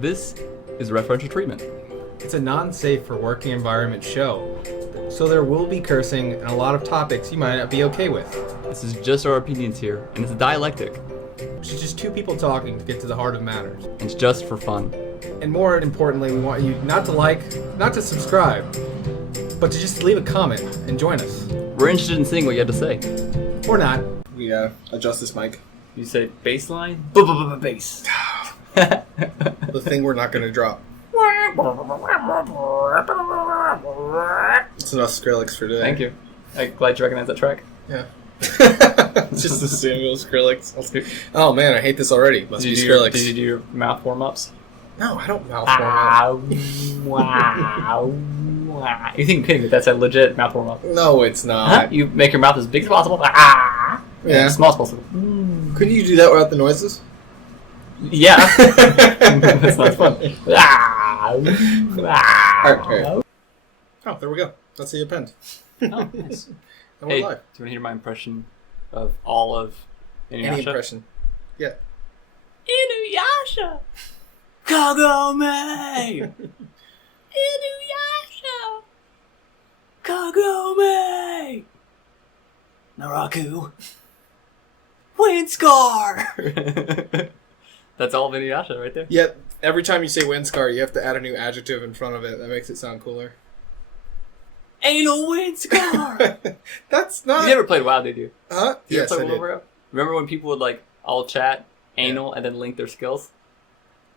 This is Referential Treatment. It's a non-safe for working environment show, so there will be cursing and a lot of topics you might not be okay with. This is just our opinions here, and it's a dialectic. Which is just two people talking to get to the heart of matters. And it's just for fun. And more importantly, we want you not to like, not to subscribe, but to just leave a comment and join us. We're interested in seeing what you have to say. Or not. We adjust this mic. You say baseline? Bass. The thing we're not going to drop. It's enough Skrillex for today. Thank you. I'm glad you recognize that track. Yeah. It's just the Samuel Skrillex. Oh man, I hate this already. Must be Skrillex. Did you do your mouth warm-ups? No, I don't mouth warm Wow. You think kidding, but that's a legit mouth warm-up. No, it's not. You make your mouth as big as possible. Yeah. As small as possible. Couldn't you do that without the noises? Yeah. That's not fun. Alright. Oh, there we go. That's the append. Oh, nice. And Hey, we're do you live. want to hear my impression of all of Any Inuyasha? impression. Yeah. Inuyasha! Kagome! Inuyasha! Kagome! Naraku! Windscar! That's all of Inuyasha right there. Yeah, every time you say Windscar, you have to add a new adjective in front of it. That makes it sound cooler. Anal Windscar! That's not... You never played WoW, did you? Huh? Did you Yes, ever I play did. WoW? Remember when people would like all chat anal and then link their skills?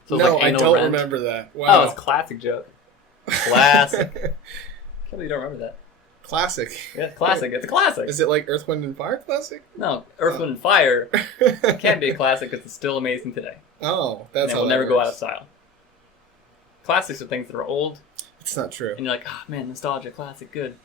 So it was No, like I anal don't rent. remember that. Oh, Wow. it's a classic joke. Classic. Can't believe you don't remember that. Classic. Yeah, classic. It's a classic. Is it like Earth, Wind, and Fire classic? No, Earth, Wind, and Fire can't be a classic because it's still amazing today. Oh, that's And it how will that never go out of works. style. Classics are things that are old, It's not true. and you're like, oh man, nostalgia, classic, good.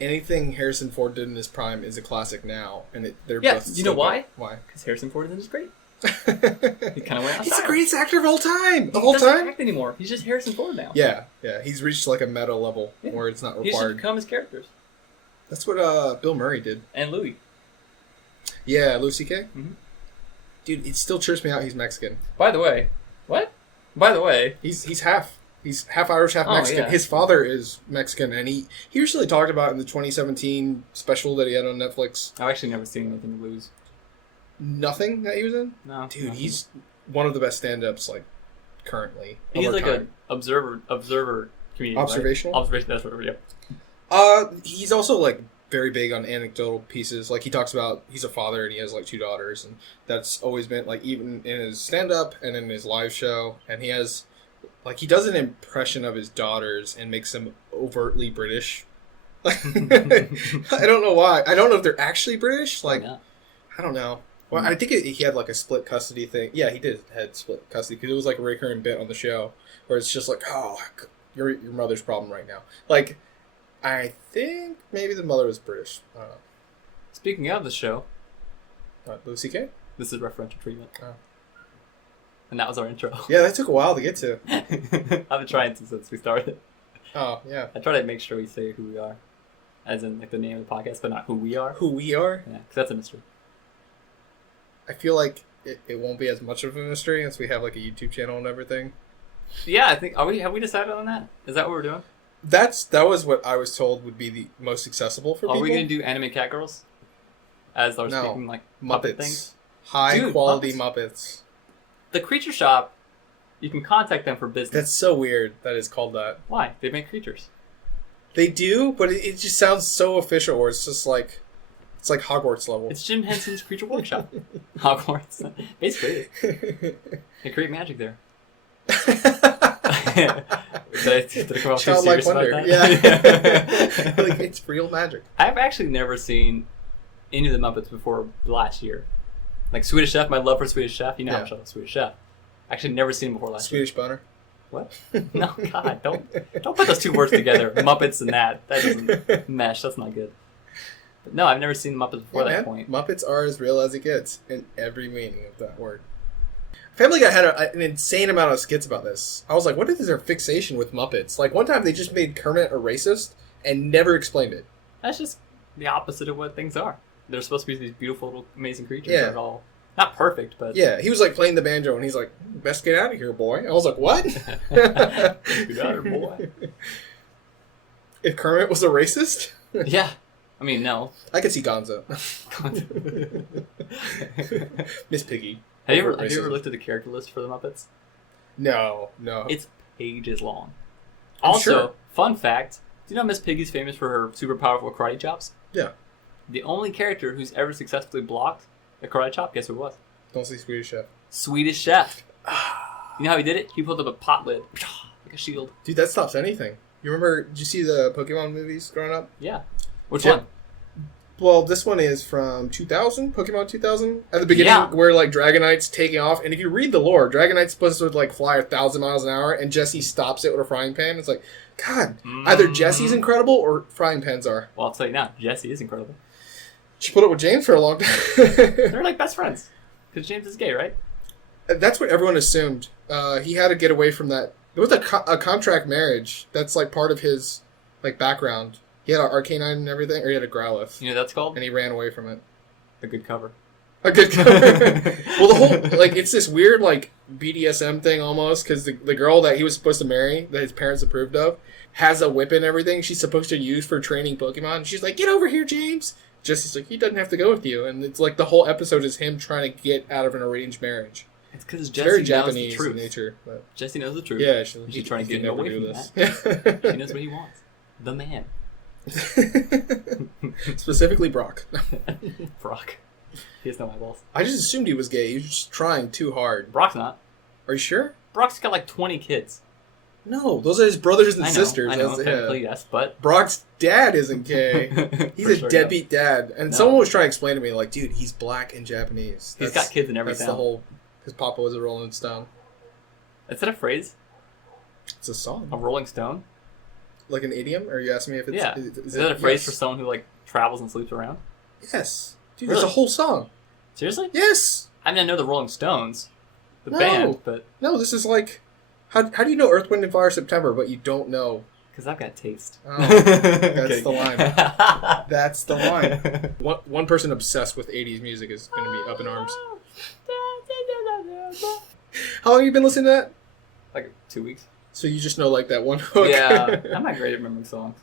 Anything Harrison Ford did in his prime is a classic now, and they're Yeah, both. you know still why? good. Why? Because Harrison Ford isn't as great. He kind of went out of He's the style. greatest actor of all time. Of He all doesn't time. act anymore. He's just Harrison Ford now. Yeah. He's reached like a meta level Yeah. where it's not He should required. become his characters. That's what Bill Murray did. And Louis. Yeah, Louis C.K. Mhm. Dude, it still trips me out. He's Mexican. By the way, what? By the way, He's half. He's half Irish, half Oh, Mexican. yeah. His father is Mexican, and he recently talked about in the 2017 special that he had on Netflix. I've actually never seen anything to lose. Nothing that he was in. No, Dude, nothing. he's one of the best stand-ups like currently. of He's our like time. an observer comedian. Right? Observational? Observation. That's what. Yeah. He's also like very big on anecdotal pieces. Like he talks about he's a father and he has like 2 daughters, and that's always been like even in his stand-up and in his live show. And he has like he does an impression of his daughters and makes them overtly British. I don't know why. I don't know if they're actually British. Like Yeah. I don't know. Well, I think he had like a split custody thing. Yeah, he did had split custody because it was like a recurring bit on the show where it's just like, oh, your mother's problem right now. Like, I think maybe the mother was British. I don't know. Speaking of the show, Louis C.K.? this is Referential Treatment. Oh. And that was our intro. Yeah, that took a while to get to. I've been trying to since we started. Oh, yeah. I try to make sure we say who we are, as in like the name of the podcast, but not who we are. Who we are? Yeah, because that's a mystery. I feel like it won't be as much of a mystery as we have like a YouTube channel and everything. Yeah, I think have we decided on that? Is that what we're doing? That was what I was told would be the most accessible for Are people. we gonna do anime cat girls as our No. speaking like Muppets? Muppet things? High Dude, quality Muppets. The Creature Shop, you can contact them for business. That's so weird that it's called that. Why? They make creatures. They do, but it just sounds so official. Where it's just like it's like Hogwarts level. It's Jim Henson's Creature Workshop. Hogwarts. Basically, they create magic there. Did I come off too Childlike serious about wonder. that? Yeah, like it's real magic. I've actually never seen any of the Muppets before last year. Like Swedish Chef, my love for Swedish Chef. You know how much I love Swedish Chef. Actually, never seen him before last year. Swedish boner. What? No, God, don't put those two words together. Muppets and that doesn't mesh. That's not good. But no, I've never seen Muppets before that point. Muppets are as real as it gets in every meaning of that word. Family Guy had an insane amount of skits about this. I was like, what is their fixation with Muppets? Like, one time they just made Kermit a racist and never explained it. That's just the opposite of what things are. They're supposed to be these beautiful, little, amazing creatures Yeah. that are all Not perfect, but Yeah, he was like playing the banjo, and he's like, "Best get out of here, boy." I was like, "What?" Get out of here, boy. If Kermit was a racist, Yeah, I mean no. I could see Gonzo. Miss Piggy. Have you ever looked at the character list for the Muppets? No. It's pages long. I'm Also, sure. fun fact: do you know Miss Piggy's famous for her super powerful karate chops? Yeah. The only character who's ever successfully blocked a karate chop, guess who it was? Don't say Swedish Chef. Swedish Chef. You know how he did it? He pulled up a pot lid like a shield. Dude, that stops anything. You remember? Did you see the Pokemon movies growing up? Yeah. Which Yeah. one? Well, this one is from 2000, Pokemon 2000. At the beginning, Yeah. where like Dragonite's taking off, and if you read the lore, Dragonite's supposed to like fly 1,000 miles an hour, and Jesse stops it with a frying pan. It's like, God, either Jesse's incredible or frying pans are. Well, I'll tell you now, Jesse is incredible. She put up with James for a long time. They're like best friends. Because James is gay, right? That's what everyone assumed. He had to get away from that. It was a contract marriage. That's like part of his like background. He had an Arcanine and everything, or he had a Growlithe. You know what that's called? And he ran away from it. A good cover. A good cover. Well, the whole, like, it's this weird, like, BDSM thing almost, because the girl that he was supposed to marry, that his parents approved of, has a whip and everything she's supposed to use for training Pokemon. And she's like, "Get over here, James!" Jesse's like, "He doesn't have to go with you." And it's like the whole episode is him trying to get out of an arranged marriage. It's because It's Jesse very knows Japanese the truth. in nature. But Jesse knows the truth. yeah, She's trying to he get him can away never from that. She knows what he wants. The man. Specifically Brock. Brock. He has no eyeballs. I just assumed he was gay. He was just trying too hard. Brock's not. Are you sure? Brock's got like 20 kids. No, those are his brothers and I know, sisters. I know, That's- technically yes, but... Brock's dad isn't gay. He's For a sure, deadbeat dad. And No. someone was trying to explain to me, like, dude, he's black and Japanese. He's got kids in every That's town. the whole... His papa was a Rolling Stone. Is that a phrase? It's a song. A Rolling Stone? Like an idiom? Or you asking me if it's... Yeah. Is that a phrase for someone who like travels and sleeps around? Yes. Dude, Really? it's a whole song. Seriously? Yes! I mean, I know the Rolling Stones, the No. band, but... No, this is like... How do you know Earth, Wind, and Fire September, but you don't know... Because I've got taste. Oh, that's Okay. the line. That's the line. One person obsessed with 80s music is going to be up in arms. How long have you been listening to that? Like 2 weeks. So you just know like that one hook. Yeah, I'm not great at remembering songs,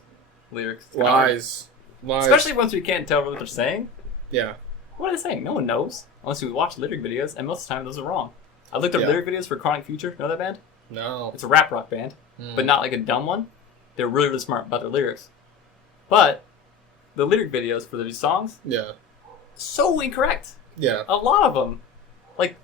lyrics. It's kinda hard. Lies. Especially once we can't tell what they're saying. Yeah. What are they saying? No one knows. Unless we watch lyric videos, and most of the time those are wrong. I looked up Yeah. lyric videos for Chronic Future. Know that band? No. It's a rap rock band, but not like a dumb one. They're really, really smart about their lyrics. But the lyric videos for these songs, Yeah. so incorrect. Yeah. A lot of them. Like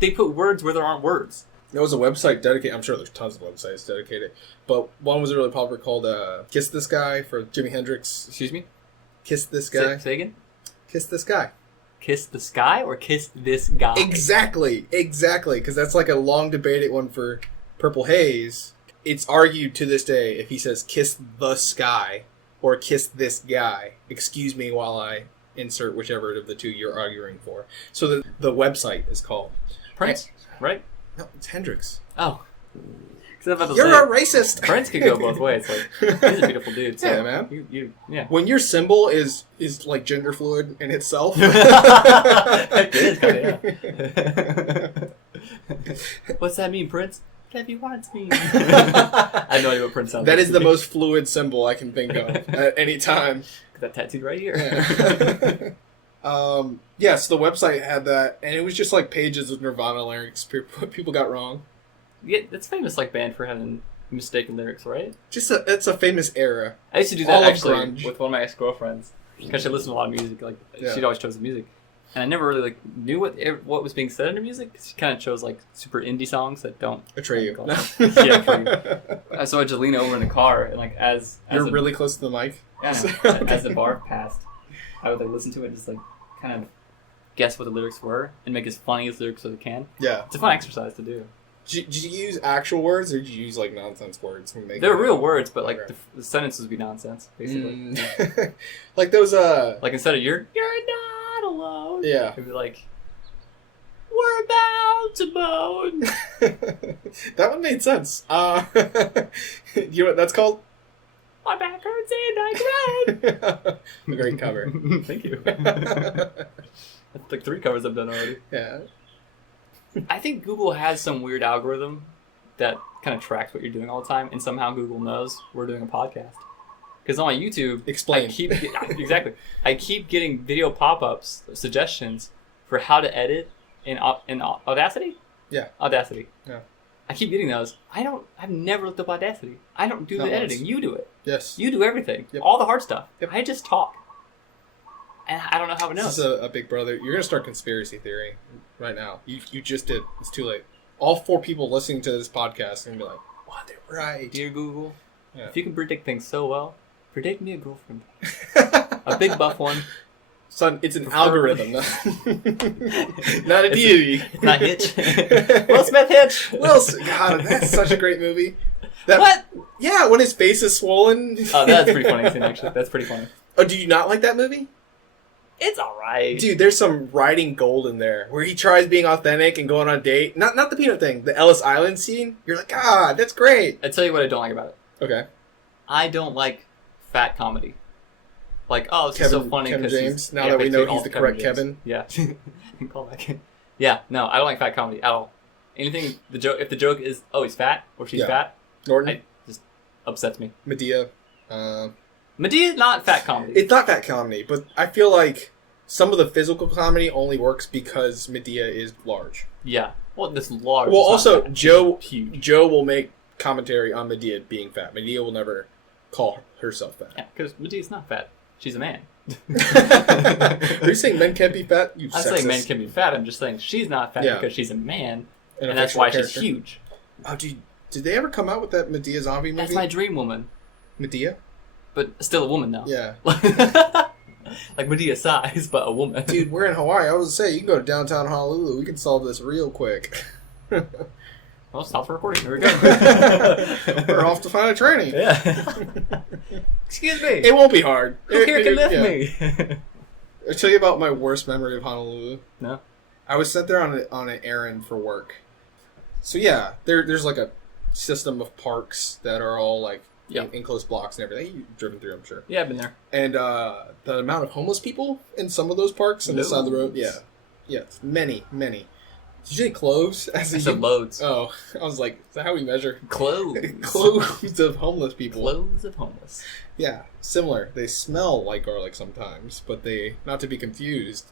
they put words where there aren't words. There was a website dedicated. I'm sure there's tons of websites dedicated, but one was really popular called "Kiss This Guy" for Jimi Hendrix. Excuse me? Kiss this guy. Say again? Kiss this guy. Kiss the sky or kiss this guy? Exactly. Because that's like a long debated one for Purple Haze. It's argued to this day if he says "kiss the sky" or "kiss this guy." Excuse me while I insert whichever of the two you're arguing for. So the website is called Prince, right? No, it's Hendrix. Oh. 'Cause I'm about to You're say, a racist. Prince could go both ways. Like, he's a beautiful dude. So Yeah, man. Yeah. When your symbol is like gender fluid in itself. It is kinda, yeah. What's that mean, Prince? Whatever you want it to mean. I have no idea what Prince sounds like. That is the most fluid symbol I can think of at any time. That tattooed right here. Yeah. Yes, the website had that, and it was just like pages of Nirvana lyrics people got wrong. Yeah, it's famous like band for having mistaken lyrics, right? It's a famous era. I used to do All that of actually grunge. with one of my ex-girlfriends because she listened to a lot of music. Like Yeah. she'd always chose the music, and I never really like knew what was being said in her music. She kind of chose like super indie songs that don't Betray you. Yeah, for you. So I'd just lean over in the car and like as You're the, really close to the mic. yeah, Okay. as the bar passed, I would like listen to it and just like kind of guess what the lyrics were and make as funny as lyrics as I can. Yeah. It's a fun exercise to do. Did you use actual words, or did you use like nonsense words? They're real words, but like the sentences would be nonsense, basically. Mm. Like those Like instead of you're not alone. Yeah. It'd be like we're about to bone. That one made sense. You know what that's called? My back hurts and I cried. Great cover. Thank you. That's like 3 covers I've done already. Yeah. I think Google has some weird algorithm that kind of tracks what you're doing all the time, and somehow Google knows we're doing a podcast. Because on my YouTube, Explain. Exactly. I keep getting video pop-ups, suggestions for how to edit in Audacity. Yeah. Audacity. Yeah. I keep getting those. I've never looked up Audacity. I don't do the editing. You do it. Yes. You do everything. Yep. All the hard stuff. Yep. I just talk. And I don't know how it knows. This is a big brother. You're going to start conspiracy theory right now. You just did. It's too late. All 4 people listening to this podcast are going to be like, wow, they're right. Dear Google, Yeah. if you can predict things so well, predict me a girlfriend. A big buff one. Son, it's an algorithm, not a deity. It's not Hitch. Will Smith Hitch. God, that's such a great movie. What? Yeah, when his face is swollen. Oh, that's pretty funny, actually. That's pretty funny. Oh, do you not like that movie? It's alright. Dude, there's some writing gold in there where he tries being authentic and going on a date. Not the peanut thing, the Ellis Island scene. You're like, that's great. I tell you what I don't like about it. Okay. I don't like fat comedy. Like, oh, this is so funny Kevin because James. Now that we know he's the correct Kevin. Yeah. Call back. Yeah, no, I don't like fat comedy at all. Anything, if the joke is, oh, he's fat or she's fat, Norton. it just upsets me. Medea. Medea's not fat comedy. It's not fat comedy, but I feel like some of the physical comedy only works because Medea is large. Yeah. Well, this large. Well, also, fat. Joe Huge. will make commentary on Medea being fat. Medea will never call herself fat. Yeah, because Medea's not fat. She's a man. Are you saying men can't be fat? You I'm sexist. saying men can be fat. I'm just saying she's not fat because she's a man, and that's why she's huge. Oh, did they ever come out with that Medea zombie movie? That's my dream woman. Medea? But still a woman, though. Yeah. Like Medea size, but a woman. Dude, we're in Hawaii. I was going to say, you can go to downtown Honolulu. We can solve this real quick. Well, stop the recording. Here we go. We're off to find a tranny. Yeah. Excuse me. It won't be hard. Who here can lift me? I'll tell you about my worst memory of Honolulu. No. I was sent there on an errand for work. So yeah, there's like a system of parks that are all like enclosed blocks and everything. You've driven through, I'm sure. Yeah, I've been there. And the amount of homeless people in some of those parks on the side of the road, yeah, many. Did you say cloves? I said loads. Oh, I was like, is that how we measure? Cloves. Cloves of homeless people. Cloves of homeless. Yeah, similar. They smell like garlic sometimes, but not to be confused.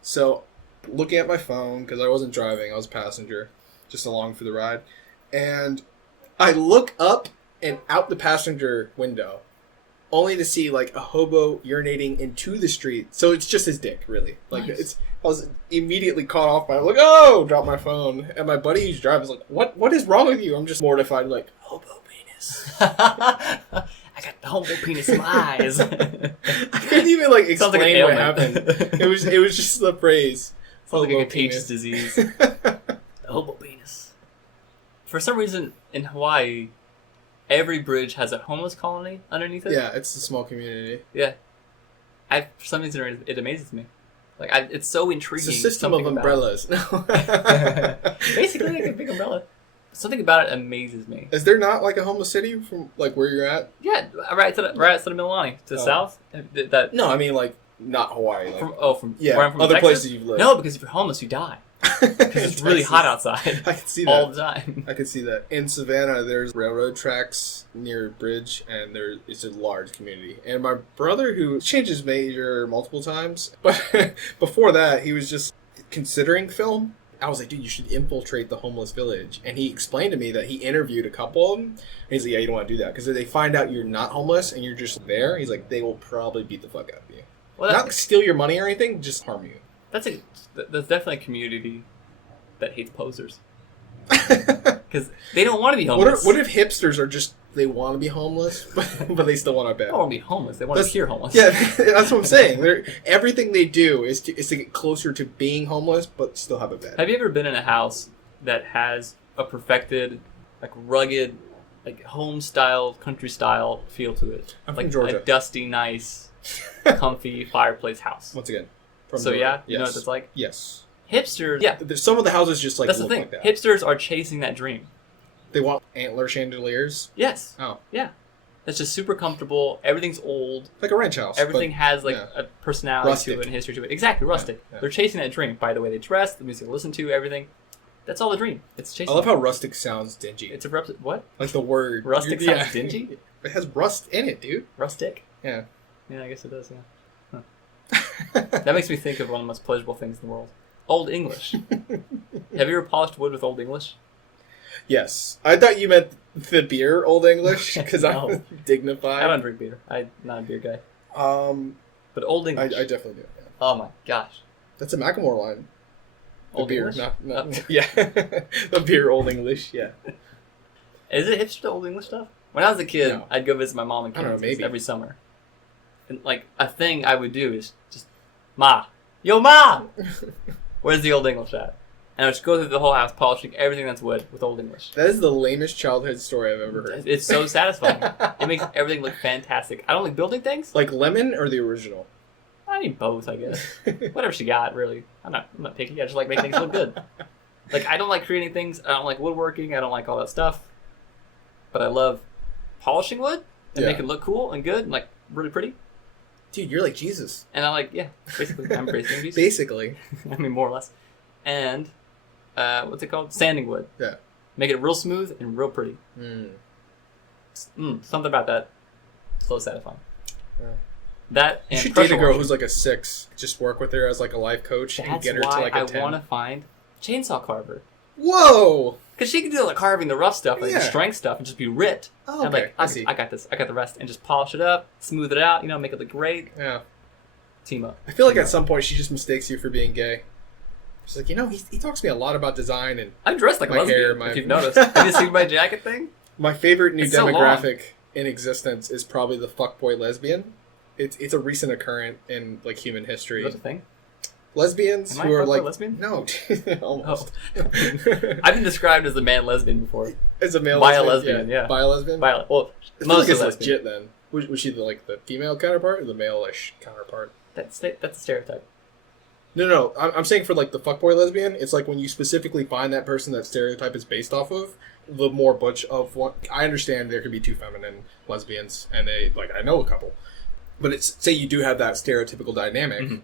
So, looking at my phone, because I wasn't driving, I was a passenger, just along for the ride, and I look up and out the passenger window, only to see like a hobo urinating into the street. So it's just his dick, really. Like nice. I was immediately caught off by it. I'm like, oh, drop my phone. And my buddy who's driving was like, what is wrong with you? I'm just mortified, like, hobo penis. I got the homo penis in my eyes. I couldn't even like explain what happened. It was just the phrase. Sounds like a contagious disease. The homo penis. For some reason, in Hawaii, every bridge has a homeless colony underneath it. Yeah, it's a small community. Yeah. For some reason, it amazes me. Like, it's so intriguing. It's a system of umbrellas. No. Basically, like a big umbrella. Something about it amazes me. Is there not like a homeless city from like where you're at? Yeah, right to the Mililani, to the south. No, I mean like not Hawaii. Like, from yeah, where I'm from, other Texas? places you've lived. No, because if you're homeless, you die. Because it's really hot outside. I can see that all the time. I can see that. In Savannah, there's railroad tracks near a bridge, and it's a large community. And my brother, who changed his major multiple times, but before that, he was just considering film. I was like, dude, you should infiltrate the homeless village. And he explained to me that he interviewed a couple of them. And he's like, yeah, you don't want to do that. Because if they find out you're not homeless and you're just there, he's like, they will probably beat the fuck out of you. Well, not steal your money or anything, just harm you. That's definitely a community that hates posers. Because they don't want to be homeless. What if hipsters are just, they want to be homeless, but they still want to bet? They don't want to be homeless. They want to appear homeless. Yeah, that's what I'm saying. Everything they do is to get closer to being homeless, but still have a bed. Have you ever been in a house that has a perfected, like rugged, like home style, country style feel to it? I'm like from Georgia. A dusty, nice, comfy fireplace house. Once again. So Georgia. yeah, you know what it's like? Yes. Hipsters, yeah. Some of the houses just like that's look the thing. like that. Hipsters are chasing that dream. They want antler chandeliers. Yes. Oh. Yeah. that's just super comfortable. Everything's old. Like a ranch house. Everything has like yeah. a personality Rustic. to it and history to it. Exactly, rustic. Yeah. They're chasing that dream by the way they dress, the music they listen to, everything. That's all the dream. It's chasing. I love how rustic sounds dingy. It's a what? Like the word. Rustic sounds dingy? It has rust in it, dude. Rustic? Yeah. Yeah, I guess it does, yeah. Huh. That makes me think of one of the most pleasurable things in the world. Old English. Have you ever polished wood with Old English? Yes. I thought you meant the beer Old English, because No. I'm dignified. I don't drink beer. I'm not a beer guy. But Old I English. definitely do. Yeah. Oh my gosh. That's a Macklemore line. The Old beer, English? not yeah. The beer Old English, yeah. Is it hipster to Old English stuff? When I was a kid, No. I'd go visit my mom in I don't know, Kansas maybe. every summer. And like a thing I would do is just, Ma, yo Ma, where's the Old English at? And I would just go through the whole house polishing everything that's wood with Old English. That is the lamest childhood story I've ever heard. It's so satisfying. It makes everything look fantastic. I don't like building things. Like lemon or the original? I need both, I guess. Whatever she got, really. I'm not picky. I just like making things look good. Like I don't like creating things. I don't like woodworking. I don't like all that stuff. But I love polishing wood and Yeah. make it look cool and good and like really pretty. Dude, you're like Jesus. And I like, yeah, basically, I'm basically Jesus. Basically. I mean, more or less. And what's it called? Sanding wood. Yeah. Make it real smooth and real pretty. Something about that. So satisfying. Yeah. That You and should date a pressure girl washing. who's like a 6. Just work with her as like a life coach and That's get her why to like a I 10. want to find a chainsaw carver. Whoa! Because she can do like carving the rough stuff, like the Yeah. strength stuff, and just be ripped. Oh, I'm okay. like, I see. I got this. I got the rest. And just polish it up, smooth it out, make it look great. Yeah. Team up. I feel like at some point she just mistakes you for being gay. She's like, he talks to me a lot about design and I'm dressed like a My lesbian, hair, my- if you've noticed. Have you seen my jacket thing? my favorite new It's so demographic in existence is probably the fuckboy lesbian. It's a recent occurrence in like human history. Is that a thing? Lesbians Am I who a are fuckboy like lesbian? no, almost. Oh. I've been described as a man lesbian before. As a male Bi a lesbian, lesbian, yeah. Bi a lesbian. Well, I feel like mostly it's lesbian. legit then. Was she the female counterpart or the male-ish counterpart? That's a stereotype. No. I'm saying for like the fuckboy lesbian, it's like when you specifically find that person that stereotype is based off of, the more butch of one. I understand there could be two feminine lesbians, and they like I know a couple, but it's say you do have that stereotypical dynamic. Mm-hmm.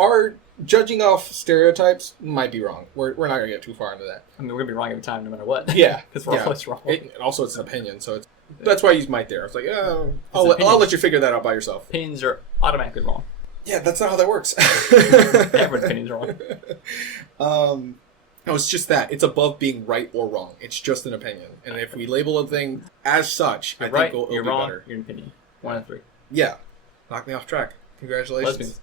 Our judging off stereotypes might be wrong. We're not gonna get too far into that. I mean, we're going to be wrong every time, no matter what. Yeah, Because we're yeah. always wrong. And also, it's an opinion, so that's why I used might there. It's like, an I'll opinion. let you figure that out by yourself. Opinions are automatically wrong. Yeah, that's not how that works. Everyone's opinions are wrong. No, it's just that. It's above being right or wrong. It's just an opinion. And if we label a thing as such, You're I right, think it'll you're be wrong, better. you're an opinion. 1 of 3. Yeah. Knock me off track. Congratulations. Lesbians.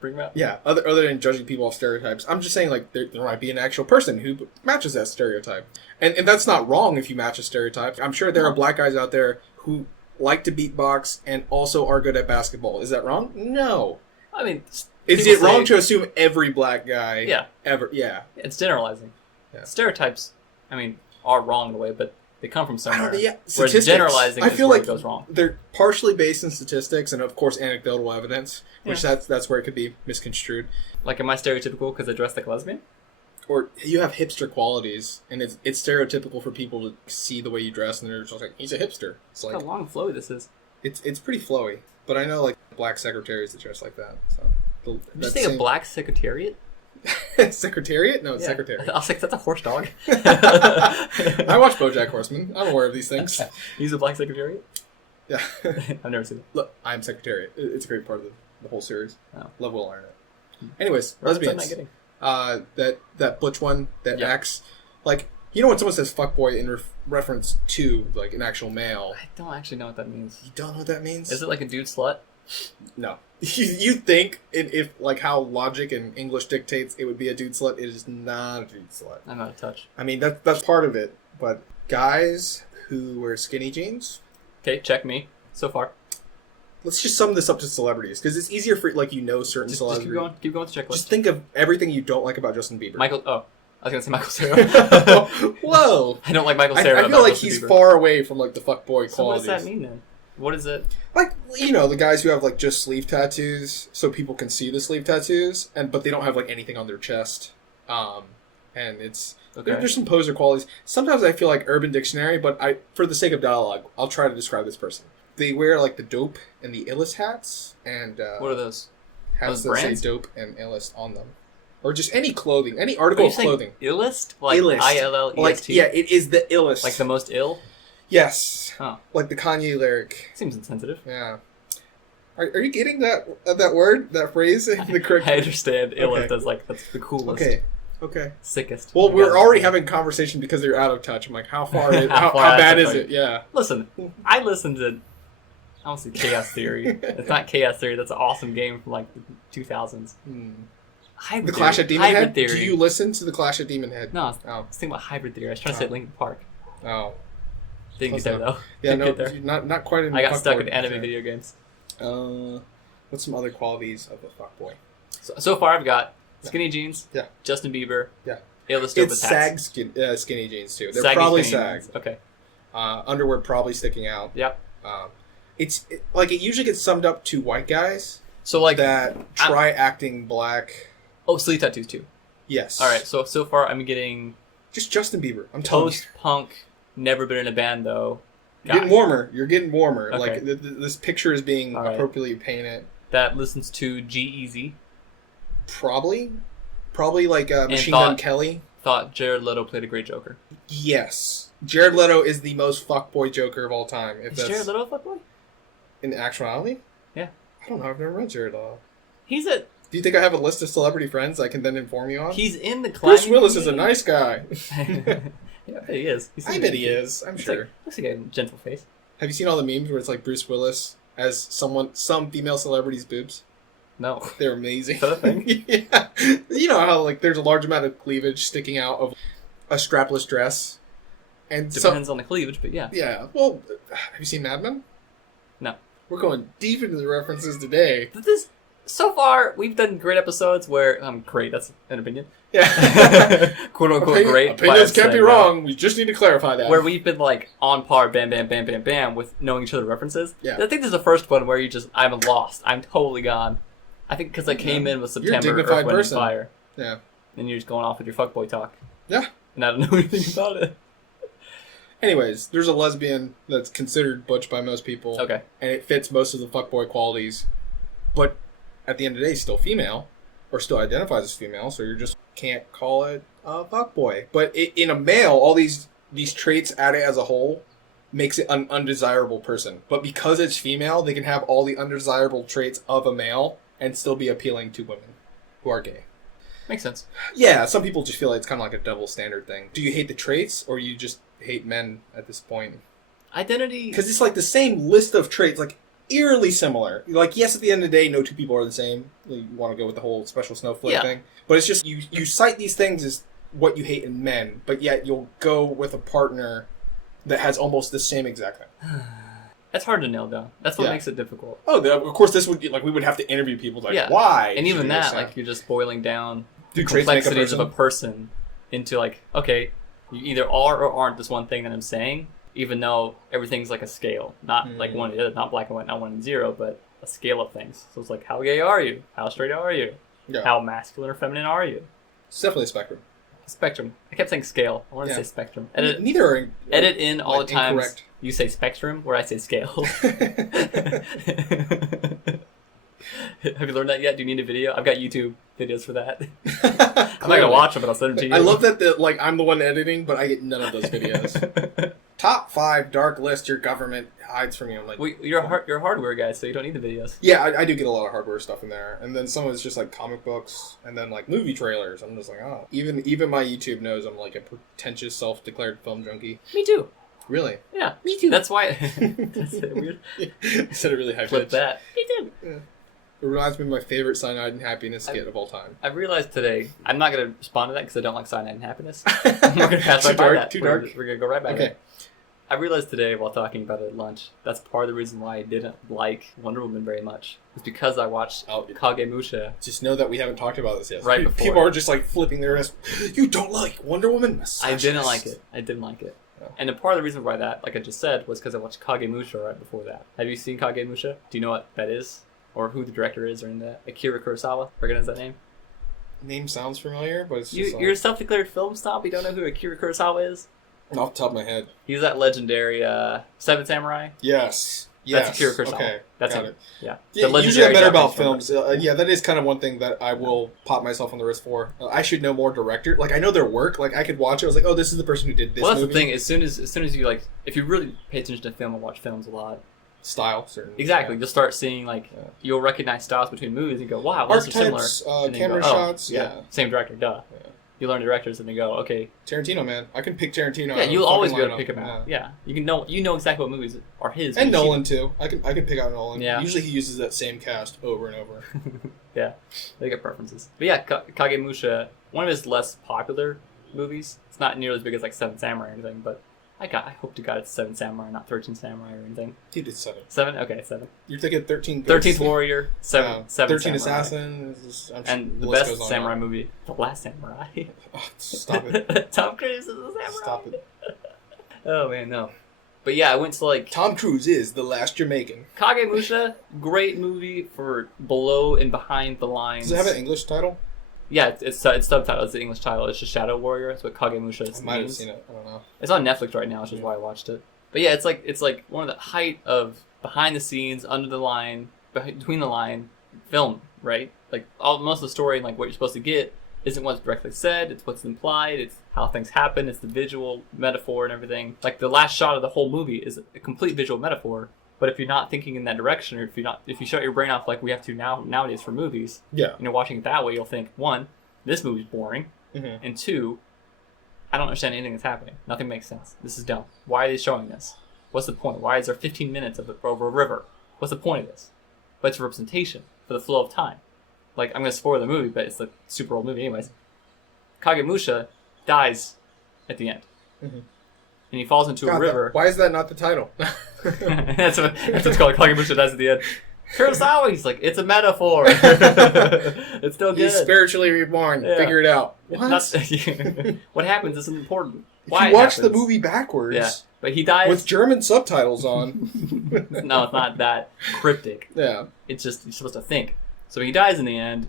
Bring them out. Yeah, other than judging people off stereotypes, I'm just saying, like, there might be an actual person who matches that stereotype. And that's not wrong if you match a stereotype. I'm sure there are black guys out there who like to beatbox and also are good at basketball. Is that wrong? No. I mean, Is people it wrong say- to assume every black guy Yeah. ever? Yeah. It's generalizing. Yeah. Stereotypes, I mean, are wrong in a way, but they come from I somewhere. don't know, yeah. Whereas Statistics. generalizing I is feel where like it goes wrong. they're partially based in statistics and, of course, anecdotal evidence, which that's where it could be misconstrued. Like, am I stereotypical because I dress like a lesbian? Or you have hipster qualities, and it's stereotypical for people to see the way you dress, and they're just like, he's a hipster. It's Look like, how long and flowy this is. it's pretty flowy. But I know, like, black secretaries that dress like that. So Did you say a black secretariat? Secretariat? No, it's Yeah. secretary. I was like, that's a horse dog. I watch BoJack Horseman. I'm aware of these things. He's a black secretariat? Yeah. I've never seen it. Look, I'm Secretariat. It's a great part of the whole series. Oh. Love Will Arnett. Anyways, What am I lesbians. getting? That butch one that Yeah. acts like, you know when someone says fuckboy in reference to like an actual male. I don't actually know what that means. You don't know what that means? Is it like a dude slut? No. You think if like how logic and English dictates it would be a dude slut, it is not a dude slut. I'm out of touch. I mean that's part of it, but guys who wear skinny jeans. Okay, check me. So far. Let's just sum this up to celebrities because it's easier for like certain Just celebrities. keep going. Keep going with the checklist. Just think of everything you don't like about Justin Bieber. Michael. Oh, I was gonna say Michael Cera. Whoa! I don't like Michael I Cera. feel about like Justin he's Bieber. far away from like the fuckboy So what does qualities. that mean then? What is it? Like the guys who have like just sleeve tattoos, so people can see the sleeve tattoos, but they don't have like anything on their chest. And it's Okay. there's some poser qualities. Sometimes I feel like Urban Dictionary, but for the sake of dialogue, I'll try to describe this person. They wear like the dope and the illest hats, and What are those? hats Those that brands? say dope and illest on them, or just any clothing, any article of clothing. Illest? Like Illest. ILLEST? Like, yeah, it is the illest. Like the most ill? Yes. Huh. Like the Kanye lyric. Seems insensitive. Yeah. Are you getting that word, that phrase? The correct. I understand. Illest Okay. as like, that's the coolest. Okay. Sickest. Well, You we're gotta already say. having conversation because they're out of touch. I'm like, how far is How how far out of bad touch is are it? Yeah. Listen, I listened to, I don't say Chaos Theory. It's not Chaos Theory. That's an awesome game from like the 2000s. Hybrid The Clash Theory. at Demon Hybrid Head? Theory. Do you listen to the Clash at Demon Head? No, I was Oh. thinking about Hybrid Theory. I was trying to say Linkin Park. Oh. Didn't Close get there enough. though. Yeah, Didn't no, get there. not quite in I got fuckboy. stuck in anime Okay. video games. What's some other qualities of a fuckboy? So far, I've got skinny jeans. Yeah. Justin Bieber. Yeah. Illest It's sag skinny jeans too. They're Saggy probably skinny sag. jeans. Okay. Underwear probably sticking out. Yep. It usually gets summed up to white guys So like that try acting black. Oh, sleeve tattoos too. Yes. All right. So far, I'm getting Just Justin Bieber. I'm telling you. post-punk. Never been in a band though. You're getting warmer. You're getting warmer. Okay. Like this picture is being All right. appropriately painted. That listens to G-Eazy. Probably like Machine thought- Gun Kelly. Thought Jared Leto played a great Joker. Yes, Jared Leto is the most fuckboy Joker of all time. If Is that's Jared Leto a fuckboy? in actuality. Yeah. I don't know. I've never read Jared Leto. He's a. Do you think I have a list of celebrity friends I can then inform you on? He's in the climbing. Bruce Willis is a nice guy. Yeah, he is. I bet he is. I'm sure. Looks like a gentle face. Have you seen all the memes where it's like Bruce Willis as some female celebrity's boobs? No. They're amazing. Is that a thing? Yeah. You know how like there's a large amount of cleavage sticking out of a strapless dress, and Depends on the cleavage, but yeah. yeah. Well, have you seen Mad Men? No. We're going deep into the references today. So far, we've done great episodes where great. That's an opinion. Yeah. Quote unquote great. Opinions can't be saying wrong. We just need to clarify that. that. Where we've been like on par, bam, bam, bam, bam, bam, with knowing each other references. Yeah. I think this is the first one where I'm lost. I'm totally gone. I think because I came in with You're a September, dignified Earth, Wind, and person. Fire. Yeah. And you're just going off with your fuckboy talk. Yeah. And I don't know anything about it. Anyways, there's a lesbian that's considered butch by most people. Okay. And it fits most of the fuckboy qualities. But at the end of the day, still female. Or still identifies as female, so you just can't call it a fuckboy. But in a male, all these traits added as a whole makes it an undesirable person. But because it's female, they can have all the undesirable traits of a male and still be appealing to women who are gay. Makes sense. Yeah, some people just feel like it's kind of like a double standard thing. Do you hate the traits, or you just hate men at this point? Identity. Because it's like the same list of traits, like eerily similar. Like, yes, at the end of the day, no two people are the same. You want to go with the whole special snowflake thing. But it's just, you cite these things as what you hate in men, but yet you'll go with a partner that has almost the same exact thing. That's hard to nail down. That's what makes it difficult. Oh, of course, this would be, like, we would have to interview people, like, why? And even should that, you like, you're just boiling down the traits make a complexities of a person? person into, like, okay, you either are or aren't this one thing that I'm saying, even though everything's like a scale. Not like one or the other, not black and white, not 1 and 0, but a scale of things. So it's like, how gay are you? How straight are you? Yeah. How masculine or feminine are you? It's definitely a spectrum. Spectrum. I kept saying scale. I want to say spectrum. Neither are Edit in all the times incorrect. you say spectrum where I say scale. Have you learned that yet? Do you need a video? I've got YouTube videos for that. I'm not going to watch them, but I'll send them to you. I love that I'm the one editing, but I get none of those videos. Top 5 dark list your government hides from you. I'm like, you're a hardware guy, so you don't need the videos. yeah, I do get a lot of hardware stuff in there, and then some of it's just like comic books, and then like movie trailers. I'm just like, oh, even my YouTube knows I'm like a pretentious, self-declared film junkie. Me too. Really? Yeah, Me too. That's why. That's weird. I said it really high Flip pitch. that. Me too. Yeah. It reminds me of my favorite Cyanide and Happiness skit of all time. I realized today, I'm not going to respond to that because I don't like cyanide and happiness. We're going to pass right by that. Too dark. We're going to go right back. Okay. I realized today while talking about it at lunch, that's part of the reason why I didn't like Wonder Woman very much. It's because I watched Kagemusha. Just know that we haven't talked about this yet. Right before. People are just like flipping their wrist. You don't like Wonder Woman? I didn't like it. I didn't like it. Oh. And a part of the reason why that, like I just said, was because I watched Kagemusha right before that. Have you seen Kagemusha? Do you know what that is? Or who the director is or in that? Akira Kurosawa? Recognize that name? Name sounds familiar, but it's just You're a self-declared film snob? You don't know who Akira Kurosawa is? off the top of my head. He's that legendary Seven Samurai. Yes. Yes. That's Akira Kurosawa. Okay. That's Got him. it. Yeah. Usually I'm better about Japanese films. Yeah, that is kind of one thing that I will pop myself on the wrist for. I should know more director. Like, I know their work. Like, I could watch it. I was like, oh, this is the person who did this. Well, that's movie. the thing. As soon as you like, if you really pay attention to film and watch films a lot, Style, certainly. exactly, Yeah. you'll start seeing like you'll recognize styles between movies and go, wow, those are similar. Archetypes, And then camera you go, oh, shots. Yeah. same director, duh. Yeah. You learn directors and they go, okay, Tarantino, man. I can pick Tarantino. yeah, out you'll of a always fucking be able to lineup. pick him out. Yeah, you know exactly what movies are his. And when you see Nolan too. I can pick out Nolan. Yeah. Usually he uses that same cast over and over. them. Yeah, they get preferences. But yeah, Kagemusha, one of his less popular movies. It's not nearly as big as like Seven Samurai or anything, but I hope to God it's Seven Samurai, not 13 Samurai or anything. Dude, it's 7. 7? Okay, 7. You're thinking 13. 13th Warrior, 7 13 Samurai. Assassin. I'm sure And the list best goes on samurai and movie, The Last Samurai. on. Oh, stop it. Tom Cruise is a samurai. Stop it. Oh man, no. But yeah, I went to like Tom Cruise is the last Jamaican. Kagemusha, great movie for below and behind the lines. Does it have an English title? Yeah, it's subtitled. It's the English title. It's just Shadow Warrior. That's what Kagemusha is. I might have seen it. I don't know. It's on Netflix right now, which is why I watched it. But yeah, it's like one of the height of behind the scenes, under the line, between the line film, right? Like most of the story and like what you're supposed to get isn't what's directly said. It's what's implied. It's how things happen. It's the visual metaphor and everything. Like the last shot of the whole movie is a complete visual metaphor. But if you're not thinking in that direction, or if you shut your brain off like we have to nowadays for movies, Yeah. and you're watching it that way, you'll think, one, this movie's boring, Mm-hmm. and two, I don't understand anything that's happening. Nothing makes sense. This is dumb. Why are they showing this? What's the point? Why is there 15 minutes over a river? What's the point of this? But it's a representation for the flow of time. Like, I'm going to spoil the movie, but it's a super old movie anyways. Kagemusha dies at the end. Mm-hmm. And he falls into a river. Why is that not the title? that's what it's called. Kagemusha dies at the end. Kurosawa, he's like, it's a metaphor. It's still good. He's spiritually reborn. Yeah. Figure it out. It's What? not- what happens isn't important. If Why you watch it the happens. movie backwards Yeah, but he dies. with German subtitles on. No, it's not that cryptic. Yeah. It's just you're supposed to think. So he dies in the end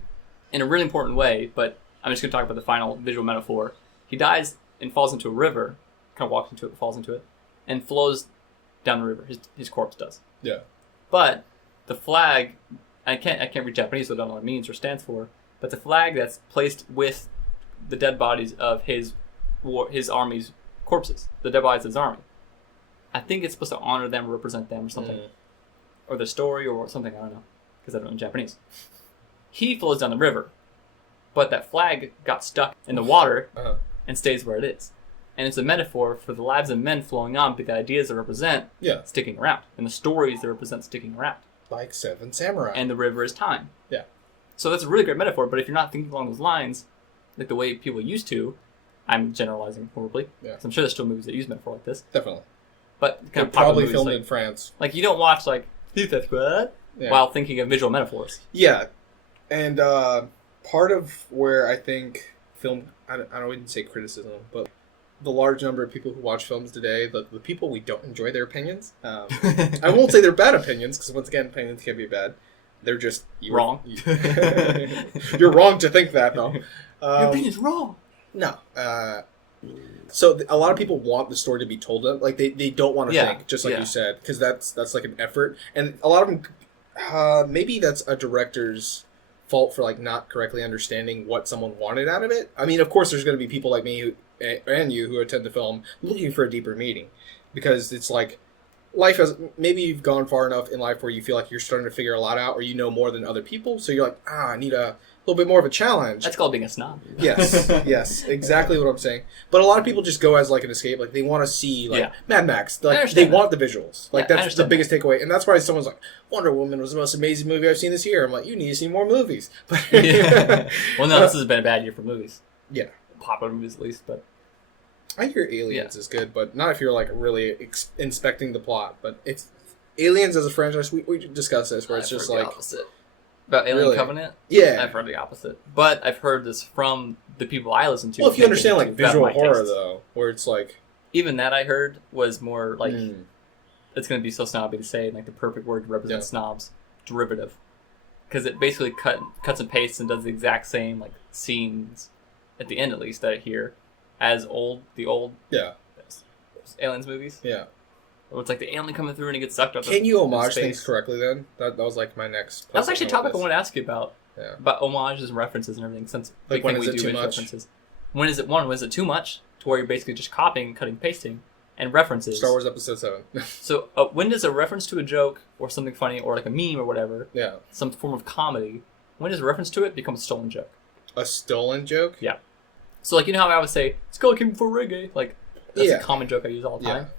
in a really important way, but I'm just going to talk about the final visual metaphor. He dies and falls into a river, kind of walks into it, falls into it, and flows down the river. His corpse does. Yeah. But the flag, I can't read Japanese, so I don't know what it means or stands for, but the flag that's placed with the dead bodies of his army's corpses, the dead bodies of his army. I think it's supposed to honor them or represent them or something. Or their story or something, I don't know, because I don't know Japanese. He flows down the river, but that flag got stuck in the water and stays where it is. And it's a metaphor for the lives of men flowing on, but the ideas they represent sticking around, and the stories they represent sticking around. Like Seven Samurai. And the river is time. Yeah. So that's a really great metaphor, but if you're not thinking along those lines, like the way people used to, I'm generalizing horribly, because I'm sure there's still movies that use metaphor like this. Definitely. But They're kind of popular probably movies, filmed like, in France. like you don't watch like Suicide Squad while thinking of visual metaphors. Yeah. And part of where I think film, I wouldn't say criticism, but the large number of people who watch films today, the people we don't enjoy their opinions. I won't say they're bad opinions, because once again, opinions can be bad. They're just Wrong. You're wrong to think that, though. Your opinion's wrong. No. So a lot of people want the story to be told them. Like, they don't want to think, just like you said, because that's like an effort. And a lot of them, maybe that's a director's fault for like not correctly understanding what someone wanted out of it. I mean, of course, there's going to be people like me and you who attend the film looking for a deeper meaning, because it's like life has, maybe you've gone far enough in life where you feel like you're starting to figure a lot out, or you know more than other people, so you're like, I need a little bit more of a challenge. That's called being a snob. Yes, exactly what I'm saying. But a lot of people just go as like an escape, like they want to see like Mad Max, like they want the visuals, like that's the biggest takeaway, and that's why someone's like, Wonder Woman was the most amazing movie I've seen this year. I'm like, you need to see more movies. Well, no, this has been a bad year for movies. Yeah, popular movies at least, but I hear Aliens is good, but not if you're like really inspecting the plot. But if Aliens as a franchise, we discussed this, where it's just like opposite. About Alien Covenant? Yeah. I've heard the opposite. But I've heard this from the people I listen to. Well, if you understand like visual horror, though, where it's like... Even that I heard was more like... It's going to be so snobby to say, like the perfect word to represent snobs. Derivative. Because it basically cuts and pastes and does the exact same like scenes, at the end at least, that I hear, as the old Aliens movies. Yeah. Or it's like the alien coming through and he gets sucked up. Can you in homage space. things correctly then? That was like my next. That was actually a topic I wanted to ask you about. Yeah. About homages and references and everything. Since like when is it too much? References. When is it too much to where you're basically just copying, cutting, pasting, and references? Star Wars Episode 7. So when does a reference to a joke or something funny or like a meme or whatever, yeah, some form of comedy, when does a reference to it become a stolen joke? A stolen joke? Yeah. So like you know how I would say Skull came before reggae, like that's a common joke I use all the time. Yeah.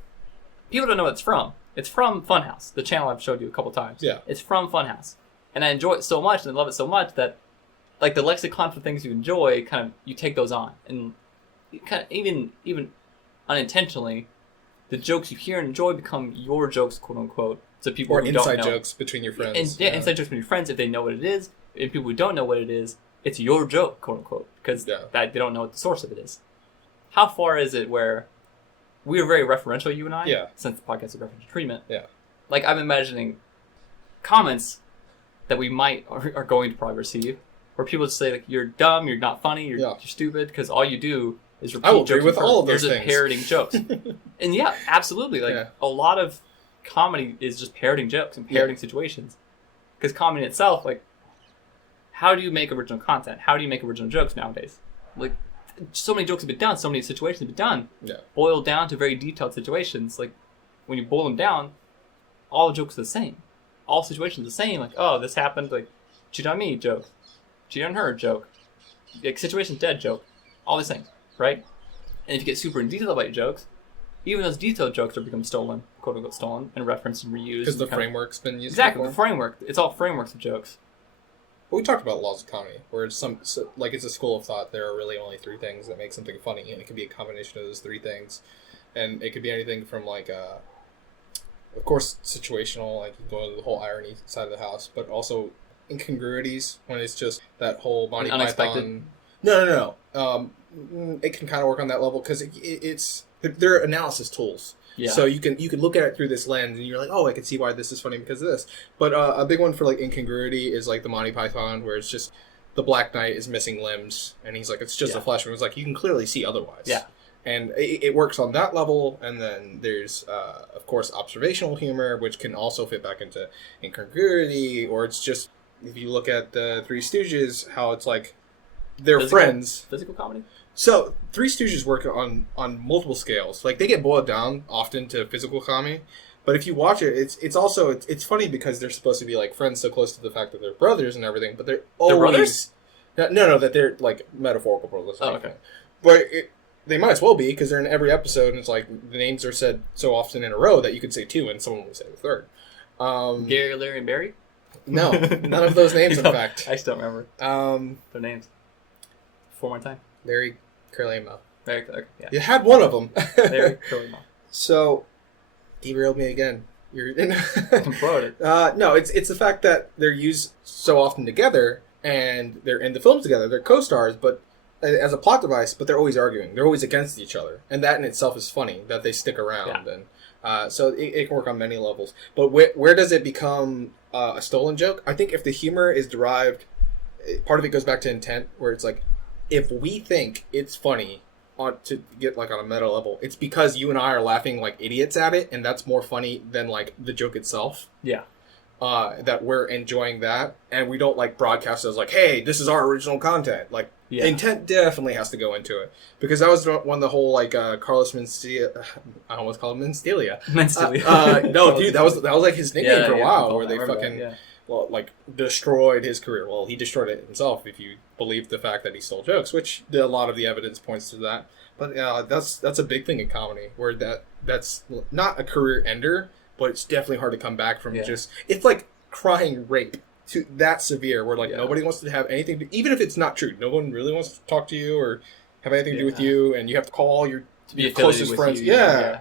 People don't know what it's from. It's from Funhouse, the channel I've showed you a couple times. Yeah. It's from Funhouse. And I enjoy it so much and I love it so much that like the lexicon for things you enjoy, kind of you take those on. And you kind of even unintentionally, the jokes you hear and enjoy become your jokes, quote unquote. So people or who inside don't know. jokes between your friends. And, yeah, inside jokes between your friends if they know what it is. And people who don't know what it is, it's your joke, quote unquote, because they don't know what the source of it is. How far is it where we are very referential, you and I, since the podcast is referential treatment. Yeah. Like, I'm imagining comments that we might are going to probably receive where people just say, like, you're dumb, you're not funny, you're stupid, because all you do is repeat I will jokes. agree with all of those things. You're things. just parroting jokes. And yeah, absolutely. Like, a lot of comedy is just parroting jokes and parroting situations. Because comedy itself, like, how do you make original content? How do you make original jokes nowadays? Like, so many jokes have been done, so many situations have been done. Yeah. Boiled down to very detailed situations. Like, when you boil them down, all the jokes are the same. All situations are the same. Like, oh, this happened, like, cheat on me, joke. Cheat on her, joke. Like, situation's dead, joke. All these things, right? And if you get super in detail about your jokes, even those detailed jokes are become stolen, quote unquote stolen, and referenced and reused. Because the framework's been used Exactly, before. the framework. It's all frameworks of jokes. Well, we talked about laws of comedy, where it's it's a school of thought. There are really only three things that make something funny, and it can be a combination of those three things. And it could be anything from, like, of course, situational, like you go to the whole irony side of the house, but also incongruities, when it's just that whole Monty Python. No. It can kind of work on that level, because it's they're analysis tools. Yeah. So you can look at it through this lens, and you're like, oh, I can see why this is funny because of this. But a big one for, like, incongruity is, like, the Monty Python, where it's just the Black Knight is missing limbs, and he's like, it's just a flesh wound. It's like, you can clearly see otherwise. Yeah. And it works on that level, and then there's, of course, observational humor, which can also fit back into incongruity, or it's just, if you look at the Three Stooges, how it's like, they're friends. Physical comedy? So, Three Stooges work on multiple scales. Like, they get boiled down often to physical comedy, but if you watch it, it's also funny because they're supposed to be, like, friends so close to the fact that they're brothers and everything, but they're always... They're brothers? No, that they're, like, metaphorical brothers. Oh, okay. But they might as well be, because they're in every episode, and it's like, the names are said so often in a row that you could say two, and someone would say the third. Gary, Larry, and Barry? No, none of those names, in fact. I still don't remember their names. 4 more time. Larry, Curly, and Mo. Very clear. Yeah. You had one of them. Larry, Curly, Mo. So, derailed me again. You're imploded. No, it's the fact that they're used so often together, and they're in the films together. They're co-stars, but as a plot device, but they're always arguing. They're always against each other, and that in itself is funny that they stick around. Yeah. And so it can work on many levels. But where does it become a stolen joke? I think if the humor is derived, part of it goes back to intent, where it's like, if we think it's funny to get, like, on a meta level, it's because you and I are laughing like idiots at it, and that's more funny than, like, the joke itself. Yeah. That we're enjoying that, and we don't, like, broadcast it as like, hey, this is our original content. Like, intent definitely has to go into it, because that was one of the whole, like, Carlos Mencia. I almost called him Menstelia. No, dude, that was like his nickname for a while, where they fucking like destroyed his career. Well, he destroyed it himself, if you believe the fact that he stole jokes, which a lot of the evidence points to that. But that's a big thing in comedy, where that's not a career ender, but it's definitely hard to come back from. Just, it's like crying rape to that severe, where, like, nobody wants to have anything to, even if it's not true, no one really wants to talk to you or have anything to do with you, and you have to call all your closest friends. Yeah,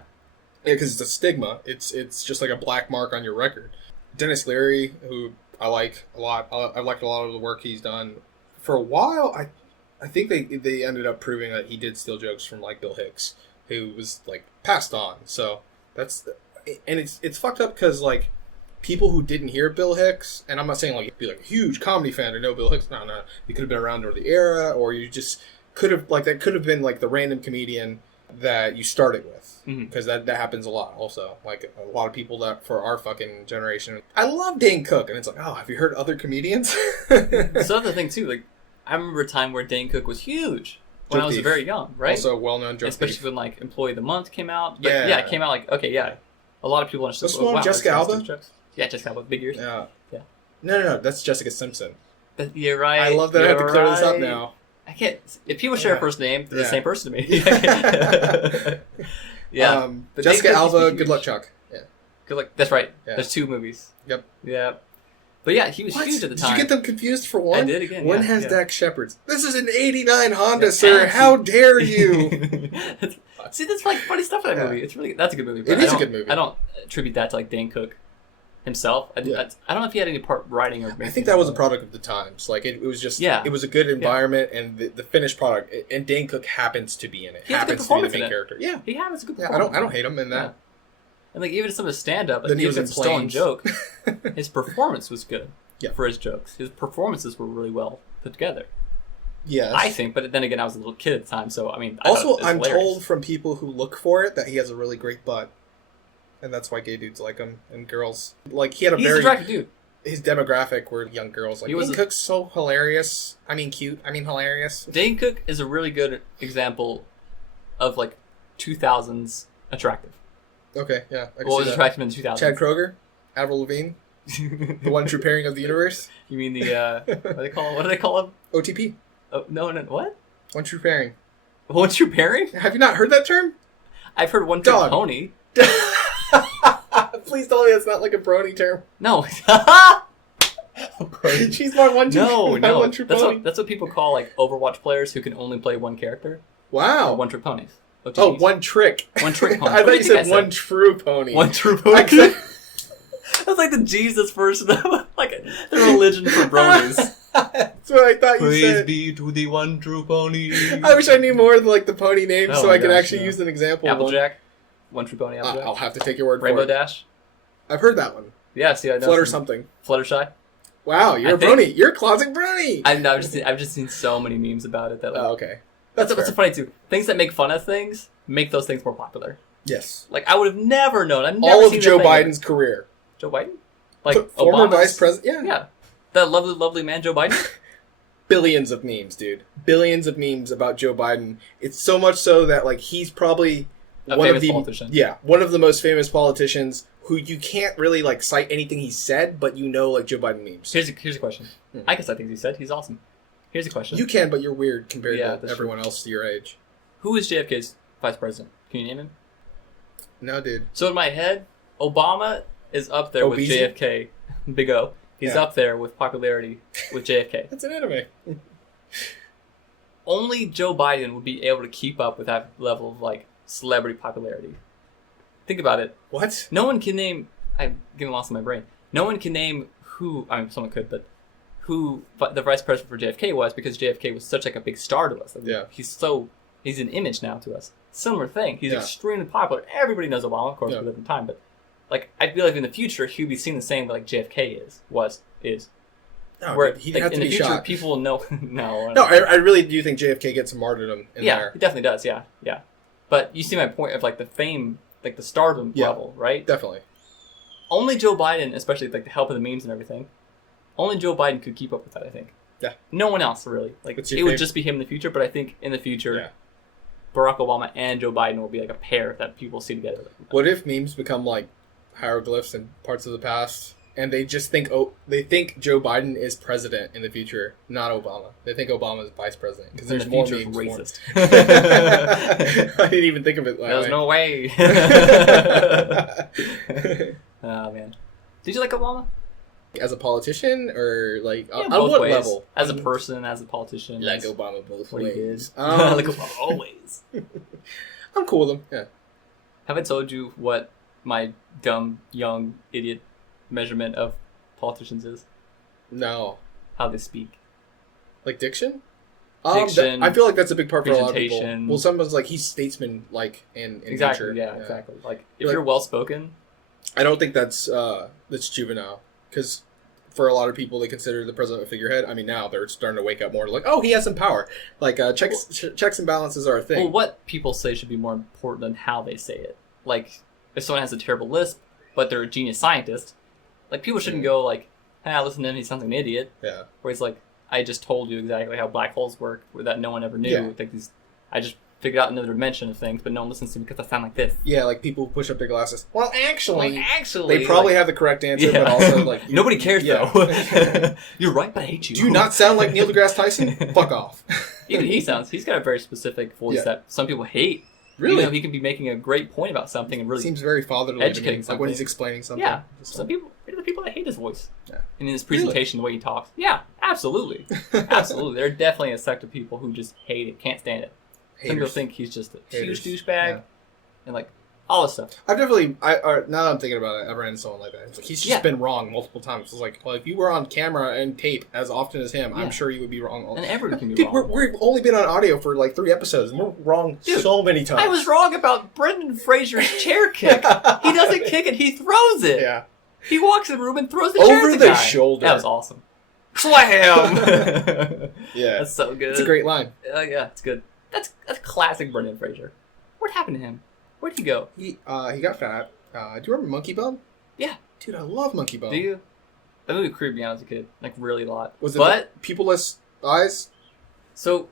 because it's a stigma. It's just like a black mark on your record. Dennis Leary, who I like a lot. I've liked a lot of the work he's done. For a while, I think they ended up proving that he did steal jokes from, like, Bill Hicks, who was, like, passed on. So that's, and it's fucked up, because, like, people who didn't hear Bill Hicks, and I'm not saying, like, be like a huge comedy fan or know Bill Hicks. No, you could have been around during the era, or you just could have, like, that could have been, like, the random comedian that you started with. Mhm. Because that happens a lot also. Like, a lot of people that, for our fucking generation, I love Dane Cook. And it's like, oh, have you heard other comedians? That's the thing, too. Like, I remember a time where Dane Cook was huge when Joke I was thief. very young, right? Also, well-known joke Especially thief. when, like, Employee of the Month came out. But, Yeah. it came out, like, okay, yeah. A lot of people understood. What's the one with Jessica Alba? Yeah, Jessica Alba. Big ears. Yeah. Yeah. No. That's Jessica Simpson. You're right. I love that I have to You're clear this up right. now. I can't. If people share a Yeah. first name, they're Yeah. the same person to me. Yeah. But Jessica Dane Cook Alba, used to be Good Luck huge. Chuck. Yeah. Good luck. That's right. Yeah. There's 2 movies. Yep. Yeah. But yeah, he was What? huge at the Did time. you get them confused for one? I did again. One yeah, has yeah. Dax Shepard's. This is an '89 Honda, Yeah, sir. and- How dare you? See, that's like funny stuff in that Yeah. movie. That's a good movie. It But is I a don't- good movie. I don't attribute that to like Dane Cook himself. I don't know if he had any part writing or. I think that was a product of the times. Like it was just. Yeah. It was a good environment, and the finished product. And Dane Cook happens to be in it. He has a good Happens to be the performance in main it. character. Yeah. He had a good. Yeah. I don't hate him in that. Yeah. And like even some of his stand up, like Then he was even in if it's a stolen Planes. joke, his performance was good. Yeah. For his jokes, his performances were really well put together. Yes. I think, but then again, I was a little kid at the time, so I mean. Also, it's I'm hilarious. told from people who look for it that he has a really great butt, and that's why gay dudes like him and girls. Like he had a He's very a attractive dude. his demographic were young girls. Like He was Dane Cook's so hilarious. I mean, cute. I mean, hilarious. Dane Cook is a really good example of like 2000s attractive. Okay, yeah. I can What see was that. attractive in the 2000s? Chad Kroger, Avril Lavigne, the one true pairing of the universe. You mean the what do they call him? OTP, Oh no, what? one true pairing. One true pairing? Have you not heard that term? I've heard one true Dog. pony. Please tell me that's not like a brony term. No. She's my one true, no, my no. one true pony. That's what people call like Overwatch players who can only play one character. Wow. Or one trick ponies. OTPs. Oh, one trick. One trick pony. I What do thought you you think I said said? one true pony. One true pony. I said- That's like the Jesus version of like the religion for bronies. That's what I thought you said. be to the one true pony. I wish I knew more of like the pony names Oh so my I could gosh, actually no. use an example. of one. Applejack. One true pony, Applejack. I'll have to take your word Rainbow for it. Dash. I've heard that one. Yeah, see, I know. Flutter some- something. Fluttershy. Wow, you're I a think- brony. You're a closet brony. I've just seen so many memes about it that like, Oh, okay. that's fair. what's funny too. Things that make fun of things make those things more popular. Yes. Like I would have never known. I've never All of seen Joe that thing. Biden's career. Joe Biden, like Former Obama's- vice president. Yeah. Yeah, that lovely, lovely man, Joe Biden. Billions of memes, dude. Billions of memes about Joe Biden. It's so much so that like he's probably A one of famous the politician. yeah, one of the most famous politicians who you can't really like cite anything he said, but you know like Joe Biden memes. Here's a question. Hmm. I guess I think he said he's awesome. Here's a question. You can, but you're weird compared Yeah, to that's everyone else your age. Who is JFK's vice president? Can you name him? No, dude. So in my head, Obama is up there with Obese? JFK. Big O. He's Yeah. up there with popularity with JFK. That's an anime. Only Joe Biden would be able to keep up with that level of like celebrity popularity. Think about it. What? No one can name. I'm getting lost in my brain. No one can name who. I mean, someone could, but who the vice president for JFK was because JFK was such like a big star to us. Like, Yeah. He's an image now to us. Similar thing. He's Yeah. extremely popular. Everybody knows Obama, of course, Yeah. we live in time, but like I feel like in the future he'll be seen the same way like JFK is. No, Where dude, he'd like, have to in the be future shot. people will know. No, No, I really do think JFK gets some martyrdom in yeah, there. he definitely does. Yeah. But you see my point of like the fame, like the stardom Yeah. level, right? Definitely. Only Joe Biden, especially like the help of the memes and everything, only Joe Biden could keep up with that. I think. Yeah. No one else really. Like What's it your would favorite- just be him in the future. But I think in the future, Yeah. Barack Obama and Joe Biden will be like a pair that people see together. What if memes become like hieroglyphs and parts of the past, and they just think they think Joe Biden is president in the future, not Obama. They think Obama is vice president because In there's the more future, memes. racist. I didn't even think of it that There's way. no way. Oh man, did you like Obama? As a politician, or like Yeah, on both what ways. level? As a person, as a politician, Like as Obama both what he did. ways. Like Obama always. I'm cool with him. Yeah. Have I told you what my dumb, young, idiot measurement of politicians is? No. How they speak. Like diction? Diction, I feel like that's a big part for a lot of people. presentation. Well, someone's like he's statesman like in Exactly. nature. Yeah, exactly. Like if Like- you're well spoken, I don't think that's juvenile because for a lot of people, they consider the president a figurehead. I mean, now they're starting to wake up more to like, oh, he has some power. Like, checks and balances are a thing. Well, what people say should be more important than how they say it. Like, if someone has a terrible lisp, but they're a genius scientist, like, people shouldn't go like, hey, listen to him, he sounds like an idiot. Yeah. Where he's like, I just told you exactly how black holes work that no one ever knew. Yeah. Like I just figured out another dimension of things, but no one listens to me because I sound like this. Yeah, like people who push up their glasses. Well, actually, they probably have the correct answer, but also like nobody cares though. You're right, but I hate you. Do you not sound like Neil deGrasse Tyson? Fuck off. Even he's got a very specific voice that some people hate. Really? Even though he can be making a great point about something and really seems very fatherly educating to me, something. like when he's explaining something. Yeah, some people are the people that hate his voice. Yeah. And in his presentation, the way he talks. Yeah, absolutely. Absolutely. There are definitely a sect of people who just hate it, can't stand it. Some people think he's just a huge douchebag and like all this stuff. I've definitely, now that I'm thinking about it, I've ran into someone like that. It's like, he's just been wrong multiple times. It's like, well, if you were on camera and tape as often as him, I'm sure you would be wrong. And everyone can be wrong. We've only been on audio for like 3 episodes, and we're wrong so many times. I was wrong about Brendan Fraser's chair kick. He doesn't kick it, he throws it. Yeah. He walks in the room and throws the chair over at the guy. shoulder. That was awesome. Slam! Yeah. That's so good. It's a great line. Yeah, it's good. That's classic Brendan Fraser. What happened to him? Where'd he go? He got fat. Do you remember Monkey Bone? Yeah. Dude, I love Monkey Bone. Do you? That movie creeped me out as a kid. Like, really a lot. Was it like peopleless eyes? So...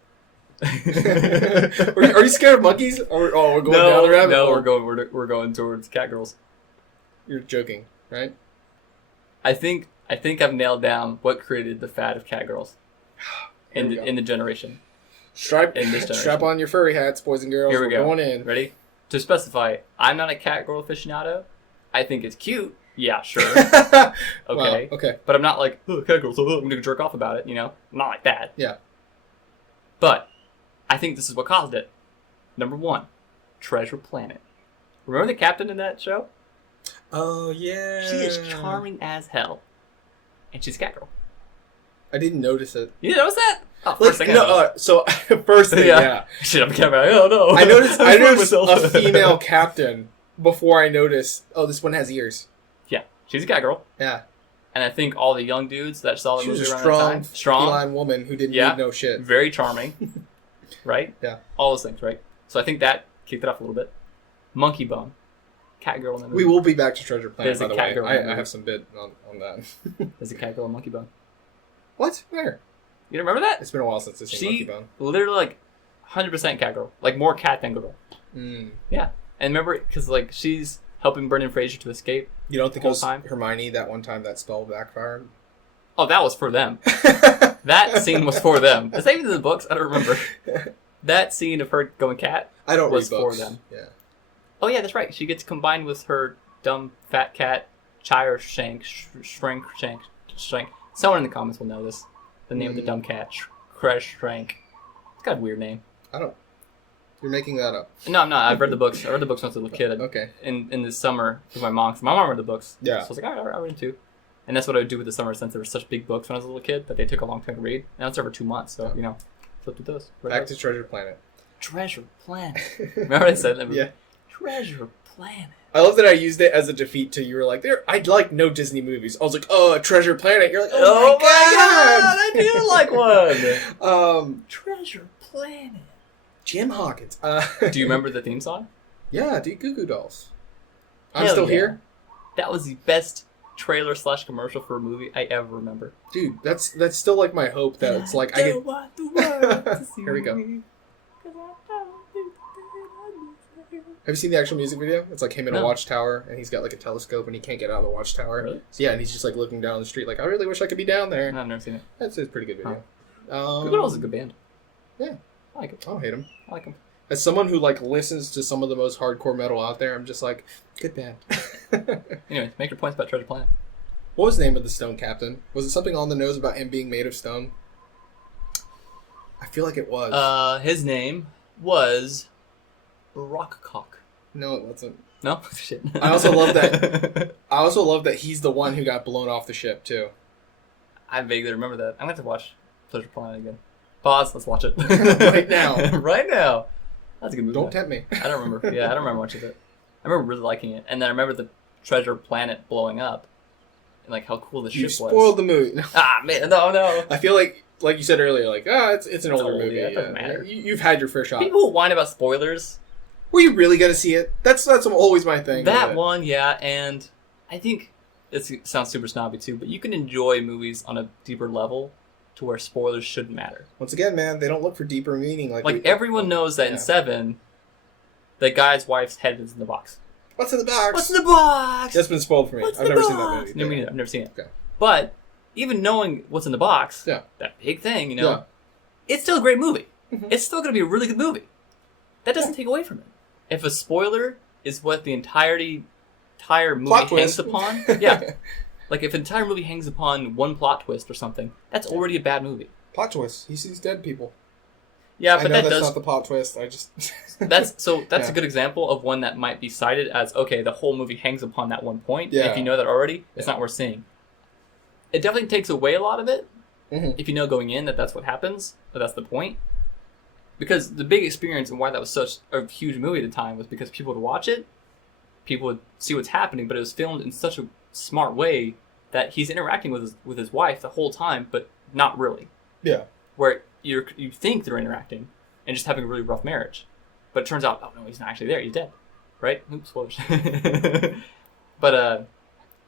are you scared of monkeys? Or, we're going down the rabbit hole? No, we're going towards cat girls. You're joking, right? I think I've nailed down what created the fad of cat girls in the generation. Strap on your furry hats, boys and girls. Here we go. Going in. Ready? To specify, I'm not a cat girl aficionado. I think it's cute. Yeah, sure. Okay. Wow, okay. But I'm not like, oh, cat girls, I'm going to jerk off about it, you know? I'm not like that. Yeah. But I think this is what caused it. Number 1, Treasure Planet. Remember the captain in that show? Oh, yeah. She is charming as hell. And she's a cat girl. I didn't notice it. You didn't notice that? Oh, first thing first thing, yeah. Shit, I'm camera. Oh, no. I noticed a female captain before I noticed, oh, this one has ears. Yeah, she's a cat girl. Yeah. And I think all the young dudes that saw the movie was around that time. Strong, feline woman who didn't need no shit. Very charming. Right? Yeah. All those things, right? So I think that kicked it off a little bit. Monkey Bone. Cat girl in the movie. We will be back to Treasure Planet, by the way. I have some bit on that. There's a cat girl in Monkey Bone. What? Where? You don't remember that? It's been a while since I've seen Monkey Bone. Literally like 100% cat girl. Like more cat than girl. Mm. Yeah. And remember, because like she's helping Brendan Fraser to escape. You don't think it was Hermione that one time that spell backfired? Oh, that was for them. That scene was for them. Is that even in the books? I don't remember. That scene of her going cat was for them. Yeah. Oh, yeah, that's right. She gets combined with her dumb fat cat, Chire Shank. Someone in the comments will know this. The name of the dumb cat. Crash Shrank. It's got a weird name. I don't... You're making that up. No, I'm not. I've read the books. I read the books when I was a little kid. Okay. In the summer with my mom. My mom read the books. Yeah. So I was like, all right, I'll read them too. And that's what I would do with the summer since there were such big books when I was a little kid that they took a long time to read. And I was there for 2 months, so, you know, flipped through those. Back to Treasure Planet. Treasure Planet. Remember what I said? Yeah. Treasure Planet. I love that I used it as a defeat to you were like, I'd like no Disney movies. I was like, oh, Treasure Planet. You're like, oh my God, I do like one. Treasure Planet. Jim Hawkins. Do you remember the theme song? Yeah, dude, Goo Goo Dolls. I'm Still Here. That was the best trailer / commercial for a movie I ever remember. Dude, that's still like my hope that it's like I want the world to see Here we go. me. Have you seen the actual music video? It's like him in a watchtower, and he's got like a telescope, and he can't get out of the watchtower. Really? So, yeah, and he's just like looking down the street, like I really wish I could be down there. No, I've never seen it. That's a pretty good video. Goo Goo Dolls is a good band. Yeah, I like it. I don't hate him. I like him. As someone who like listens to some of the most hardcore metal out there, I'm just like, good band. Anyway, make your points about Treasure Planet. What was the name of the stone captain? Was it something on the nose about him being made of stone? I feel like it was. His name was Rockcock. No, it wasn't. No? Shit. I also love that. I also love that he's the one who got blown off the ship too. I vaguely remember that. I'm going to have to watch Treasure Planet again. Pause. Let's watch it. Right now. Right now. That's a good movie. Don't tempt me. I don't remember. Yeah, I don't remember much of it. I remember really liking it. And then I remember the Treasure Planet blowing up. and like how cool the You ship was. spoiled the movie. Ah man, no. I feel like you said earlier, like it's an older old, movie. yeah, it doesn't matter. You've had your fair shot. People who whine about spoilers. Were you really gonna see it? That's always my thing. That one, yeah, and I think it sounds super snobby too, but you can enjoy movies on a deeper level to where spoilers shouldn't matter. Once again, man, they don't look for deeper meaning. Like everyone knows that in 7, the guy's wife's head is in the box. What's in the box? What's in the box? That's been spoiled for me. I've never seen that movie. No, me neither. I've never seen it. Okay. But even knowing what's in the box, that big thing, it's still a great movie. Mm-hmm. It's still going to be a really good movie. That doesn't take away from it. If a spoiler is what the entire movie hangs upon, like if an entire movie hangs upon one plot twist or something, that's already a bad movie. Plot twist. He sees dead people. Yeah, but that's not the plot twist. I just that's a good example of one that might be cited as okay. The whole movie hangs upon that one point. Yeah. If you know that already, it's not worth seeing. It definitely takes away a lot of it if you know going in that that's what happens. But that's the point. Because the big experience and why that was such a huge movie at the time was because people would watch it, people would see what's happening, but it was filmed in such a smart way that he's interacting with his wife the whole time, but not really. Yeah. Where you think they're interacting and just having a really rough marriage. But it turns out, oh no, he's not actually there, he's dead. Right? Oops, spoilers. But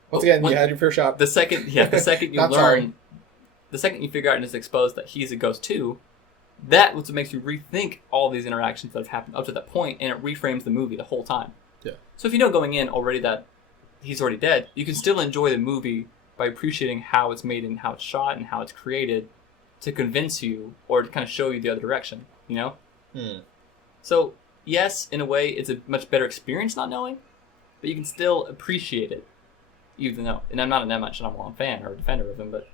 once again, you had your first shot. The second you learn, the second you figure out and it's exposed that he's a ghost too, that what makes you rethink all these interactions that have happened up to that point, and it reframes the movie the whole time. Yeah. So if you know going in already that he's already dead, you can still enjoy the movie by appreciating how it's made and how it's shot and how it's created to convince you or to kind of show you the other direction, So, yes, in a way, it's a much better experience not knowing, but you can still appreciate it, even though, and I'm not an M. Night Shyamalan fan or a defender of him, but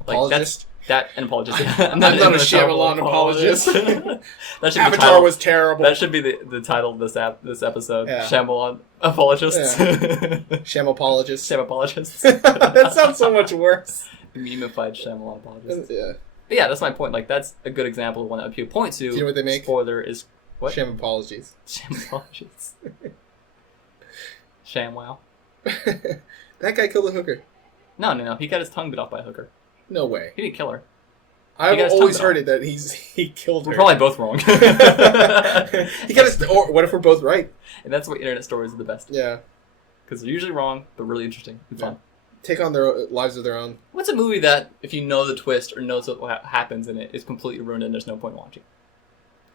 apologist? An apologist. I'm not a Shyamalan apologist. That should Avatar was terrible. That should be the title of this episode. Yeah. Shyamalan apologists. Yeah. Shyamapologists. Shyamapologists. That sounds so much worse. Memified Shyamalan apologists. Yeah. But yeah, that's my point. Like, that's a good example of one that people point to. Do you know what they make? Spoiler is what? Shyamapologies. Shyamapologies. ShamWow. That guy killed a hooker. No. He got his tongue bit off by a hooker. No way. He didn't kill her. I've always heard it that he killed her. We're probably both wrong. He got his. Or what if we're both right? And that's why internet stories are the best. Yeah. Because they're usually wrong, but really interesting and fun. Take on their lives of their own. What's a movie that, if you know the twist or knows what happens in it, is completely ruined and there's no point watching?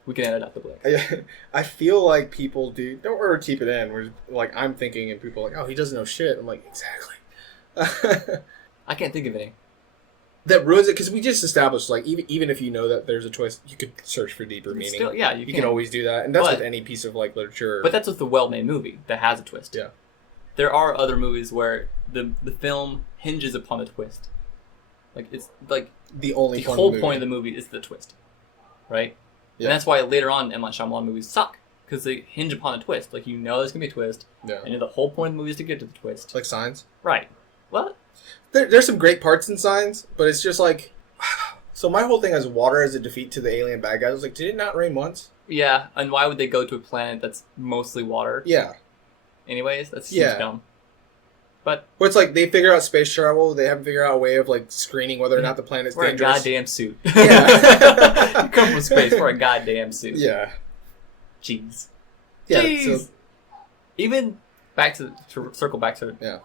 We can edit out the blank. I feel like people do. Don't ever keep it in. Where like I'm thinking, and people are like, "Oh, he doesn't know shit." I'm like, exactly. I can't think of any. That ruins it because we just established like even if you know that there's a twist, you could search for deeper meaning. Still, yeah, you can always do that, and that's with any piece of like literature. But that's with the well-made movie that has a twist. Yeah. There are other movies where the film hinges upon a twist. Like it's like the whole point of the movie is the twist, right? Yeah. And that's why later on M. Night Shyamalan movies suck because they hinge upon a twist. Like you know there's gonna be a twist, and the whole point of the movie is to get to the twist. Like Signs, right? What? There's some great parts in Signs, but it's just like so. My whole thing as water as a defeat to the alien bad guys. I was like, did it not rain once? Yeah, and why would they go to a planet that's mostly water? Yeah. Anyways, that's dumb. But well, it's like they figure out space travel. They haven't figured out a way of like screening whether or not the planet's dangerous. Wear a goddamn suit. Yeah. You come from space for a goddamn suit. Yeah. Jeez. Yeah. Jeez. So, even back to circle back to the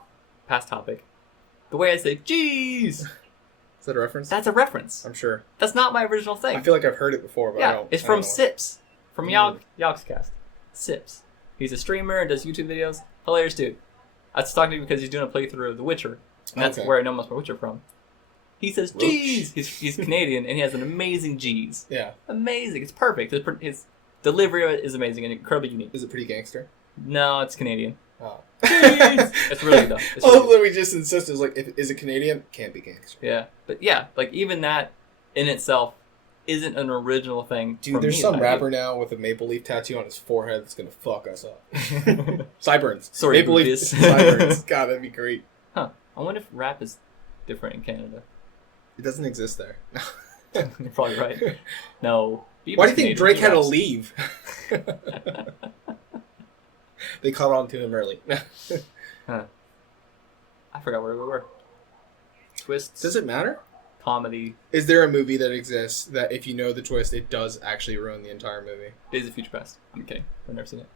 past topic. The way I say "jeez." Is that a reference? That's a reference. I'm sure. That's not my original thing. I feel like I've heard it before, but I don't. It's from Sips. From Yogscast. Sips. He's a streamer and does YouTube videos. Hilarious dude. I was talking to him because he's doing a playthrough of The Witcher. And that's where I know most of my Witcher from. He says, "Jeez." He's Canadian and he has an amazing G's. Yeah. Amazing. It's perfect. His delivery of it is amazing and incredibly unique. Is it pretty gangster? No, it's Canadian. Oh. It's really though. We just insist is like, is it Canadian? Can't be gangster. Yeah, but yeah, like even that in itself isn't an original thing. Dude, there's some rapper now with a maple leaf tattoo on his forehead that's gonna fuck us up. Sideburns. Sorry, maple leaf sideburns. God, that'd be great. Huh? I wonder if rap is different in Canada. It doesn't exist there. You're probably right. No. Why do you think Drake had to leave? They caught on to him early. Huh. I forgot where we were. Twists. Does it matter? Comedy. Is there a movie that exists that if you know the twist, it does actually ruin the entire movie? Days of Future Past. I'm kidding. I've never seen it.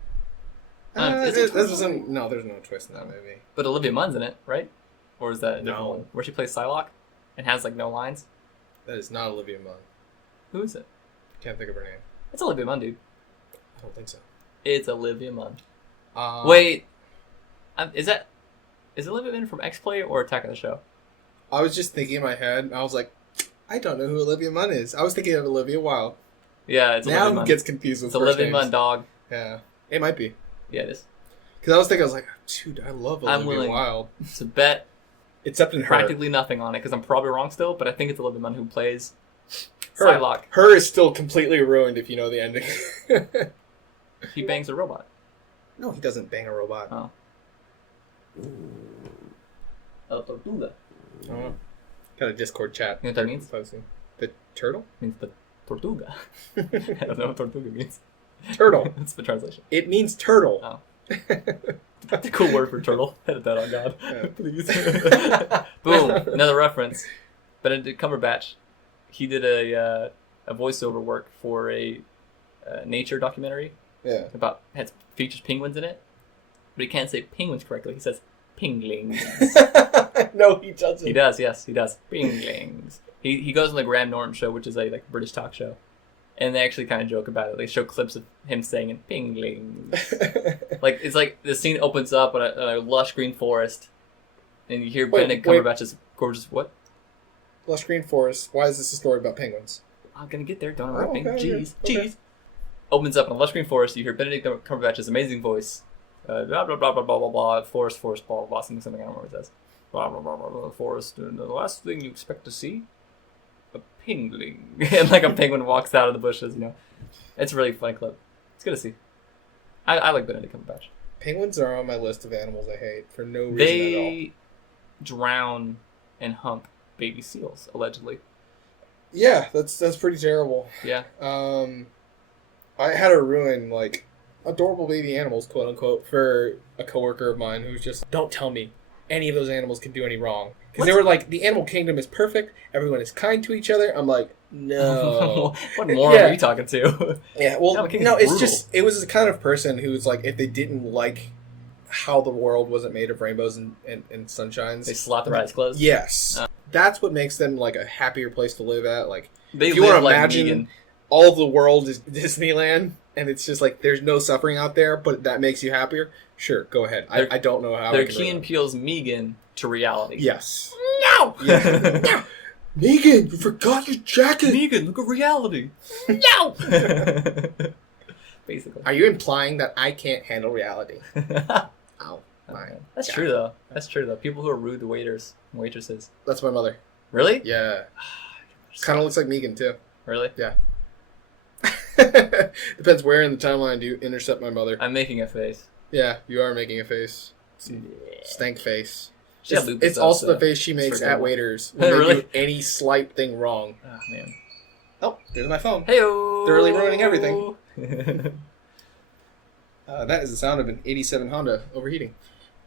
No, there's no twist in that movie. But Olivia Munn's in it, right? Or is that a different No. one? Where she plays Psylocke and has like no lines? That is not Olivia Munn. Who is it? Can't think of her name. It's Olivia Munn, dude. I don't think so. It's Olivia Munn. Uh, Wait. Is Olivia Munn from X-Play or Attack on the Show? I was just thinking in my head, I was like, I don't know who Olivia Munn is. I was thinking of Olivia Wilde. Yeah, it's Olivia Now Munn. it gets confused with It's first Olivia names. Munn, dog. Yeah. It might be. Yeah, it is. Because I was thinking, I was like, dude, I love I'm Olivia willing Wilde. to bet Except in her. practically nothing on it because I'm probably wrong still, but I think it's Olivia Munn who plays Her. Psylocke. Her is still completely ruined if you know the ending. He bangs a robot. No, he doesn't bang a robot. Oh. El Tortuga. Oh. Got a Discord chat. You know what that means? Posting. The turtle? It means the Tortuga. I don't know what Tortuga means. Turtle. That's the translation. It means turtle. Oh. That's a cool word for turtle. Edit that on God. Yeah. Please. Boom. Another reference. Benedict Cumberbatch. He did a voiceover work for a nature documentary Yeah. about features penguins in it, but he can't say penguins correctly. He says pinglings. No, he doesn't. He does, yes, he does. Pinglings. He goes on the Graham Norton show, which is a British talk show, and they actually kind of joke about it. They show clips of him saying it, pinglings. It's like the scene opens up on a lush green forest, and you hear Benedict Cumberbatch's gorgeous what? Lush green forest. Why is this a story about penguins? I'm gonna get there. Don't interrupt me. Okay, Jeez, okay. jeez. Opens up in a lush green forest. You hear Benedict Cumberbatch's amazing voice. Blah blah blah blah blah blah blah. Forest, blah blah blah. Something I don't remember what it says. Blah blah blah blah blah. Forest. And the last thing you expect to see, a pingling. And like a penguin walks out of the bushes. You know, it's a really funny clip. It's good to see. I like Benedict Cumberbatch. Penguins are on my list of animals I hate for no reason at all. They drown and hump baby seals allegedly. Yeah, that's pretty terrible. Yeah. I had to ruin like adorable baby animals, quote unquote, for a coworker of mine who's just, don't tell me any of those animals can do any wrong. Because they were like, the animal kingdom is perfect, everyone is kind to each other. I'm like, no. What moron are you talking to? Yeah, well, Animal Kingdom's no, it's brutal. just, it was the kind of person who's like, if they didn't like how the world wasn't made of rainbows and sunshines. They slap their eyes closed? Yes. That's what makes them like a happier place to live at. Like, They if you want live to like imagine Negan. all of the world is Disneyland, and it's just like there's no suffering out there, but that makes you happier. Sure, go ahead. I don't know how. They're Key and Peele's Megan to reality. Yes. No. Yeah. Megan, you forgot your jacket. Megan, look at reality. No. Basically. Are you implying that I can't handle reality? Ow. My That's God. true though. That's true though. People who are rude to waiters and waitresses. That's my mother. Really? Yeah. Kind of looks like Megan too. Really? Yeah. Depends where in the timeline do you intercept my mother. I'm making a face. Yeah, you are making a face. Yeah. Stank face. She had lupus It's though, also so the face she makes at forgettable. waiters when they Really? do any slight thing wrong. Oh man. Oh, there's my phone. Heyo. Thoroughly ruining everything. That is the sound of an 87 Honda overheating.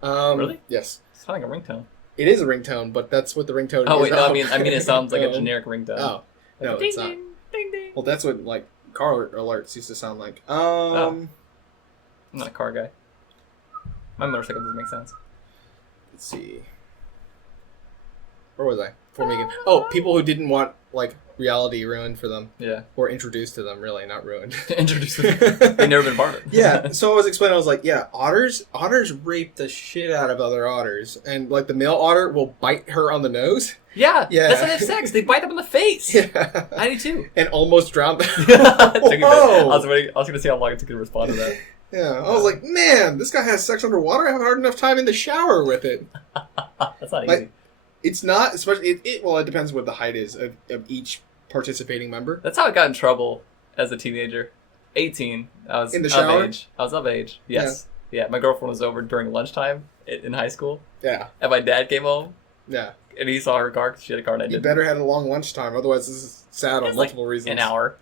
Really? Yes. It's kind of like a ringtone. It is a ringtone, but that's what the ringtone is. Oh wait, no, of. I mean it sounds like a generic ringtone. Oh. Like No, ding, it's not. ding, ding, ding. Well, that's what like car alerts used to sound like. I'm not a car guy. My motorcycle doesn't make sense. Let's see. Where was I? Before Megan. Oh, people who didn't want like reality ruined for them, Yeah. or introduced to them, really, not ruined. Introduce them. They've never been part of it. Yeah, so I was explaining, I was like, yeah, otters rape the shit out of other otters, and like the male otter will bite her on the nose. Yeah. Yeah. That's how they have sex. They bite them in the face. Yeah. I do too. And almost drown them. I was Whoa. waiting. I was going to see how long it took you to respond to that. Yeah, I was like, man, this guy has sex underwater. I have a hard enough time in the shower with it. That's not Like, easy. it's not, especially, well, it depends what the height is of each participating member. That's how I got in trouble as a teenager. 18. I was In the shower? of age. I was of age. Yes. Yeah. My girlfriend was over during lunchtime in high school, Yeah, and my dad came home, yeah. and he saw her car because she had a car and I You didn't. better have a long lunchtime, otherwise this is sad on It's like multiple reasons. An hour,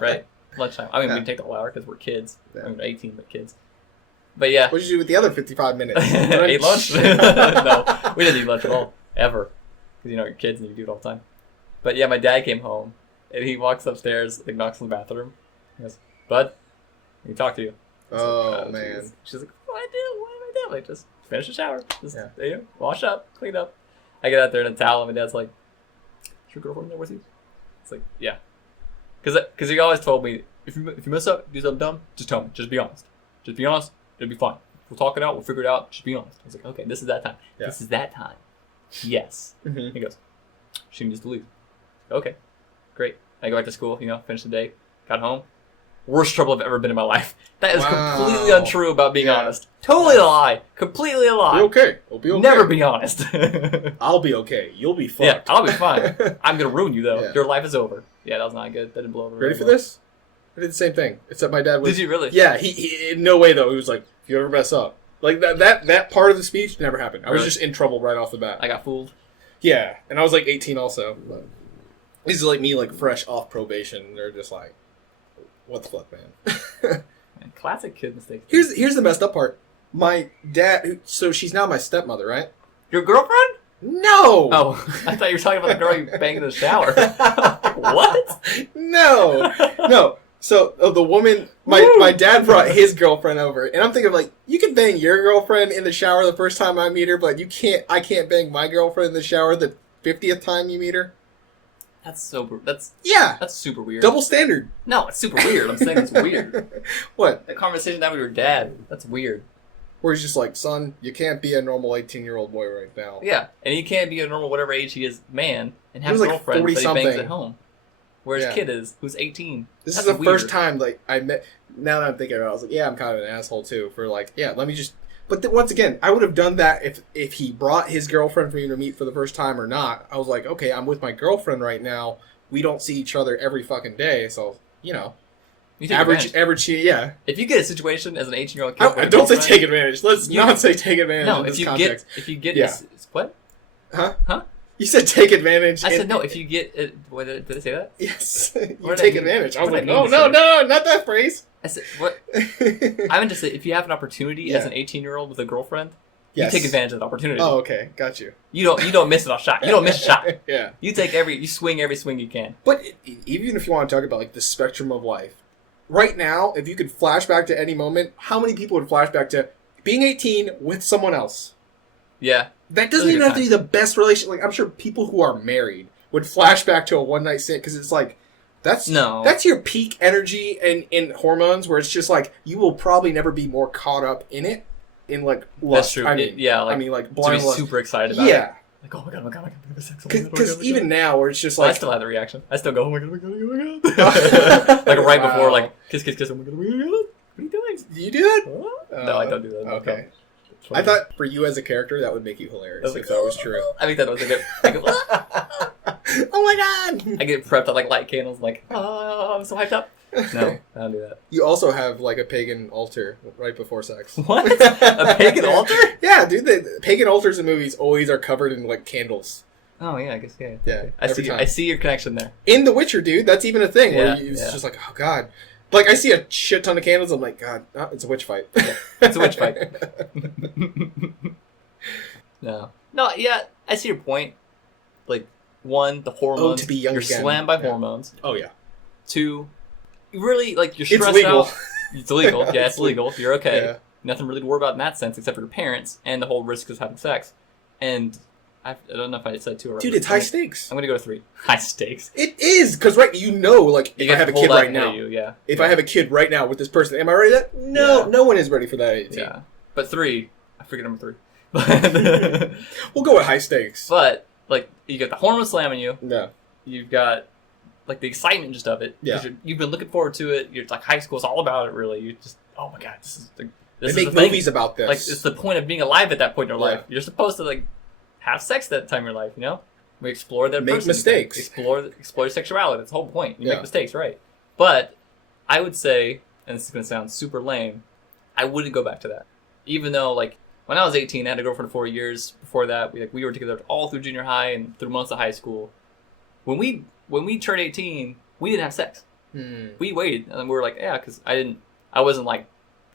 right? Lunchtime. I mean, Yeah. we take the whole hour because we're kids. Yeah. I mean, 18, but kids. But yeah. What did you do with the other 55 minutes? Ate lunch? No, we didn't eat lunch at all. Ever. Because, you know, you're kids and you do it all the time. But yeah, my dad came home, and he walks upstairs, like, knocks on the bathroom. He goes, Bud, let me talk to you. Oh, man. She's like, what do I do? What do I do? Like, just finish the shower. Just, you know, wash up, clean up. I get out there in a towel, and my dad's like, is your girlfriend there with you? It's like, yeah. Because he always told me, if you mess up, do something dumb, just tell me. Just be honest. Just be honest. It'll be fine. We'll talk it out. We'll figure it out. Just be honest. I was like, okay, this is that time. Yeah. This is that time. Yes. Mm-hmm. He goes, she needs to leave. Okay, great. I go back to school, you know, finish the day, got home. Worst trouble I've ever been in my life. That is completely untrue about being honest. Totally a lie. Completely a lie. Be okay. We'll be okay. Never be honest. I'll be okay. You'll be fucked. Yeah, I'll be fine. I'm going to ruin you, though. Yeah. Your life is over. Yeah, that was not good. That didn't blow over. Ready for this? I did the same thing, except my dad was... Did you really? Yeah, he in no way, though. He was like, if you ever mess up. Like, that part of the speech never happened. I was just in trouble right off the bat. I got fooled. Yeah, and I was like 18 also. But this is like me, like, fresh off probation. They're just like... What the fuck, man? Man, classic kid mistake. Here's the messed up part. My dad... So she's now my stepmother, right? Your girlfriend? No! Oh, I thought you were talking about the girl you banged in the shower. What? No. So the woman... My dad brought his girlfriend over. And I'm thinking, like, you can bang your girlfriend in the shower the first time I meet her, but I can't bang my girlfriend in the shower the 50th time you meet her? That's super weird. Double standard. No, it's super weird. I'm saying it's weird. What? That conversation I had with your dad, that's weird. Where he's just like, son, you can't be a normal 18-year-old boy right now. Yeah, and he can't be a normal whatever age he is man and have a girlfriend that he bangs at home. Where his kid is, who's 18. This is the first time like I met... Now that I'm thinking about it, I was like, yeah, I'm kind of an asshole too. For like, yeah, let me just... But once again, I would have done that if he brought his girlfriend for me to meet for the first time or not. I was like, okay, I'm with my girlfriend right now. We don't see each other every fucking day, so, you know. Average, yeah. If you get a situation as an 18-year-old kid... I don't say take advantage. Let's not say take advantage in this context. If you get... What? Huh? You said take advantage. I said no, if you get... did I say that? Yes. You take advantage. I was like, no, not that phrase. I said, what? I meant to say, if you have an opportunity as an 18-year-old with a girlfriend, you take advantage of the opportunity. Oh, okay. Got you. You don't miss a shot. You don't miss a shot. Yeah. You swing every swing you can. But even if you want to talk about like the spectrum of life, right now, if you could flash back to any moment, how many people would flash back to being 18 with someone else? Yeah. That doesn't even have to be the best relationship. Like, I'm sure people who are married would flash back to a one-night stand because it's like, that's your peak energy and hormones where it's just like, you will probably never be more caught up in it. In like lust. That's true. Like blind lust. Super excited about it. Yeah. Like, oh my god, Because even now, where it's just like... I still have the reaction. I still go, oh my god, oh my god. Like right before, like, kiss, oh my god, oh my god. What are you doing? Do you do that? No, I don't do that. Okay. I thought for you as a character, that would make you hilarious if that was true. I think that was a good... Oh my god! I get prepped at like light candles, like, oh, I'm so hyped up. No, I don't do that. You also have like a pagan altar right before sex. What? A pagan altar? Yeah, dude. The pagan altars in movies always are covered in like candles. Oh yeah, I guess yeah. Yeah, I see your connection there. In The Witcher, dude, that's even a thing where it's just like, oh god. Like I see a shit ton of candles, I'm like, God, it's a witch fight. Yeah, it's a witch fight. No, yeah, I see your point. Like, one, the hormones. To be young you're again. slammed by hormones. Oh yeah. Two, really, like, you're stressed out. It's legal. Yeah, it's legal. You're okay. Yeah. Nothing really to worry about in that sense, except for your parents and the whole risk of having sex. And I don't know if I said 2 or... Dude, it's high stakes. I'm going to go to 3. High stakes. It is, because like, like, if I have a kid right now. If I have a kid right now with this person, am I ready for that? No, no one is ready for that 18. Yeah. But 3, I forget number 3. We'll go with high stakes. But, like, you got the hormone slamming you. Yeah. You've got, like, the excitement just of it. Yeah. You've been looking forward to it. You're like, high school's all about it, really. You just, oh my god, they make movies about this. Like, it's the point of being alive at that point in your life. You're supposed to, like, have sex that time in your life, you know? We explore that Make mistakes. Explore your sexuality. That's the whole point. You make mistakes, right? But I would say, and this is going to sound super lame, I wouldn't go back to that. Even though, like, when I was 18, I had a girlfriend for 4 years. Before that, we were together all through junior high and through months of high school. When we turned 18, we didn't have sex. We waited, and we were like, yeah, because I wasn't like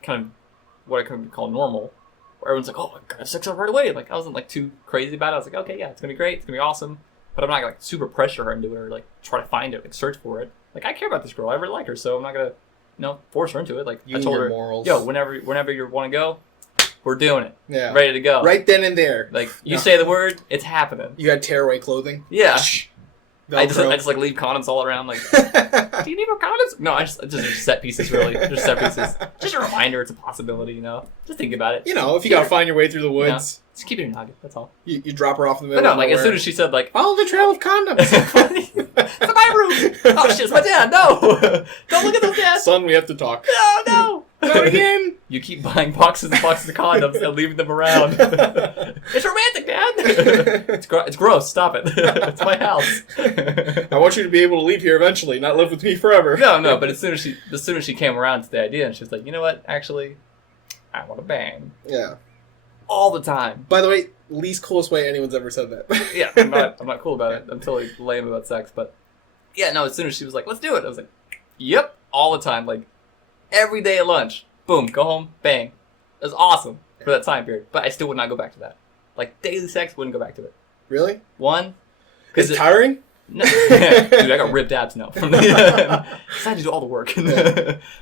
kind of what I could call normal, where everyone's like, oh, I got sex right away. Like, I wasn't like too crazy about it. I was like, okay, yeah, it's gonna be great, it's gonna be awesome. But I'm not gonna like super pressure her into it or like try to find it, like search for it. Like, I care about this girl, I really like her, so I'm not gonna, force her into it. Like, I told her, morals. yo, whenever you want to go, we're doing it. Yeah. Ready to go. Right then and there. Like, you say the word, it's happening. You had tearaway clothing. Yeah. I just like leave condoms all around. Like, do you need more condoms? No, I just set pieces really. Just set pieces. Just a reminder, it's a possibility. Just think about it. If you gotta find your way through the woods, just keep it in your nugget. That's all. You drop her off in the But middle. no, like as soon as she said like, follow the trail of condoms. It's my room. Oh shit, it's my dad. No, don't look at those dads. Son, we have to talk. No. Not again. You keep buying boxes and boxes of condoms and leaving them around. It's romantic, Dad. It's gross. Stop it. It's my house. I want you to be able to leave here eventually, not live with me forever. No. But as soon as she came around to the idea, and she was like, you know what? Actually, I want to bang. Yeah. All the time. By the way, least coolest way anyone's ever said that. Yeah, I'm not cool about it. I'm totally lame about sex, but yeah, no. As soon as she was like, let's do it, I was like, yep, all the time, like. Every day at lunch, boom, go home, bang. It was awesome for that time period, but I still would not go back to that. Like, daily sex, wouldn't go back to it. Really? One. Is it tiring? No. Dude, I got ripped abs now. From the I had to do all the work.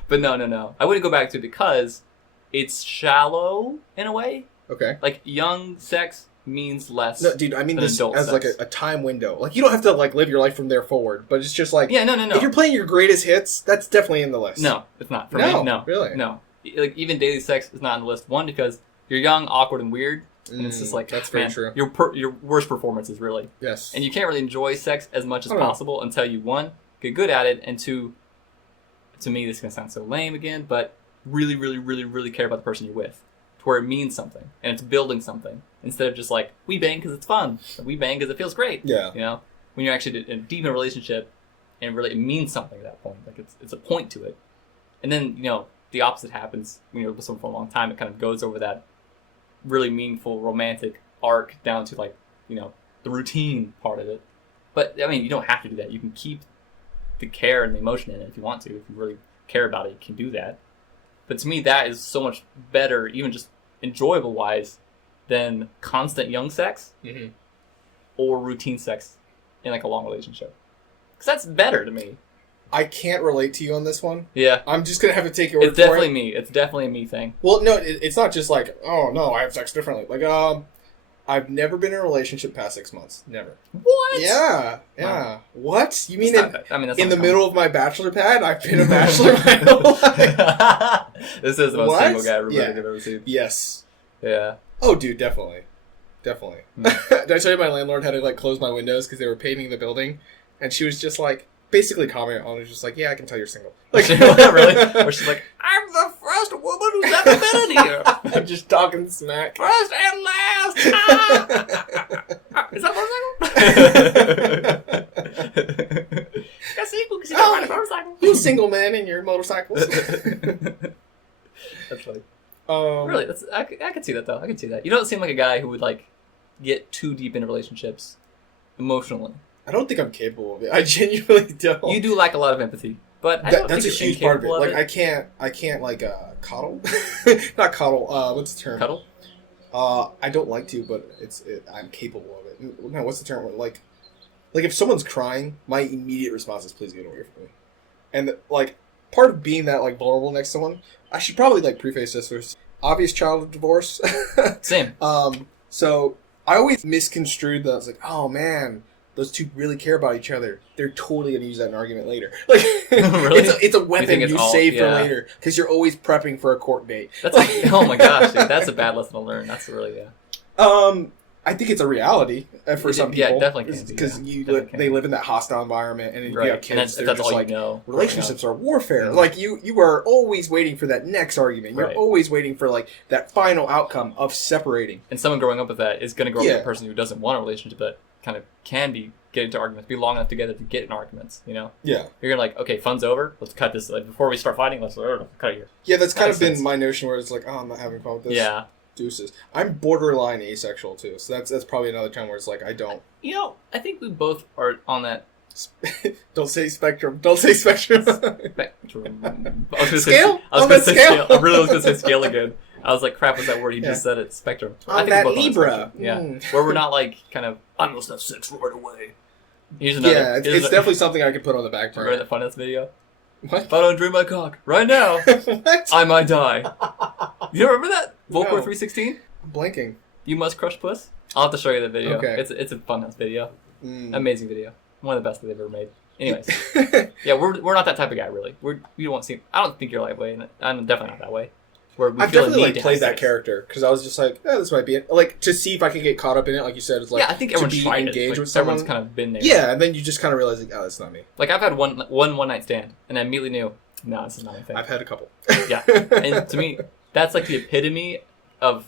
But no. I wouldn't go back to it because it's shallow in a way. Okay. Like, young sex means less. No, dude, I mean this as sex. like a time window. Like, you don't have to like live your life from there forward, but it's just like no. If you're playing your greatest hits, that's definitely in the list. No, it's not for me. No, really, no. Like even daily sex is not on the list. One, because you're young, awkward, and weird, and it's just like that's very true. Your worst performances really. Yes. And you can't really enjoy sex as much as possible until you one get good at it, and two, to me this is gonna sound so lame again, but really, really, really, really care about the person you're with, to where it means something and it's building something. Instead of just like, we bang because it's fun. We bang because it feels great. Yeah. When you're actually deep in a relationship and really it means something at that point. Like it's a point to it. And then, the opposite happens when you're with someone for a long time. It kind of goes over that really meaningful romantic arc down to like, the routine part of it. But I mean, you don't have to do that. You can keep the care and the emotion in it if you want to. If you really care about it, you can do that. But to me, that is so much better, even just enjoyable wise, than constant young sex or routine sex in like a long relationship. Because that's better to me. I can't relate to you on this one. Yeah. I'm just going to have to take your word for it. It's definitely me. It's definitely a me thing. Well, no, it's not just like, oh, no, I have sex differently. Like, I've never been in a relationship past 6 months. Never. What? Yeah. Wow. What? You mean that's in the middle of my bachelor pad, I've been a bachelor my whole life? This is the most single guy I've ever seen. Yes. Yeah. Oh, dude, definitely. Did I tell you my landlord had to like close my windows because they were painting the building, and she was just like basically commenting on it, just like, yeah, I can tell you're single. Like, really? Or she's like, I'm the first woman who's ever been in here. I'm just talking smack. First and last. Is that motorcycle? That's single because you don't ride a motorcycle. You single man in your motorcycles. That's funny. Really, I could see that though. I could see that. You don't seem like a guy who would like get too deep into relationships emotionally. I don't think I'm capable of it. I genuinely don't. You do lack a lot of empathy, but I don't that's think a huge part of it. Like I can't like coddle. Not coddle. What's the term? Cuddle. I don't like to, but I'm capable of it. No, what's the term? Like if someone's crying, my immediate response is, "Please get away from me." And like part of being that like vulnerable next to someone, I should probably like preface this with obvious child of divorce. Same. So I always misconstrued that. I was like, oh man, those two really care about each other. They're totally gonna use that in an argument later. Like, really? it's a weapon you save for later because you're always prepping for a court date. That's oh my gosh, dude, that's a bad lesson to learn. That's really I think it's a reality for some people. Yeah, it definitely can be. Because they live in that hostile environment, and if you have kids, they're that's just all like, you know. Relationships are warfare. Mm-hmm. Like, you are always waiting for that next argument. You're always waiting for, like, that final outcome of separating. And someone growing up with that is going to grow up with a person who doesn't want a relationship that kind of can get into arguments, be long enough together to get in arguments, you know? Yeah. You're like, okay, fun's over, let's cut this. Like, before we start fighting, let's cut it here. Yeah, that's kind of been my notion where it's like, oh, I'm not having fun with this. Yeah. Deuces. I'm borderline asexual too, so that's probably another time where it's like I don't. You know, I think we both are on that. Don't say spectrum. Don't say spectrum. Spectrum. Scale. I was going to say scale. I really was going to say scale again. I was like, crap, what's that word? You Yeah. just said it. Spectrum. On I think that we're both on the Libra. spectrum. Yeah. Mm. Where we're not like kind of, I must have sex right away. Here's Yeah, it's definitely something I could put on the back Remember burner. that Funnest video? What? If I don't dream my cock right now, What? I might die. You don't remember that? Volcor No. 316? I'm blanking. You must crush puss? I'll have to show you that video. Okay. It's a Funhouse video. Mm. Amazing video. One of the best that they've ever made. Anyways. Yeah, we're not that type of guy, really. We don't seem... I don't think you're that way. And I'm definitely not that way. Where we I've feel a definitely need like to played have that sex. character because I was just like, oh, this might be it. Like to see if I could get caught up in it. Like you said, it's like Yeah, I think to everyone's be tried engaged it. Like, with someone. everyone's kind of been there. Yeah, and then you just kind of realize like, oh, that's not me. Like I've had one night stand, and I immediately knew, no, this is not my thing. I've had a couple. Yeah, and to me, that's like the epitome of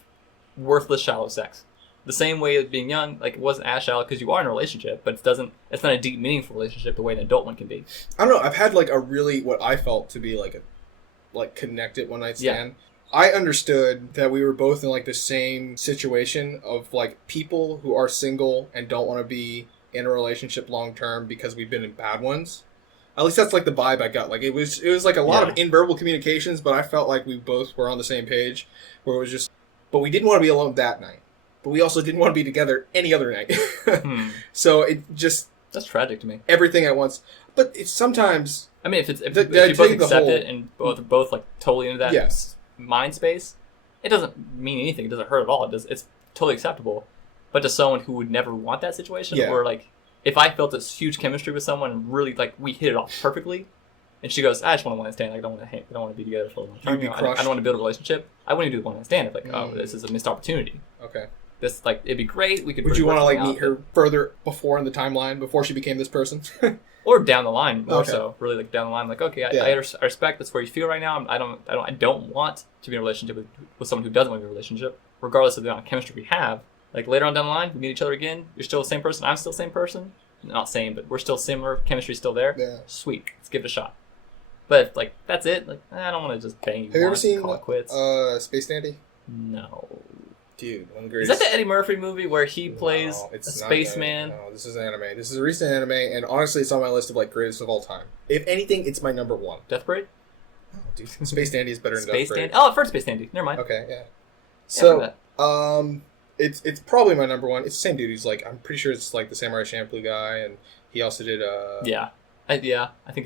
worthless, shallow sex. The same way as being young, like it wasn't as shallow because you are in a relationship, but it's not a deep, meaningful relationship the way an adult one can be. I don't know. I've had like a really what I felt to be like a connected one night stand. I understood that we were both in like the same situation of like people who are single and don't want to be in a relationship long term because we've been in bad ones. At least that's like the vibe I got. Like it was like a lot of inverbal communications, but I felt like we both were on the same page where it was just, but we didn't want to be alone that night. But we also didn't want to be together any other night. So it just... That's tragic to me. Everything at once. But it's sometimes... I mean, if you both accept it and both like totally into that mind space, it doesn't mean anything. It doesn't hurt at all. It's totally acceptable. But to someone who would never want that situation, or like, if I felt this huge chemistry with someone and really like we hit it off perfectly, and she goes, I just want to one night stand. I don't want to be together for a long time. I don't want to build a relationship. I wouldn't do the one night stand. Like, oh, this is a missed opportunity. Okay. This like it'd be great. We could. Would you want to like meet her further before in the timeline before she became this person, or down the line more so? Really like down the line. Like okay, I respect that's where you feel right now. I don't want to be in a relationship with someone who doesn't want to be in a relationship, regardless of the amount of chemistry we have. Like later on down the line, we meet each other again. You're still the same person. I'm still the same person. Not same, but we're still similar. Chemistry's still there. Yeah. Sweet. Let's give it a shot. But if, like that's it. Like I don't want to just bang you. Have you ever seen call it quits? Space Dandy? No. Dude, one of the Is greatest. that the Eddie Murphy movie where he plays a spaceman? No, this is anime. This is a recent anime, and honestly, it's on my list of like greatest of all time. If anything, it's my number one. Death Parade? Oh, dude, Space Dandy is better than Space Death Parade. Dandy? Oh, I've heard Space Dandy. Never mind. Okay, yeah. Yeah, So, it's probably my number one. It's the same dude. He's like, I'm pretty sure it's like the Samurai Champloo guy, and he also did I think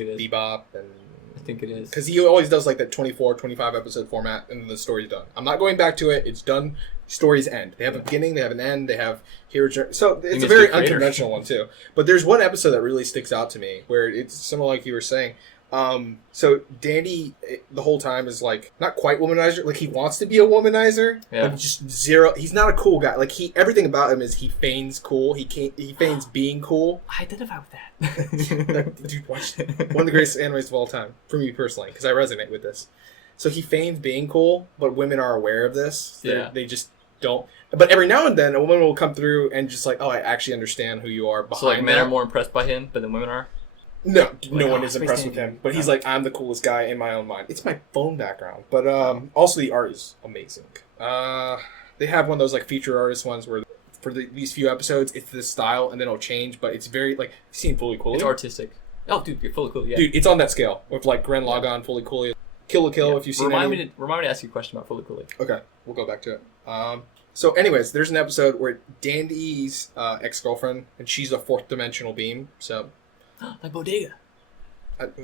it is. Bebop and. I think it is. Because he always does like that 24, 25 episode format, and then the story's done. I'm not going back to it. It's done. Stories end. They have a beginning, they have an end, they have hero journey. So it's a very unconventional one too. But there's one episode that really sticks out to me where it's similar like you were saying. So Dandy the whole time is like not quite womanizer. Like he wants to be a womanizer, but just zero. He's not a cool guy. Like everything about him is he feigns cool. He feigns being cool. I identify with that. Dude, watch one of the greatest animes of all time for me personally because I resonate with this. So he feigns being cool, but women are aware of this. They just don't. But every now and then, a woman will come through and just like, oh, I actually understand who you are behind. So like men are more impressed by him, but then women are. No, no one is impressed with him. But he's like, I'm the coolest guy in my own mind. It's my phone background. But also the art is amazing. They have one of those like feature artist ones where for these few episodes, it's this style and then it'll change. But it's very like, you've seen Fully Cooley? It's artistic. Oh, dude, you're Fully Cooley, yeah. Dude, it's on that scale with like Gren Lagann, Fully Cooley, Kill la Kill if you've seen Remind me to ask you a question about Fully Cooley. Okay, we'll go back to it. So anyways, there's an episode where Dandy's ex-girlfriend, and she's a fourth dimensional being, so... like Bodega.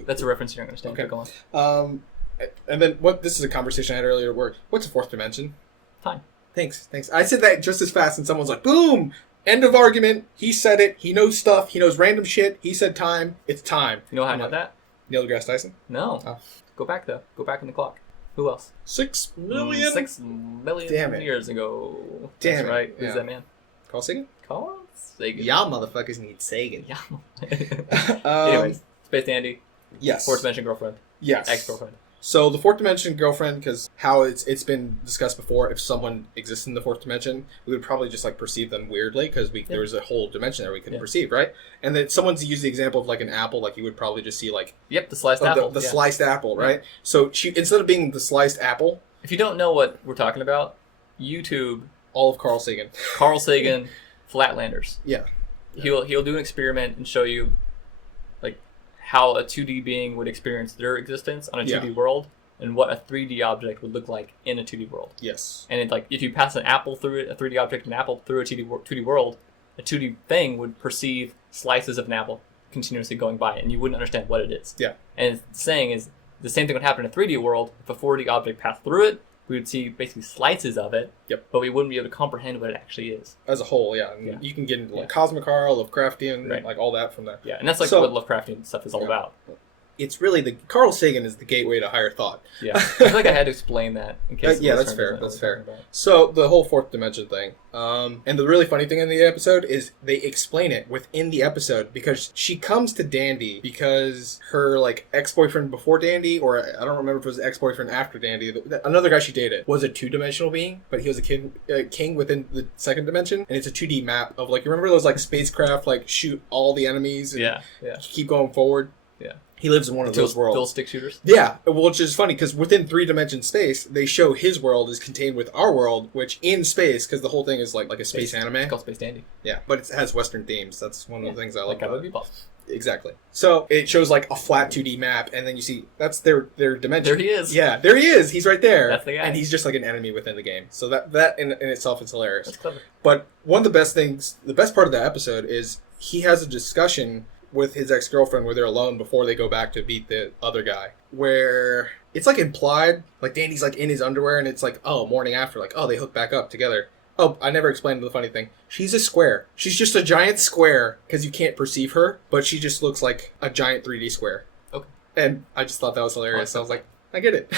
That's a reference you're going to understand. Okay. Go on. And then, this is a conversation I had earlier at work. What's a fourth dimension? Time. Thanks. I said that just as fast, and someone's like, boom! End of argument. He said it. He knows stuff. He knows random shit. He said time. It's time. You know how I know that? Neil deGrasse Tyson? No. Oh. Go back, though. Go back in the clock. Who else? 6 million? 6 million years ago. Damn That's it. right. Who's that man? Carl Sagan? Carl Sagan. Y'all motherfuckers need Sagan. Yeah. Anyways, Space Dandy. Yes. Fourth dimension girlfriend. Yes. Ex-girlfriend. So the fourth dimension girlfriend, because how it's been discussed before, if someone exists in the fourth dimension, we would probably just like perceive them weirdly because there was a whole dimension there we couldn't perceive, right? And then someone's used the example of like an apple, like you would probably just see like the sliced apple, the sliced apple, right? So she instead of being the sliced apple, if you don't know what we're talking about, YouTube all of Carl Sagan, Flatlanders. Yeah, he'll do an experiment and show you like how a 2D being would experience their existence on a 2D world, and what a 3D object would look like in a 2D world. Yes. And it's like if you pass an apple through it, a 3D object, an apple through a 2D world, a 2D thing would perceive slices of an apple continuously going by, and you wouldn't understand what it is. Yeah. And it's saying is the same thing would happen in a 3D world. If a 4D object passed through it, we would see basically slices of it. Yep. But we wouldn't be able to comprehend what it actually is. As a whole, yeah. And you can get into like cosmic horror, Lovecraftian, like all that from that. Yeah, and that's like what Lovecraftian stuff is all about. It's really Carl Sagan is the gateway to higher thought. Yeah, I feel like I had to explain that in case. Yeah, that's fair. That's fair. So the whole fourth dimension thing, and the really funny thing in the episode is they explain it within the episode because she comes to Dandy because her like ex-boyfriend before Dandy, or I don't remember if it was ex-boyfriend after Dandy, another guy she dated was a 2-dimensional being, but he was a king within the second dimension, and it's a 2D map of like, you remember those like spacecraft like shoot all the enemies and keep going forward. Yeah. He lives in one of those worlds. Still stick shooters? Yeah, which is funny because within 3-dimension space, they show his world is contained with our world, which in space, because the whole thing is like a space anime. It's called Space Dandy. Yeah, but it has Western themes. That's one of the things I like about it. Bebop. Exactly. So it shows like a flat 2D map, and then you see that's their dimension. There he is. Yeah, there he is. He's right there. That's the guy. And he's just like an enemy within the game. So that in itself is hilarious. That's clever. But one of the best things, the best part of that episode is he has a discussion with his ex-girlfriend where they're alone before they go back to beat the other guy, where it's like implied, like Dandy's like in his underwear and it's like, oh, morning after, like, oh, they hook back up together. Oh, I never explained the funny thing. She's a square. She's just a giant square because you can't perceive her, but she just looks like a giant 3D square. Okay. And I just thought that was hilarious. I was like, I get it.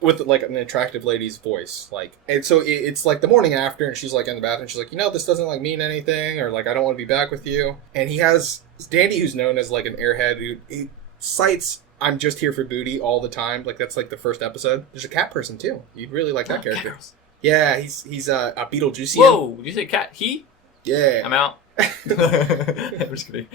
With like an attractive lady's voice, like, and so it's like the morning after, and she's like in the bathroom. She's like, this doesn't like mean anything, or like I don't want to be back with you. And he has Dandy, who's known as like an airhead, who he cites "I'm just here for booty" all the time. Like that's like the first episode. There's a cat person too. You'd really like that character. Yeah, he's a Beetlejuicean. Whoa! Did you say cat? He? Yeah. I'm out. I'm just kidding.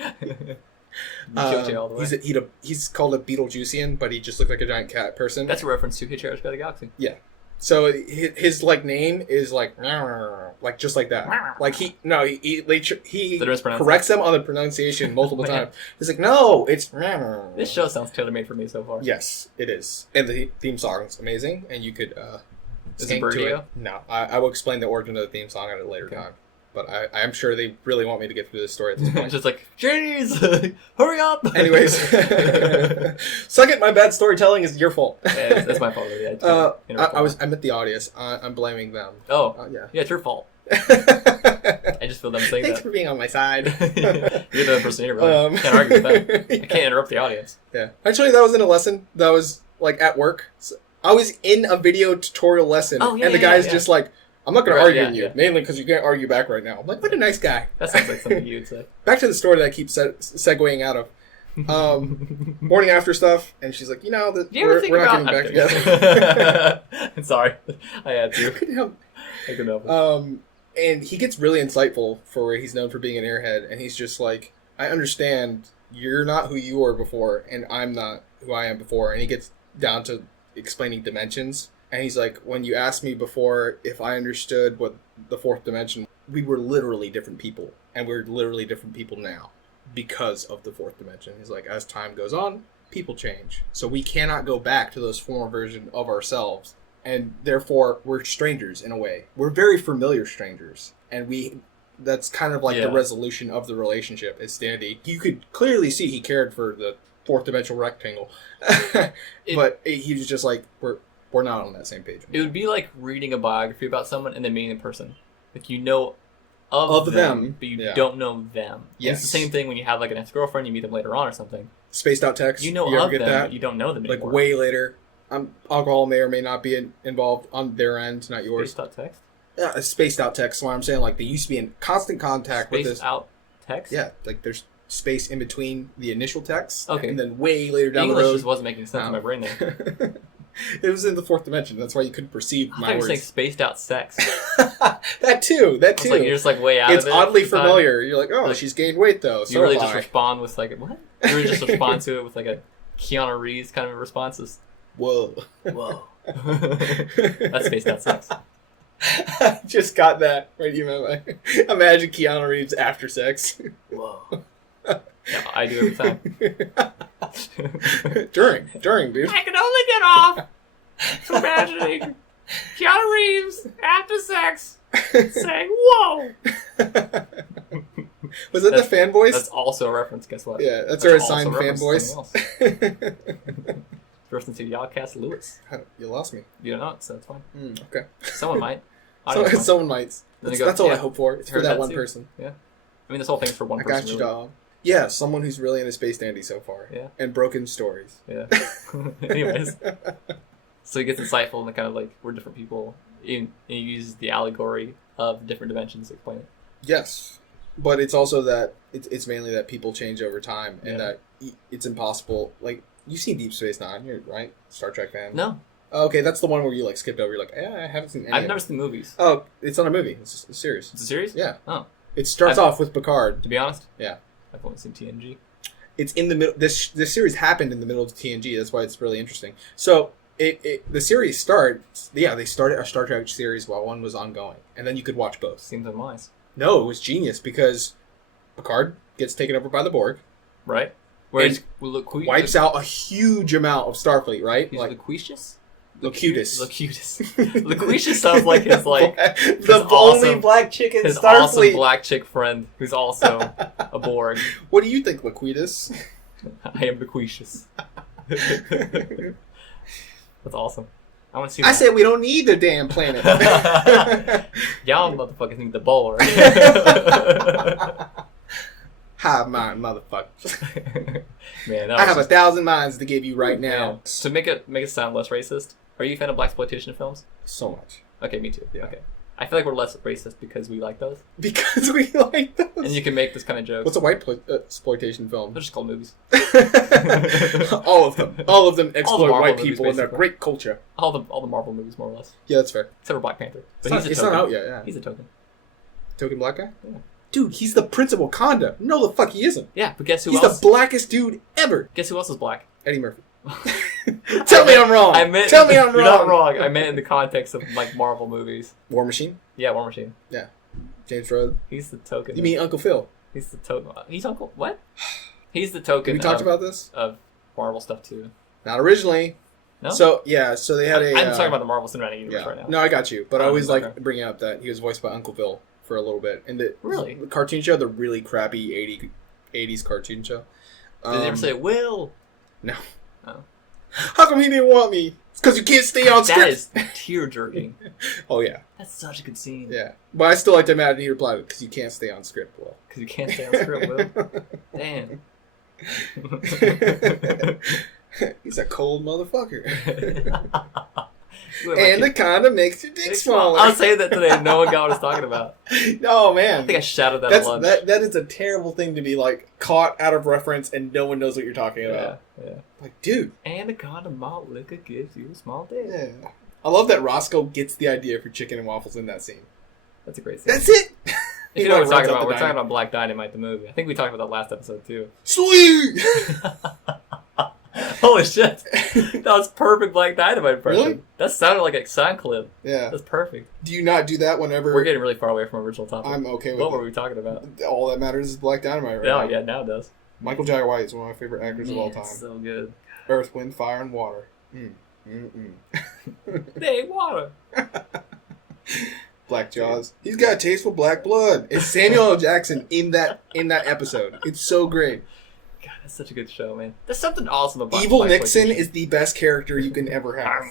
He's called a Beetlejuicean, but he just looked like a giant cat person. That's a reference to Hitchhiker's Guide to the Galaxy. Yeah. So his like name is like just like that. Like he corrects them on the pronunciation multiple times. He's like, no, it's. This show sounds tailor-made for me so far. Yes, it is, and the theme song is amazing, and you could. Is it Birdio? No, I will explain the origin of the theme song at a later time. But I'm sure they really want me to get through this story at this point. It's just like, jeez, hurry up! Anyways. Suck it, my bad storytelling is your fault. Yeah, that's my fault. Yeah, I'm at the audience. I'm blaming them. Oh. Yeah, it's your fault. I just feel them saying Thanks for being on my side. You're the person here, really. Can't argue with that. I can't interrupt the audience. Yeah. Actually, that wasn't a lesson. That was, like, at work. So I was in a video tutorial lesson, and the guy's just like, I'm not going to argue with you, mainly because you can't argue back right now. I'm like, what a nice guy. That sounds like something you'd say. Back to the story that I keep segueing out of. Morning after stuff, and she's like, we're not getting back together. Sorry, I had to. I couldn't help. it. And he gets really insightful for where he's known for being an airhead, and he's just like, I understand you're not who you were before, and I'm not who I am before. And he gets down to explaining dimensions. And he's like, when you asked me before if I understood what the fourth dimension, we were literally different people. And we're literally different people now because of the fourth dimension. He's like, as time goes on, people change. So we cannot go back to those former versions of ourselves. And therefore, we're strangers in a way. We're very familiar strangers. And that's kind of like the resolution of the relationship is Dandy. You could clearly see he cared for the fourth dimensional rectangle. But he was just like, we're not on that same page. It would be like reading a biography about someone and then meeting in person. Like you know of them, but you don't know them. Yes. It's the same thing when you have like an ex-girlfriend, you meet them later on or something. Spaced out text. You know of them, but you don't know them anymore. Like way later. Alcohol may or may not be involved on their end, not yours. Spaced out text? Yeah, spaced out text. So I'm saying like they used to be in constant contact with this. Spaced out text? Yeah, like there's space in between the initial text. Okay. And then way later down the road. English just wasn't making sense in my brain there. It was in the fourth dimension. That's why you couldn't perceive my words. I was saying spaced out sex. That too. It's like you're just like way out of it. It's oddly familiar. Time. You're like, oh, she's gained weight though. You really just respond with like, what? You really just respond to it with like a Keanu Reeves kind of responses. Whoa. That's spaced out sex. I just got that right in my mind. Imagine Keanu Reeves after sex. Whoa. Yeah, I do every time. during, dude. I can only get off to imagining Keanu Reeves after sex saying, "Whoa." Was that the fan voice? That's also a reference, guess what? Yeah, that's our assigned fan voice. Reference to Yawcast Lewis. You lost me. You don't know it, so that's fine. Okay. Someone might. Someone might. That's all I hope for. It's for that one person. Yeah. I mean, this whole thing's for one person. I got you, dog. Yeah, someone who's really into Space Dandy so far. Yeah. And broken stories. Yeah. Anyways. So he gets insightful in the kind of like, we're different people. And he uses the allegory of different dimensions to explain it. Yes. But it's also that, it's mainly that people change over time and that it's impossible. Like, you've seen Deep Space Nine, you're right? Star Trek fan? No. Oh, okay, that's the one where you like skipped over. You're like, I haven't seen any. I've never seen the movies. Oh, it's not a movie. It's just a series. It's a series? Yeah. Oh. It starts off with Picard. To be honest? Yeah. I've only seen TNG. It's in the middle. This series happened in the middle of TNG. That's why it's really interesting. So the series starts. Yeah, they started a Star Trek series while one was ongoing, and then you could watch both. Seems unwise. No, it was genius because Picard gets taken over by the Borg. Right. Where he wipes out a huge amount of Starfleet. Right. He's like Loquacious. Locutus. Loquacious sounds like his like the only black chick in his Starfleet. Awesome black chick friend who's also a Borg. What do you think, Loquitus? I am Loquacious. That's awesome. I want to see that. I said we don't need the damn planet. Y'all motherfuckers need the Bullhorn. Hive mind, motherfucker. Man, I have 1,000 minds to give you right now. Man. To make it sound less racist, are you a fan of blaxploitation films? So much. Okay, me too. Yeah. Okay. I feel like we're less racist because we like those. Because we like those. And you can make this kind of joke. What's a white exploitation film? They're just called movies. All of them. All of them exploit white people and their great culture. All the Marvel movies, more or less. Yeah, that's fair. Except for Black Panther. But it's not out yet, yeah. He's a token. Token black guy? Yeah. Dude, he's the Prince of Wakanda. No, the fuck he isn't. Yeah, but guess who else? He's the blackest dude ever. Guess who else is black? Eddie Murphy. Tell me I'm wrong. Tell me I'm wrong. You're not wrong. I meant in the context of like Marvel movies. War Machine? Yeah, War Machine. Yeah. James Rhodes. He's the token. You mean Uncle Phil? He's the token. He's Uncle what? He's the token. Have we talked about this? Of Marvel stuff too. Not originally. No. So they had I'm talking about the Marvel Cinematic Universe right now. No, I got you. But I always like bringing up that he was voiced by Uncle Phil for a little bit. And the cartoon show, the really crappy 80s cartoon show. Did they ever say Will? No. Oh. How come he didn't want me? It's because you can't stay on script. That is tear-jerking. Oh, yeah. That's such a good scene. Yeah. But I still like to imagine he replied, because you can't stay on script, Will. Because you can't stay on script, Will. Damn. He's a cold motherfucker. And it kind of makes your dick smaller. I'll say that today. No one got what I was talking about. Oh, man. I think I shouted that at lunch. That is a terrible thing to be, like, caught out of reference and no one knows what you're talking about. Yeah. Like, dude. Anaconda malt liquor gives you a small dick. Yeah. I love that Roscoe gets the idea for chicken and waffles in that scene. That's a great scene. That's it! If you know what we're talking about, we're talking about Black Dynamite, the movie. I think we talked about that last episode, too. Sweet! Holy shit. That was perfect Black Dynamite impression. Really? That sounded like a sound clip. Yeah. That's perfect. Do you not do that whenever... We're getting really far away from our original topic. I'm okay with What were we talking about? All that matters is Black Dynamite now. Yeah, now it does. Michael Jai White is one of my favorite actors of all time. So good. Earth, Wind, Fire, and Water. Hey, water. Black Jaws. He's got a taste for black blood. It's Samuel L. Jackson in that episode. It's so great. God, that's such a good show, man. There's something awesome about Evil Nixon is the best character you can ever have.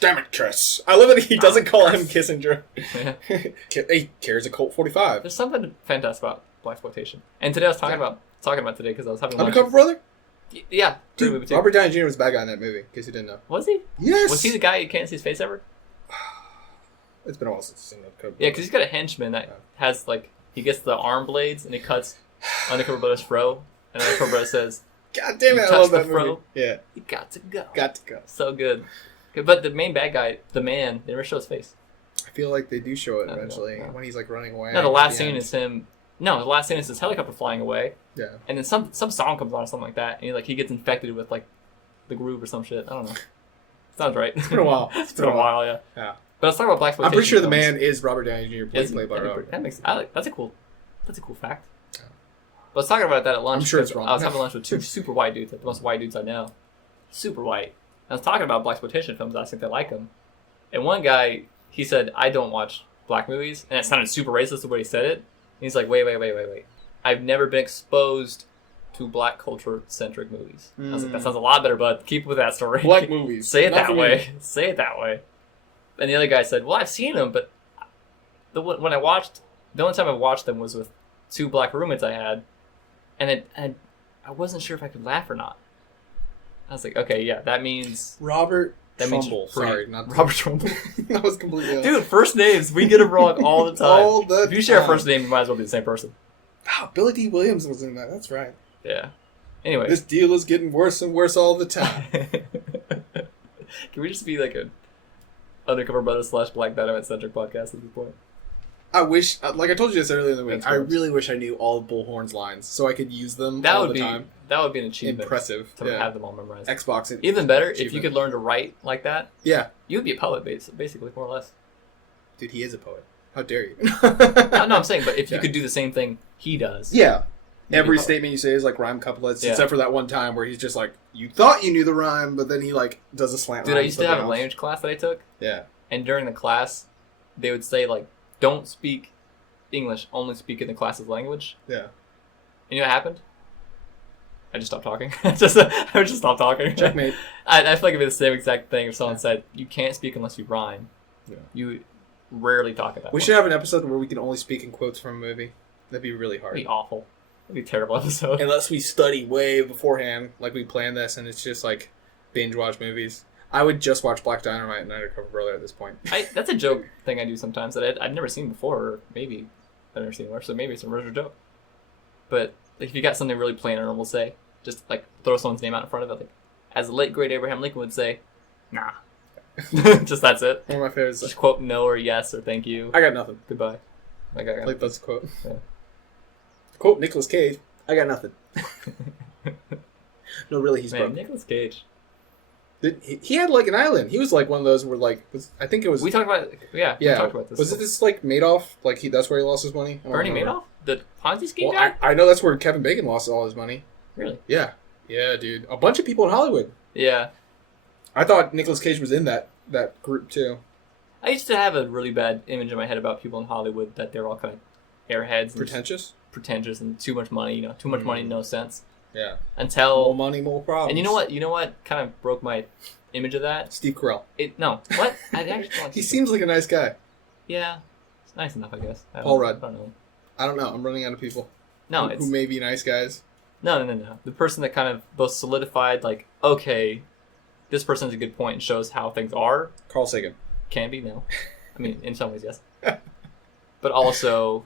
Damn it, Chris. I love that he doesn't call him Kissinger. Yeah. He carries a Colt 45. There's something fantastic about blaxploitation. And today I was talking about today because I was having lunch. Undercover Brother? Yeah. Dude, Robert Downey Jr. was the bad guy in that movie, in case you didn't know. Was he? Yes! Was he the guy you can't see his face ever? It's been a while since I've seen Undercover Brother. Yeah, because he's got a henchman that has, like, he gets the arm blades and he cuts Undercover Brother's fro. And Undercover Brother says, God damn it, I love that movie. Yeah. You got to go. Got to go. So good. But the main bad guy, the man, they never show his face. I feel like they do show it eventually when he's, like, running away. No, the last scene is him... No, the last scene is his helicopter flying away. Yeah. And then some song comes on or something like that, and he gets infected with like the groove or some shit. I don't know. Sounds right. It's been a while. It's been a while, yeah. Yeah. But let's talk about blaxploitation. I'm pretty sure the films. man is Robert Downey Jr. played by Robert. That's a cool fact. I was talking about that at lunch. I'm sure it's wrong. I was having lunch with two super white dudes, like the most white dudes I know. Super white. I was talking about blaxploitation films. I think they like them. And one guy, he said, I don't watch black movies. And it sounded super racist the way he said it. And he's like, wait. I've never been exposed to black culture-centric movies. I was like, that sounds a lot better, bud. Keep with that story. Black movies. Say it that way. Say it that way. And the other guy said, well, I've seen them, but the only time I watched them was with two black roommates I had. And I wasn't sure if I could laugh or not. I was like, okay, yeah, that means... Robert Trumbull. Sorry, not Robert Trumbull. That was completely... Dude, first names, we get them wrong all the time. If you share a first name, you might as well be the same person. Oh, Billy D. Williams was in that. That's right. Yeah. Anyway. This deal is getting worse and worse all the time. Can we just be like a Undercover Brother / Black Dynamite-centric podcast at this point? I wish, like I told you this earlier in the week, I really wish I knew all of Bullhorn's lines so I could use them all the time. That would be an achievement. Impressive. To have them all memorized. Xbox. Even better, if you could learn to write like that. Yeah. You would be a poet, basically, more or less. Dude, he is a poet. How dare you? no, I'm saying, but if you could do the same thing he does. Yeah. Every statement you say is like rhyme couplets, except for that one time where he's just like, you thought you knew the rhyme, but then he like does a slant Dude, line. I used to have a language class that I took. Yeah. And during the class, they would say like, don't speak English, only speak in the class's language. Yeah. And you know what happened? I just stopped talking. I would just stop talking. Checkmate. I feel like it'd be the same exact thing if someone said, you can't speak unless you rhyme. Yeah. You rarely talk at that We should have an episode where we can only speak in quotes from a movie. That'd be really hard. That'd be awful. That'd be a terrible episode. Unless we study way beforehand, like we plan this, and it's just like binge watch movies. I would just watch Black Dynamite and Undercover Brother at this point. That's a joke thing I do sometimes that I've never seen before, or maybe I've never seen before, so maybe it's an original joke. But like, if you got something really plain and normal, say, just like throw someone's name out in front of it, like, as the late great Abraham Lincoln would say, nah. Just that's it. One of my favorites. Just quote no or yes or thank you. I got nothing. Goodbye. Like that's a quote. Yeah. Quote Nicolas Cage. I got nothing. No, really, he's broke. Nicolas Cage. He had like an island. He was like one of those where like I think it was. We talked about we talked about this. Was it this like Madoff? Like that's where he lost his money. Bernie Madoff, the Ponzi scheme well, guy. I know that's where Kevin Bacon lost all his money. Really? Yeah, dude. A bunch of people in Hollywood. Yeah. I thought Nicolas Cage was in that group too. I used to have a really bad image in my head about people in Hollywood that they're all kind of airheads, pretentious and too much money. Too much money, no sense. Yeah. Until more money, more problems. And you know what kind of broke my image of that? Steve Carell. No. What? I actually he seems like a nice guy. Yeah. It's nice enough, I guess. Paul Rudd. I don't know. I'm running out of people. No, who may be nice guys. No. The person that kind of both solidified, like, okay, this person has a good point and shows how things are. Carl Sagan. Can be, no. I mean, in some ways, yes. But also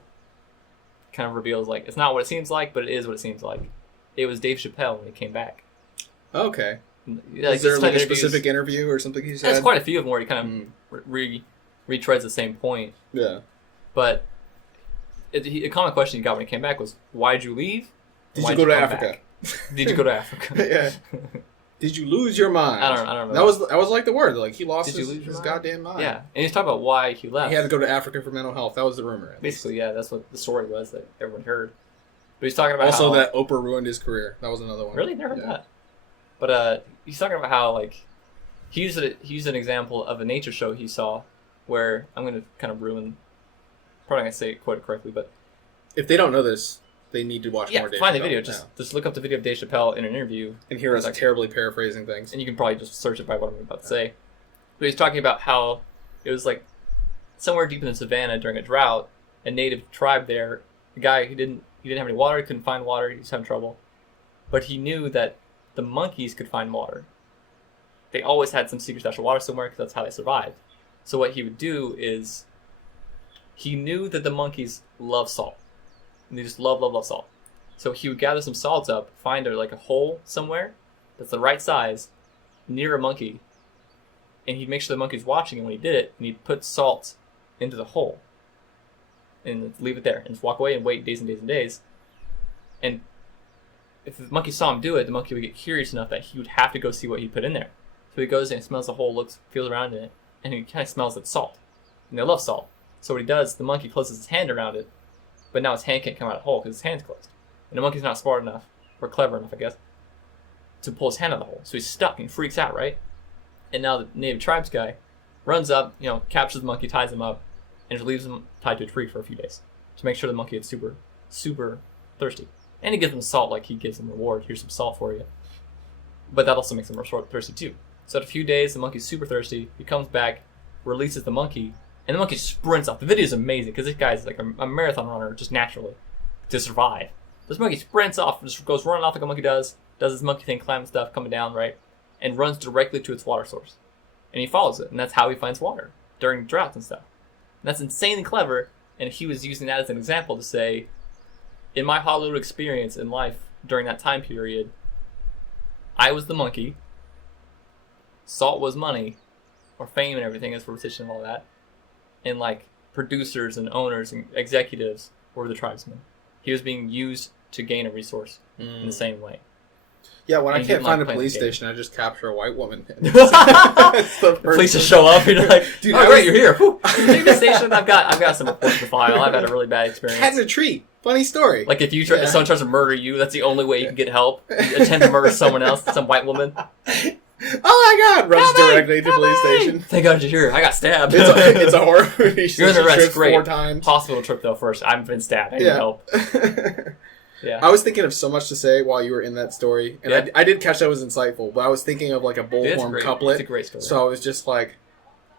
kind of reveals, like, it's not what it seems like, but it is what it seems like. It was Dave Chappelle when he came back. Okay. Like, is there like a specific interview or something he said? There's quite a few of them where he kind of retreads the same point. Yeah. But a common question he got when he came back was, why'd you leave? Did you go to Africa? Did you go to Africa? Yeah. Did you lose your mind? I don't know. That was like the word. Like he lost his goddamn mind. Yeah, and he's talking about why he left. He had to go to Africa for mental health. That was the rumor. Basically, yeah, that's what the story was that everyone heard. But he's talking about also that Oprah ruined his career. That was another one. Really, never heard that. But he's talking about how like he used an example of a nature show he saw where I'm going to kind of ruin. Probably not going to quote it correctly, but if they don't know this, they need to watch more Dave find Chappelle. the video. Just look up the video of Dave Chappelle in an interview. And hear us terribly paraphrasing things. And you can probably just search it by what I'm about to say. But he's talking about how it was like somewhere deep in the savannah during a drought, a native tribe there, a guy who didn't have any water, he couldn't find water, he was having trouble. But he knew that the monkeys could find water. They always had some secret stash of water somewhere because that's how they survived. So what he would do is he knew that the monkeys love salt. And they just love salt. So he would gather some salts up, find a hole somewhere that's the right size, near a monkey, and he'd make sure the monkey's watching, and when he did it, and he'd put salt into the hole, and leave it there, and just walk away and wait days and days and days. And if the monkey saw him do it, the monkey would get curious enough that he would have to go see what he put in there. So he goes and smells the hole, feels around in it, and he kind of smells that salt. And they love salt. So what he does, the monkey closes his hand around it, but now his hand can't come out of the hole because his hand's closed. and the monkey's not smart enough, or clever enough, I guess, to pull his hand out of the hole. So he's stuck and freaks out, right? And now the native tribes guy runs up, captures the monkey, ties him up, and just leaves him tied to a tree for a few days to make sure the monkey gets super, super thirsty. And he gives him salt, like he gives him reward. Here's some salt for you. But that also makes him thirsty too. So in a few days, the monkey's super thirsty. He comes back, releases the monkey, and the monkey sprints off. The video is amazing because this guy's like a marathon runner just naturally to survive. This monkey sprints off, just goes running off like a monkey does his monkey thing, climbing stuff, coming down, right? And runs directly to its water source. And he follows it, and that's how he finds water during droughts and stuff. And that's insanely clever, and he was using that as an example to say, in my Hollywood experience in life during that time period, I was the monkey, salt was money, or fame and everything, as repetition and all that, and like producers and owners and executives were the tribesmen. He was being used to gain a resource in the same way. Yeah, when And I he can't didn't find like a police playing the game. station, I just capture a white woman. The police just show up, and you're like, Dude, oh, great, you're here. Whew. Take the station. I've got some reports to file. I've had a really bad experience. Cat's a treat. Funny story. Like if if someone tries to murder you, that's the only way you can get help. You attempt to murder someone else, some white woman. Oh my god! Runs directly to the police Hey! station. Thank God you're here. I got stabbed. It's a horror movie. You're in the arrest. Great. 4 times. Hospital trip though first. I've been stabbed. I need help. Yeah. I was thinking of so much to say while you were in that story, and I did catch that was insightful. But I was thinking of like a Bullhorn couplet. It's a great story. So I was just like,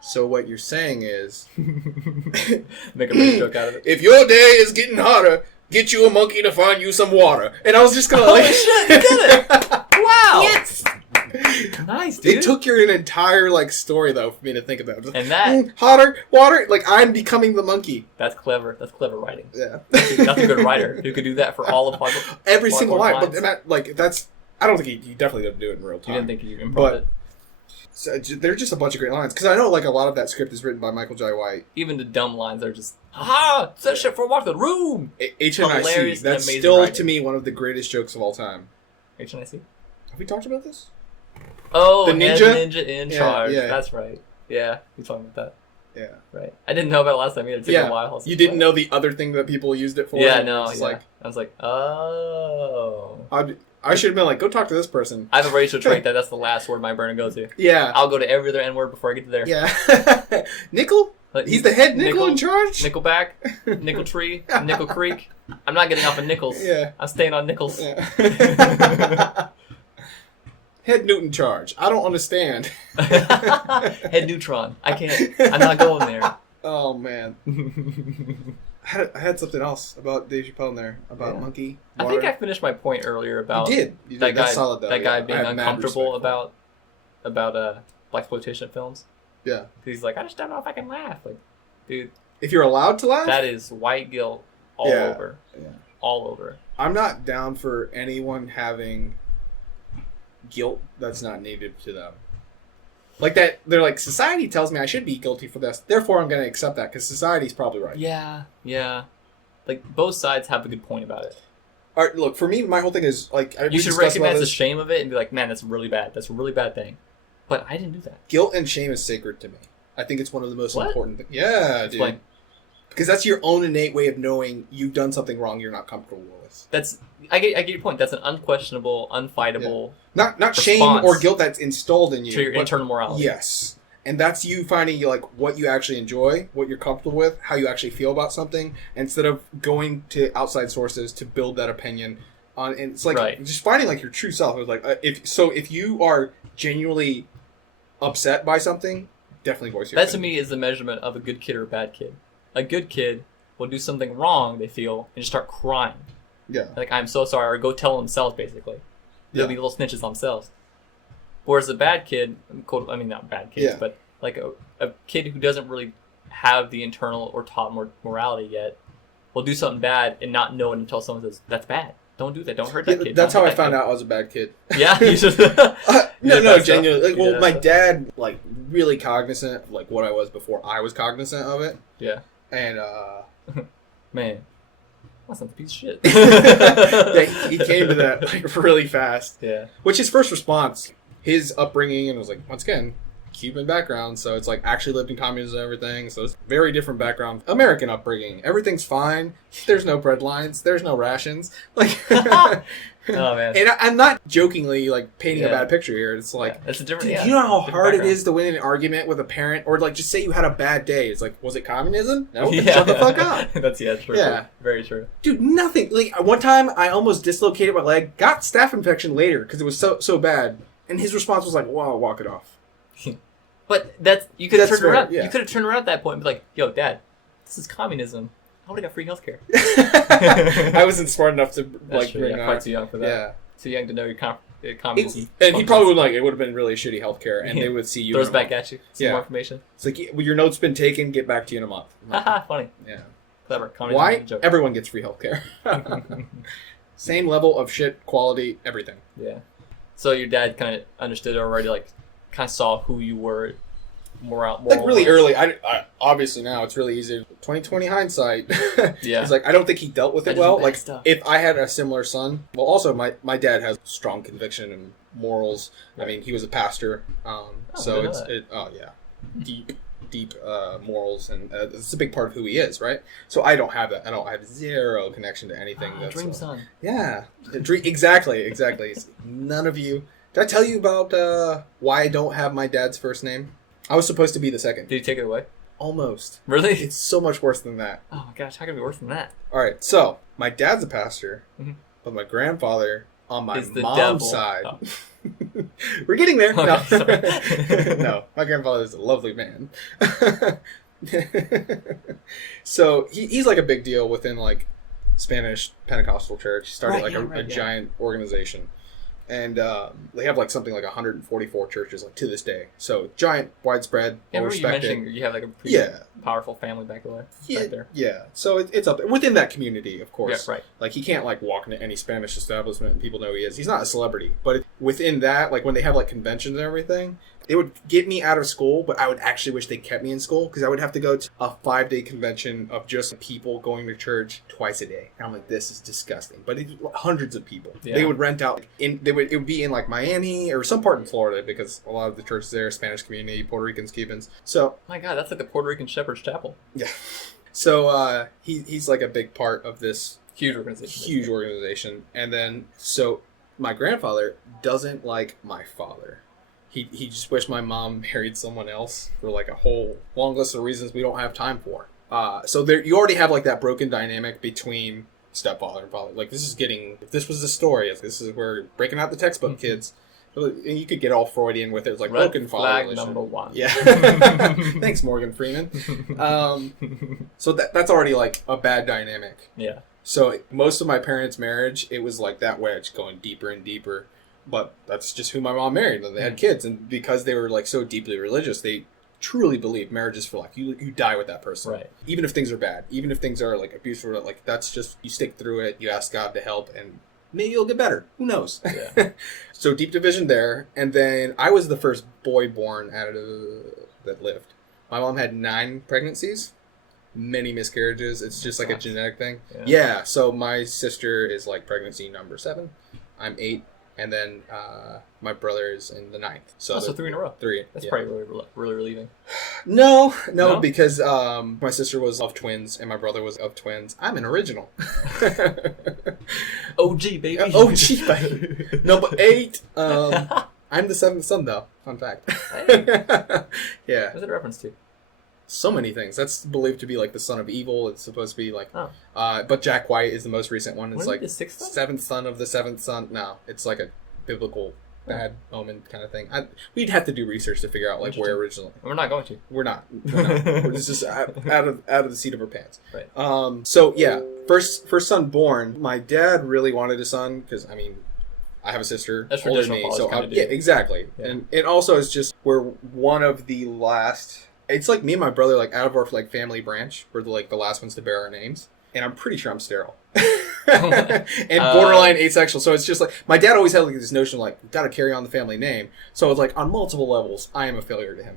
so what you're saying is, make a big joke out of it. If your day is getting hotter, get you a monkey to find you some water. And I was just gonna Holy shit! You did it! Wow. Yes. Nice, dude. It took your entire story though for me to think about. Just, And that hotter water, like I'm becoming the monkey. That's clever. That's clever writing. Yeah, That's a good writer who could do that for all of Hogwarts. every single line. lines. But that's I don't think you definitely didn't do it in real time. You didn't think you improv But- it. So, they're just a bunch of great lines because I know a lot of that script is written by Michael Jai White. Even the dumb lines are just, ha! Set shit for a walk to the room! HNIC. Hilarious and That's amazing still writing. to me one of the greatest jokes of all time. HNIC? Have we talked about this? Oh, The ninja? ninja in Yeah, charge. yeah. That's right. Yeah, we talking about that. Yeah. Right. I didn't know about it last time either. It took a while. I was You like, didn't what? know the other thing that people used it for? Yeah, no. It's Yeah. I was like, oh. I should have been like, go talk to this person. I have a racial trait that's the last word my brain goes to. Yeah. I'll go to every other N word before I get to there. Yeah. Nickel? Like, He's the head nickel in charge? Nickelback, Nickel Tree, Nickel Creek. I'm not getting off of nickels. Yeah. I'm staying on nickels. Yeah. Head Newton charge. I don't understand. Head neutron. I can't. I'm not going there. Oh, man. I had something else about Dave Chappelle in there. About monkey. I think I finished my point earlier about You did. that That's guy. solid, though. That guy I being have mad uncomfortable respect about blaxploitation films. Yeah. He's like, I just don't know if I can laugh. Like, dude, If you're allowed to laugh? that is white guilt all Yeah. over. Yeah. All over. I'm not down for anyone having guilt that's not native to them. Like that, they're like, society tells me I should be guilty for this, therefore I'm going to accept that because society's probably right. Yeah. Yeah. Like both sides have a good point about it. All right, look, for me, my whole thing is like, You should recognize the shame of it and be like, man, that's really bad. That's a really bad thing. But I didn't do that. Guilt and shame is sacred to me. I think it's one of the most What? important things. Yeah, Explain. dude. Because that's your own innate way of knowing you've done something wrong you're not comfortable with. I get your point. That's an unquestionable, unfightable Not shame response or guilt that's installed in you. to your but- internal morality. Yes. And that's you finding like what you actually enjoy, what you're comfortable with, how you actually feel about something, instead of going to outside sources to build that opinion on. And it's like just finding like your true self. It was like if you are genuinely upset by something, definitely voice your That to opinion. me is the measurement of a good kid or a bad kid. A good kid will do something wrong, they feel, and just start crying. Yeah. Like, I'm so sorry, or go tell themselves, basically. They'll be little snitches themselves. Whereas a bad kid, I mean, not bad kids, but like a kid who doesn't really have the internal or taught morality yet will do something bad and not know it until someone says, that's bad. Don't do that. Don't hurt that kid. That's Don't how hurt I that found kid." out I was a bad kid. Yeah? You just... No, stuff? genuinely. Like, You did well, my that dad, like, really cognizant of, like, what I was before I was cognizant of it. Yeah. And, Man. That's not a piece of shit. yeah, he came to that, like, really fast. Yeah. Which his first response, his upbringing, and was like, once again, Cuban background, so it's like actually lived in communism and everything, so it's very different background. American upbringing, everything's fine. There's no bread lines, there's no rations. Like, Oh man, and I'm not jokingly like painting a Yeah. bad picture here. It's like, it's a different. dude, Yeah. you know how Different hard it background. is to win an argument with a parent, or like just say you had a bad day. It's like, was it communism? No, Yeah. shut the fuck up. That's true. Yeah. Very true. Dude, nothing. Like one time, I almost dislocated my leg, got staph infection later because it was so bad, and his response was like, "Well, I'll walk it off." But you could have That's turned around. fair, yeah. You could have turned around at that point and be like, "Yo, Dad, this is communism. I would have got free healthcare." I wasn't smart enough to That's like true. bring Yeah, quite too young for that. Yeah, Too young to know your communism. and he probably would like it would have been really shitty healthcare, and Yeah. they would see you. throws in a back month. at you. Some Yeah. more information. It's like your note's been taken. Get back to you in a month. Haha, funny, Yeah. clever. Communism Why? is a joke. Everyone gets free healthcare. Same level of shit, quality, everything. Yeah. So your dad kind of understood already, like, kind of saw who you were, more Like really early. I obviously now it's really easy. 2020 hindsight. Yeah. It's like I don't think he dealt with I it just well. bad Like stuff. if I had a similar son. Well, also my dad has strong conviction and morals. I mean, he was a pastor. So didn't know oh yeah, deep morals, and it's a big part of who he is, right? So I don't have that. I have zero connection to anything. That's dream son. Yeah, exactly. None of you. Did I tell you about why I don't have my dad's first name? I was supposed to be the second. Did you take it away? Almost. Really? It's so much worse than that. Oh my gosh, how can it be worse than that? All right, so my dad's a pastor, Mhm. but my grandfather on my Is the mom's devil. side. Oh. We're getting there. Okay, No. sorry. No, my grandfather is a lovely man. So he's like a big deal within like Spanish Pentecostal church. He started Right, like yeah, a giant organization. And they have like something like 144 churches like to this day. So giant, widespread, Yeah, I well remember you respected. mentioned you have like a pretty Yeah. powerful family back there. Yeah. So it's up there within that community, of course. Yeah, right. Like he can't like walk into any Spanish establishment and people know he is. He's not a celebrity, but within that, like when they have like conventions and everything, they would get me out of school, but I would actually wish they kept me in school because I would have to go to a 5-day convention of just people going to church twice a day. And I'm like, this is disgusting. But it's hundreds of people. Yeah. They would rent out it would be in like Miami or some part in Florida because a lot of the churches there are Spanish community, Puerto Ricans, Cubans. So My God, that's like the Puerto Rican Shepherd's Chapel. yeah. So he's like a big part of this Huge organization. huge organization. And then so my grandfather doesn't like my father. He just wished my mom married someone else for like a whole long list of reasons we don't have time for. So there you already have like that broken dynamic between stepfather and father. Like this is getting, if this was the story, this is where breaking out the textbook, kids. And you could get all Freudian with it. It's like Red broken flag father number one. Yeah. Thanks, Morgan Freeman. So that's already like a bad dynamic. Yeah. So most of my parents' marriage, it was like that wedge going deeper and deeper. But that's just who my mom married. And they had kids, and because they were like so deeply religious, they truly believe marriage is for life. You die with that person, Right. Even if things are bad, even if things are like abusive, like that's just you stick through it. You ask God to help, and maybe you'll get better. Who knows? Yeah. So deep division there, and then I was the first boy born out of that lived. My mom had 9 pregnancies, many miscarriages. It's just like a genetic thing. Yeah. So my sister is like pregnancy number 7. I'm 8. And then my brother is in the 9th. So 3 in a row. 3. That's probably really relieving. No, No? because my sister was of twins and my brother was of twins. I'm an original. OG, baby. Oh, gee, baby. No, but 8. I'm the 7th son, though. Fun fact. Hey. Yeah. What's it a reference to? So many things. That's believed to be like the son of evil. It's supposed to be like, Oh. But Jack White is the most recent one. It's Wouldn't like it be the 6th son? 7th son of the 7th son. No, it's like a biblical bad omen kind of thing. We'd have to do research to figure out like where originally. We're not going to. We're not. We're just out of the seat of our pants. Right. So yeah, first son born. My dad really wanted a son because I mean, I have a sister That's older than traditional me, fathers so kinda do. yeah, exactly. Yeah. And it also is just we're one of the last. It's like me and my brother, like out of our like family branch, we're the last ones to bear our names, and I'm pretty sure I'm sterile. And borderline asexual. So it's just like my dad always had like this notion of, like got to carry on the family name. So it's like on multiple levels, I am a failure to him.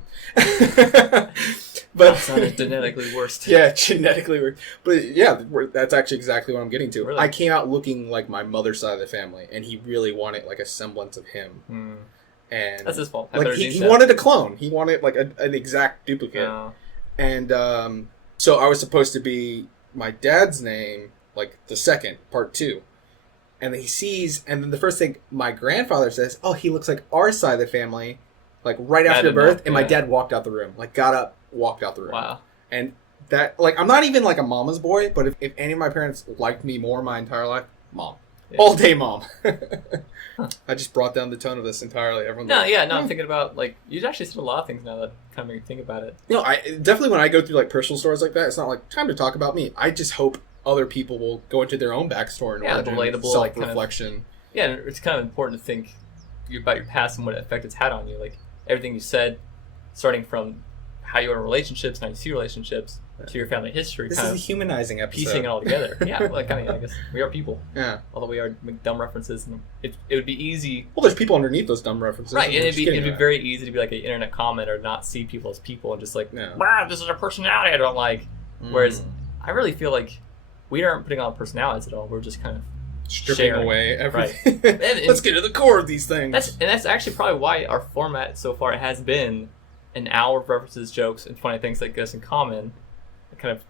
But Son is genetically worse. yeah, genetically weird. But yeah, that's actually exactly what I'm getting to. Really? I came out looking like my mother's side of the family, and he really wanted like a semblance of him. Hmm. and That's his fault. Like he wanted a clone. He wanted like an exact duplicate. No. And so I was supposed to be my dad's name, like the second, part 2. And he sees, and then the first thing my grandfather says, "Oh, he looks like our side of the family," like right after birth. And my dad walked out the room, like got up, walked out the room. Wow. And that, like, I'm not even like a mama's boy, but if any of my parents liked me more my entire life, mom. Yeah. All day mom. I just brought down the tone of this entirely. Everyone's I'm thinking about, like, you actually said a lot of things now that kind of make me think about it. You know, I definitely, when I go through like personal stories like that, it's not like time to talk about me. I just hope other people will go into their own backstory and relatable self-reflection. Kind of, yeah, and it's kind of important to think about your past and what effect it's had on you. Like, everything you said, starting from how you are in relationships and how you see relationships, to your family history. This is a humanizing episode. Piecing it all together. Yeah, like, I mean, I guess we are people. Yeah. Although we are dumb references, and it would be easy. Well, there's people underneath those dumb references. Right, and it'd be very easy to be like an internet comment or not see people as people and just like, wow, this is a personality I don't like. Whereas I really feel like we aren't putting on personalities at all. We're just kind of stripping sharing away everything. Right. Let's get to the core of these things. That's actually probably why our format so far has been an hour of references, jokes, and funny things that get us in common. Kind of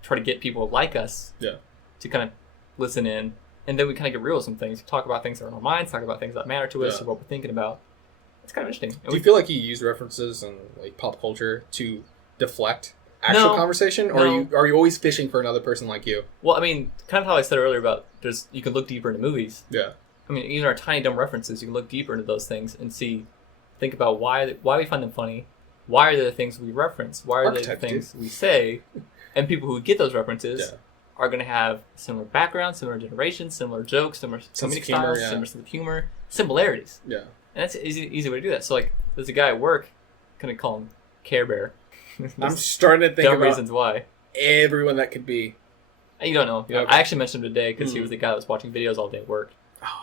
try to get people like us to kind of listen in, and then we kind of get real with some things. We talk about things that are on our minds, talk about things that matter to us, or what we're thinking about. It's kind of interesting. Do you feel like you use references and like pop culture to deflect actual conversation, or are you always fishing for another person like you? Well, I mean, kind of how I said earlier about you can look deeper into movies. Yeah. I mean, even our tiny dumb references, you can look deeper into those things and think about why we find them funny. Why are they the things we reference? Why are they the things we say? And people who get those references are going to have similar backgrounds, similar generations, similar jokes, similar comedic styles, similar sense of humor, similarities. Yeah. And that's an easy way to do that. So, like, there's a guy at work, going to call him Care Bear. I'm starting to think about reasons why. Everyone that could be. You don't know. Okay. I actually mentioned him today because he was the guy that was watching videos all day at work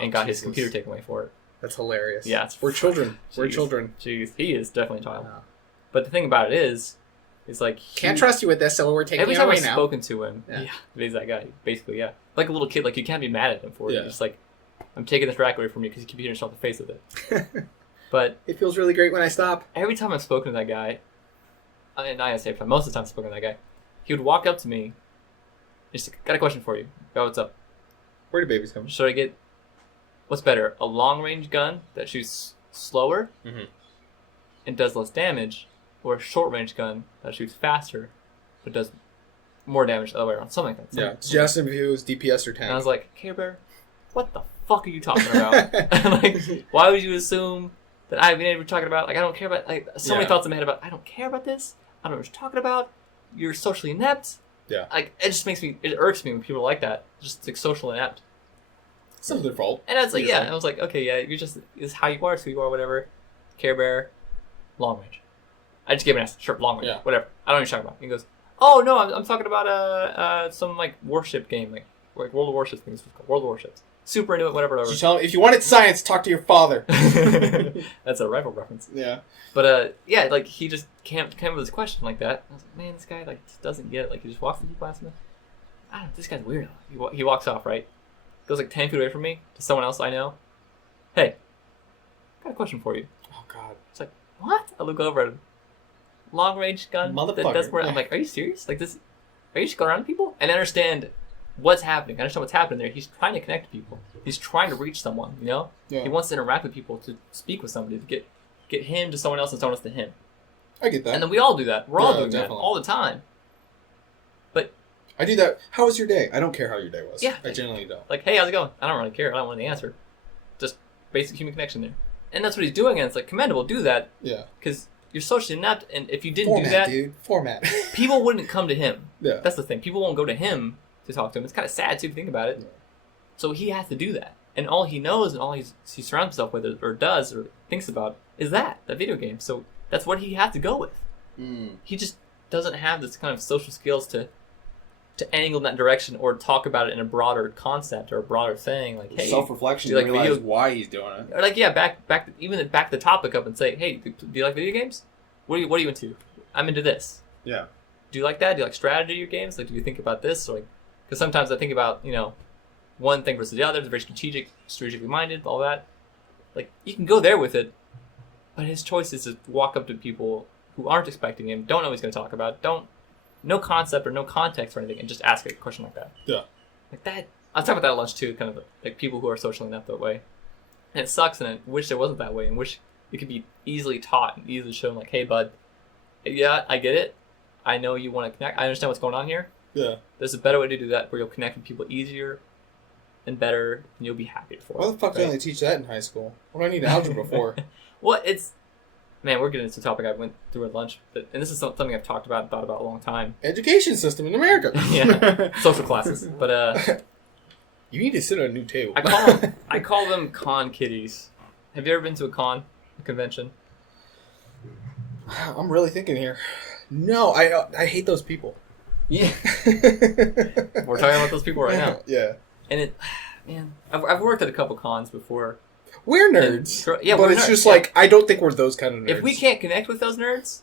and got his computer taken away for it. That's hilarious. Yeah. We're children. We're children. Jeez. He is definitely a child. Yeah. But the thing about it is like... Can't trust you with this, so we're taking every it time away I've now. spoken to him, he's that guy. Basically, like a little kid, like you can't be mad at him for it. You're just like, I'm taking this rack away from you because you keep hitting yourself in the face with it. But... it feels really great when I stop. Every time I've spoken to that guy, and I say most of the time I've spoken to that guy, he would walk up to me, just got a question for you. Go, what's up? Where do babies come? Should I get... What's better, a long-range gun that shoots slower and does less damage, or a short-range gun that shoots faster but does more damage the other way around? Something like that. Yeah, just if it was DPS or tank. And I was like, Care Bear, what the fuck are you talking about? Like, why would you assume that I've been able to talk about, like, I don't care about, like, so many thoughts in my head about, I don't care about this, I don't know what you're talking about, you're socially inept. Yeah. Like, it just makes me, it irks me when people are like that, just like social inept. It's not their fault. And I was like, I was like, okay, you're just, it's how you are, it's who you are, whatever. Care Bear, long range. I just gave him an answer, sure, long range, whatever. I don't know what you're talking about. He goes, oh, no, I'm talking about some, like, warship game, like World of Warships, I think it's called, World of Warships. Super into it, whatever. You tell him, if you wanted science, talk to your father. That's a rifle reference. Yeah. But, like, he just came with this question like that. I was like, man, this guy, like, just doesn't get it. Like, he just walks to people asking him, I don't know, this guy's weird. He walks off, right? Goes, like, 10 feet away from me to someone else I know. Hey, got a question for you. Oh, God. It's like, what? I look over at him. Long-range gun? Motherfucker. That's where I'm like, are you serious? Like, this, are you just going around to people? And I understand what's happening. I understand what's happening there. He's trying to connect to people. He's trying to reach someone, you know? Yeah. He wants to interact with people, to speak with somebody, to get him to someone else and someone else to him. I get that. And then we all do that. We're all doing that all the time. But I do that. How was your day? I don't care how your day was. Yeah. I generally don't. Like, hey, how's it going? I don't really care. I don't want the answer. Just basic human connection there. And that's what he's doing, and it's like commendable. Do that. Yeah. Because you're socially inept, and if you didn't do that, Format. people wouldn't come to him. Yeah. That's the thing. People won't go to him to talk to him. It's kind of sad too if you think about it. Yeah. So he has to do that, and all he knows and all he surrounds himself with, or does, or thinks about, is that video game. So that's what he has to go with. He just doesn't have this kind of social skills to angle in that direction or talk about it in a broader concept or a broader thing. Like, hey, self-reflection, do you like realize why he's doing it. Or like, back the topic up and say, hey, do you like video games? What are you into? I'm into this. Yeah. Do you like that? Do you like strategy games? Like, do you think about this? Or like, because sometimes I think about, one thing versus the other. It's very strategically minded, all that. Like, you can go there with it, But his choice is to walk up to people who aren't expecting him, don't know what he's going to talk about, no concept or no context or anything, and just ask a question like that. Yeah. Like that. I was talking about that at lunch too, kind of like people who are socially inept that way. And it sucks, and I wish it wasn't that way, and wish it could be easily taught and easily shown, like, hey, bud, yeah, I get it. I know you want to connect. I understand what's going on here. Yeah. There's a better way to do that where you'll connect with people easier and better, and you'll be happier for it. Why the fuck didn't they teach that in high school? What do I need algebra for? Well, man, we're getting into a topic I went through at lunch, and this is something I've talked about and thought about a long time. Education system in America. Yeah, social classes. But you need to sit at a new table. I call them con kitties. Have you ever been to a convention? I'm really thinking here. No, I hate those people. Yeah. We're talking about those people right now. Yeah. And man, I've worked at a couple cons before. We're nerds. Yeah, but it's just like, I don't think we're those kind of nerds. If we can't connect with those nerds,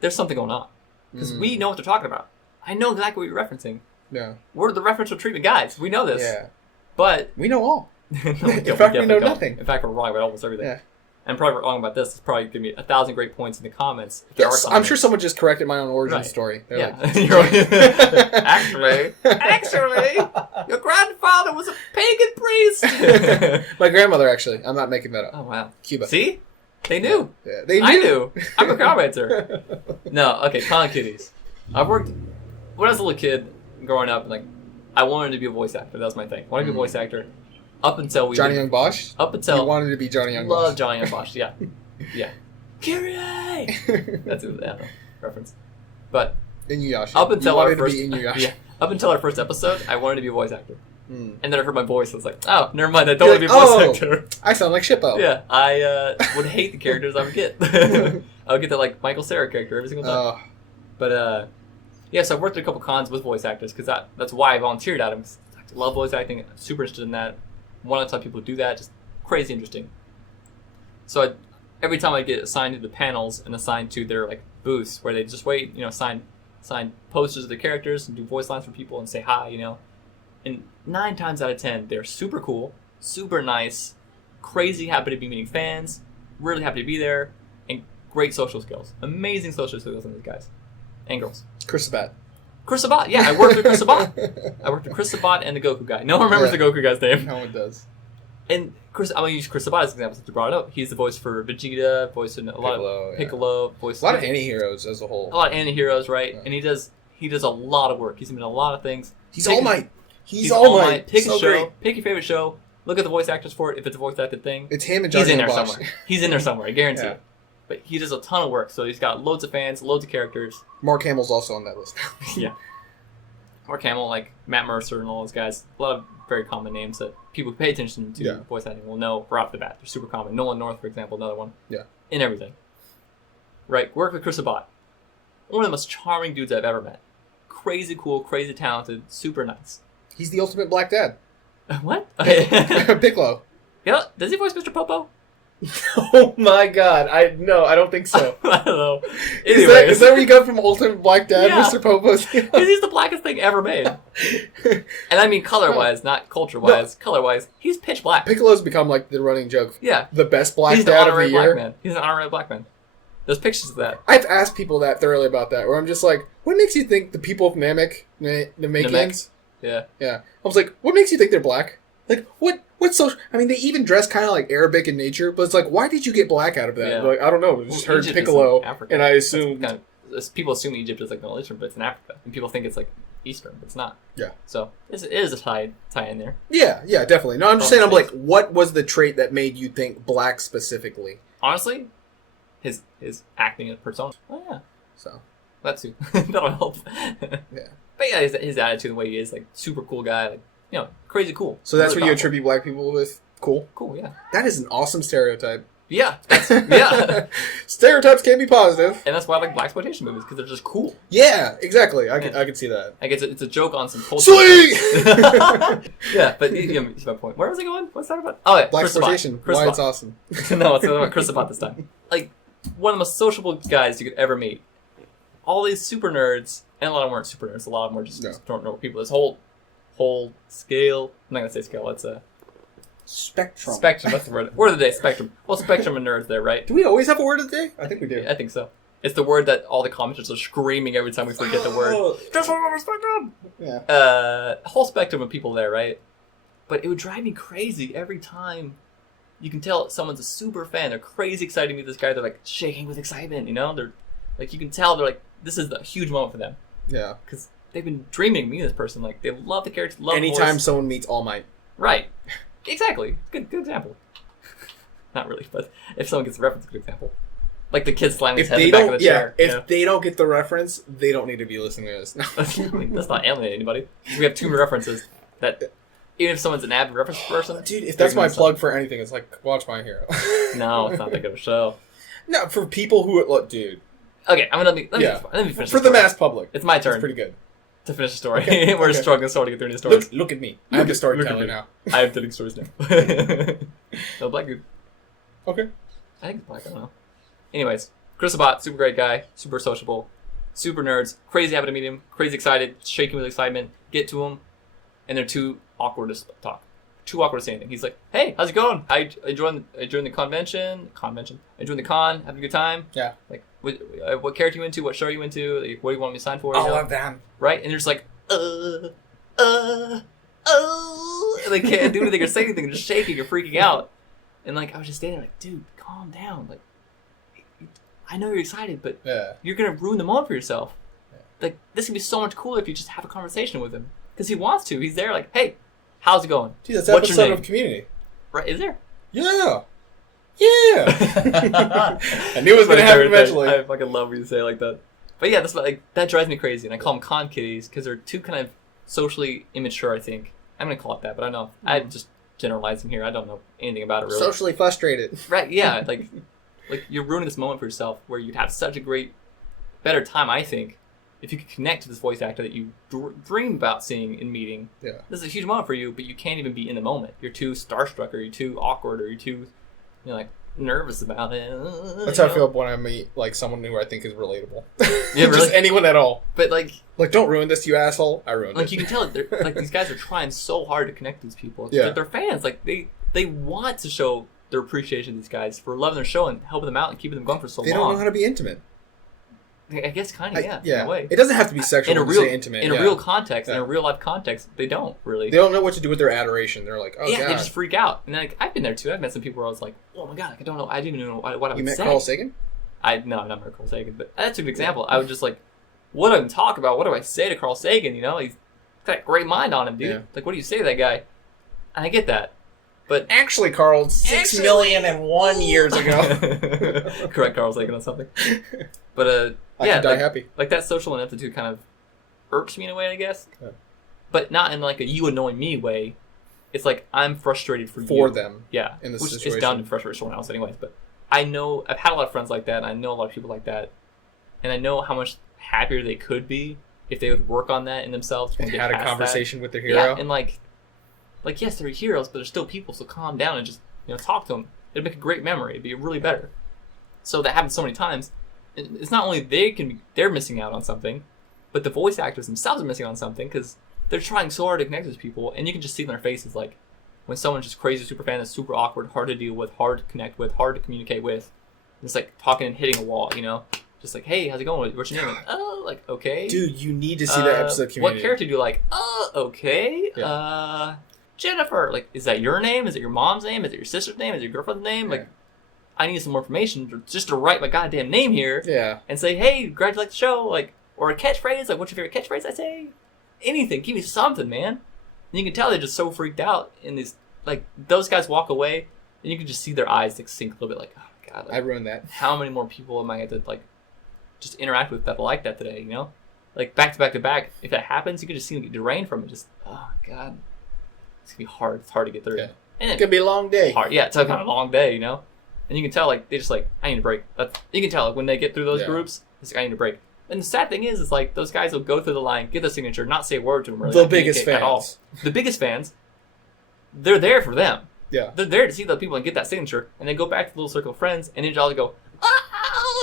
there's something going on. Because we know what they're talking about. I know exactly what you're referencing. Yeah. We're the referential treatment guys. We know this. Yeah. But we know all. No, in fact, we know nothing. In fact, we're wrong about almost everything. Yeah. And probably wrong about this. It's probably give me 1,000 great points in the comments. Yes, I'm sure someone just corrected my own origin story. They're yeah. Like, actually, your grandfather was a pagan priest. My grandmother, actually. I'm not making that up. Oh, wow. Cuba. See? They knew. Yeah, they knew. I knew. I'm a commenter. No, okay, con kitties. I've worked... When I was a little kid, growing up, like, I wanted to be a voice actor. That was my thing. I wanted to be a voice actor. Up until we... Johnny Young Bosch? Up until... You wanted to be Johnny Young Bosch. Love Johnny Young Bosch, yeah. Yeah. Kyrie! That's a reference. But... Inuyasha. Up until our first... Yeah. Up until our first episode, I wanted to be a voice actor. And then I heard my voice, I was like, oh, never mind, I don't want to be a voice actor. I sound like Shippo. Yeah, I would hate the characters I would get. I would get that, like, Michael Cera character every single time. But, yeah, so I've worked at a couple cons with voice actors, because that's why I volunteered at them. I love voice acting, I'm super interested in that. Want to tell people to do that, just crazy interesting. So every time I get assigned to the panels and assigned to their, like, booths, where they just wait, sign posters of the characters and do voice lines for people and say hi, And 9 times out of 10, they're super cool, super nice, crazy happy to be meeting fans, really happy to be there, and great social skills. Amazing social skills in these guys. And girls. Chris Sabat. Chris Sabat, yeah, I worked with Chris Sabat. I worked with Chris Sabat and the Goku guy. No one remembers the Goku guy's name. No one does. And I'm going to use Chris Sabat as an example since you brought it up. He's the voice for Vegeta, voice in a lot of Piccolo, voice a lot of anti-heroes as a whole. A lot of anti-heroes, right? Yeah. And he does a lot of work. He's been in a lot of things. He's All Might. He's All Might. Pick a show. Great. Pick your favorite show. Look at the voice actors for it. If it's a voice acted thing, it's him and Johnny He's in there Bosch. somewhere. He's in there somewhere. I guarantee it. But he does a ton of work. So he's got loads of fans, loads of characters. Mark Hamill's also on that list. Yeah. Mark Hamill, like Matt Mercer and all those guys. A lot of very common names that people who pay attention to voice acting will know right off the bat. They're super common. Nolan North, for example, another one. Yeah. In everything. Right. Work with Chris Sabat. One of the most charming dudes I've ever met. Crazy cool, crazy talented, super nice. He's the ultimate black dad. What? Piccolo. Yeah. Does he voice Mr. Popo? Oh my god! I don't think so. I don't know. Is that where you got from Ultimate Black Dad, Mr. Popo's? Because he's the blackest thing ever made. And I mean color-wise, not culture-wise. No. Color-wise, he's pitch black. Piccolo's become like the running joke. Yeah. The best black dad of the year. Black man. He's an honorary black man. There's pictures of that. I've asked people that thoroughly about that, where I'm just like, what makes you think the people of Namekians? Yeah. Yeah. I was like, what makes you think they're black? Like, what's so... I mean, they even dress kind of like Arabic in nature, but it's like, why did you get black out of that? Yeah. Like, I don't know. I just heard Piccolo, and I assumed... People assume Egypt is like Middle Eastern, but it's in Africa. And people think it's like Eastern, but it's not. Yeah. So, it is a tie in there. Yeah, definitely. No, I'm just saying, I'm like, what was the trait that made you think black specifically? Honestly, his acting and persona. Oh, yeah. So. That too. That'll help. Yeah. But yeah, his attitude, the way he is, like, super cool guy, like, crazy cool. So that's really what you attribute black people with? Cool? Cool, yeah. That is an awesome stereotype. Yeah. Yeah. Stereotypes can be positive. And that's why I like blaxploitation movies, because they're just cool. Yeah, exactly. I can see that. Like, it's a joke on some culture. Sweet! Yeah, but here's my point. Where was I going? What's that about? Oh, yeah. Blaxploitation. Why it's awesome. No, it's about Chris Sabat this time. Like, one of the most sociable guys you could ever meet. All these super nerds, and a lot of them weren't super nerds. A lot of them were just don't know people. This whole scale. I'm not gonna say scale. It's Spectrum. Spectrum, that's the word. Word of the day, spectrum. Well, spectrum of nerds there, right? Do we always have a word of the day? I think we do. I think so. It's the word that all the commenters are screaming every time we forget the word. Just one spectrum! Yeah. Whole spectrum of people there, right? But it would drive me crazy every time. You can tell someone's a super fan. They're crazy excited to meet this guy. They're like shaking with excitement, you know? They're like, you can tell they're like, this is a huge moment for them. Yeah. Because they've been dreaming of meeting this person. Like, they love the character, love Anytime the voice. someone meets All Might. Right. Exactly. Good example. Not really, but if someone gets the reference, good example. Like the kid slamming his head in the back of the chair. If they don't get the reference, they don't need to be listening to this. Let's not alienate anybody. We have too many references that even if someone's an avid reference person, dude, if that's my plug for anything, it's like watch My Hero. No, it's not that good of a show. No, for people who look, dude. Okay, let me finish. For the mass public, it's my turn. It's pretty good To finish the story. Okay. We're struggling to get through these stories. Look at me. I'm the storyteller now. I am telling stories now. No, black dude. Okay. I think it's black. I don't know. Anyways, Chris Sabat, super great guy, super sociable, super nerds, crazy happy to meet him, crazy excited, shaking with excitement. Get to him, and they're too awkward to talk, too awkward to say anything. He's like, "Hey, how's it going? I joined the convention. I joined the con, having a good time. Yeah. Like, what character you into? What show you into? Like, what do you want me to sign for? All of them. Right? And they're just like, and they can't do anything or say anything. They're just shaking or freaking out. And like, I was just standing there like, dude, calm down. Like, I know you're excited, but you're gonna ruin the moment for yourself. Yeah. Like, this could be so much cooler if you just have a conversation with him because he wants to. He's there, like, hey, how's it going? Dude, that's What's episode of Community. Right? Is there? Yeah. I knew it was gonna happen eventually. I fucking love when you say it like that. But yeah, that drives me crazy, and I call them con kitties because they're too kind of socially immature. I think I'm gonna call it that, but I don't know. I'm just generalizing here. I don't know anything about it really. Socially frustrated. Right? Yeah. Like you're ruining this moment for yourself where you'd have such a better time, I think, if you could connect to this voice actor that you dream about seeing and meeting. Yeah. This is a huge moment for you, but you can't even be in the moment. You're too starstruck, or you're too awkward, or you're too, like, nervous about it. That's how I feel when I meet, like, someone who I think is relatable. Yeah, really? Just anyone at all. But, like, don't ruin this, you asshole. I ruined it. Like, you can tell, these guys are trying so hard to connect with these people. Yeah. They're fans. Like, they want to show their appreciation to these guys for loving their show and helping them out and keeping them going for so long. They don't know how to be intimate. I guess kind of, in a way. It doesn't have to be sexual to say intimate. In a real context, in a real life context, they don't really. They don't know what to do with their adoration. They're like, oh, yeah, God. they just freak out. And like, I've been there too. I've met some people where I was like, oh my God, I don't know. I didn't even know what I would say. You met Carl Sagan? No, not Carl Sagan, but that's a good example. I would just like, what do I talk about? What do I say to Carl Sagan? You know, he's got a great mind on him, dude. Yeah. Like, what do you say to that guy? And I get that. But actually, Carl, 6,000,001 years ago. Correct Carl Sagan on something. But I can die happy. Like that social ineptitude kind of irks me in a way, I guess. Yeah. But not in like a you annoy me way. It's like I'm frustrated for them. Yeah. In this which situation. It's down to frustrate someone else anyways. But I know I've had a lot of friends like that, and I know a lot of people like that. And I know how much happier they could be if they would work on that in themselves. And had a conversation with their hero. Yeah, and like yes, they're heroes, but they're still people, so calm down and just talk to them. It'd make a great memory. It'd be really better. So that happens so many times. It's not only they're missing out on something, but the voice actors themselves are missing out on something because they're trying so hard to connect with people, and you can just see in their faces, like when someone's just crazy super fan that's super awkward, hard to deal with, hard to connect with, hard to communicate with. It's like talking and hitting a wall, just like, hey, how's it going? What's your name? Like, oh, like, okay. Dude, you need to see that episode of Community. What character do you like? Okay. Yeah. Jennifer. Like, is that your name? Is it your mom's name? Is it your sister's name? Is it your girlfriend's name? Yeah. Like, I need some more information just to write my goddamn name here. Yeah. And say, hey, glad you like the show. Like, or a catchphrase. Like, what's your favorite catchphrase? I say anything. Give me something, man. And you can tell they're just so freaked out. And these, like, those guys walk away, and you can just see their eyes like sink a little bit. Like, oh my God. Like, I ruined that. How many more people am I going to like just interact with that like that today? Like back to back to back. If that happens, you can just see them get drained from it. Just God, it's gonna be hard. It's hard to get through. Yeah. And it's gonna be a long day. Hard. Yeah, it's like a long day. And you can tell like they just like I need a break. You can tell like when they get through those groups, it's like I need a break. And the sad thing is like those guys will go through the line, get the signature, not say a word to them. Really the biggest fans. At all. The biggest fans. They're there for them. Yeah. They're there to see the people and get that signature, and then go back to the little circle of friends, and then all go,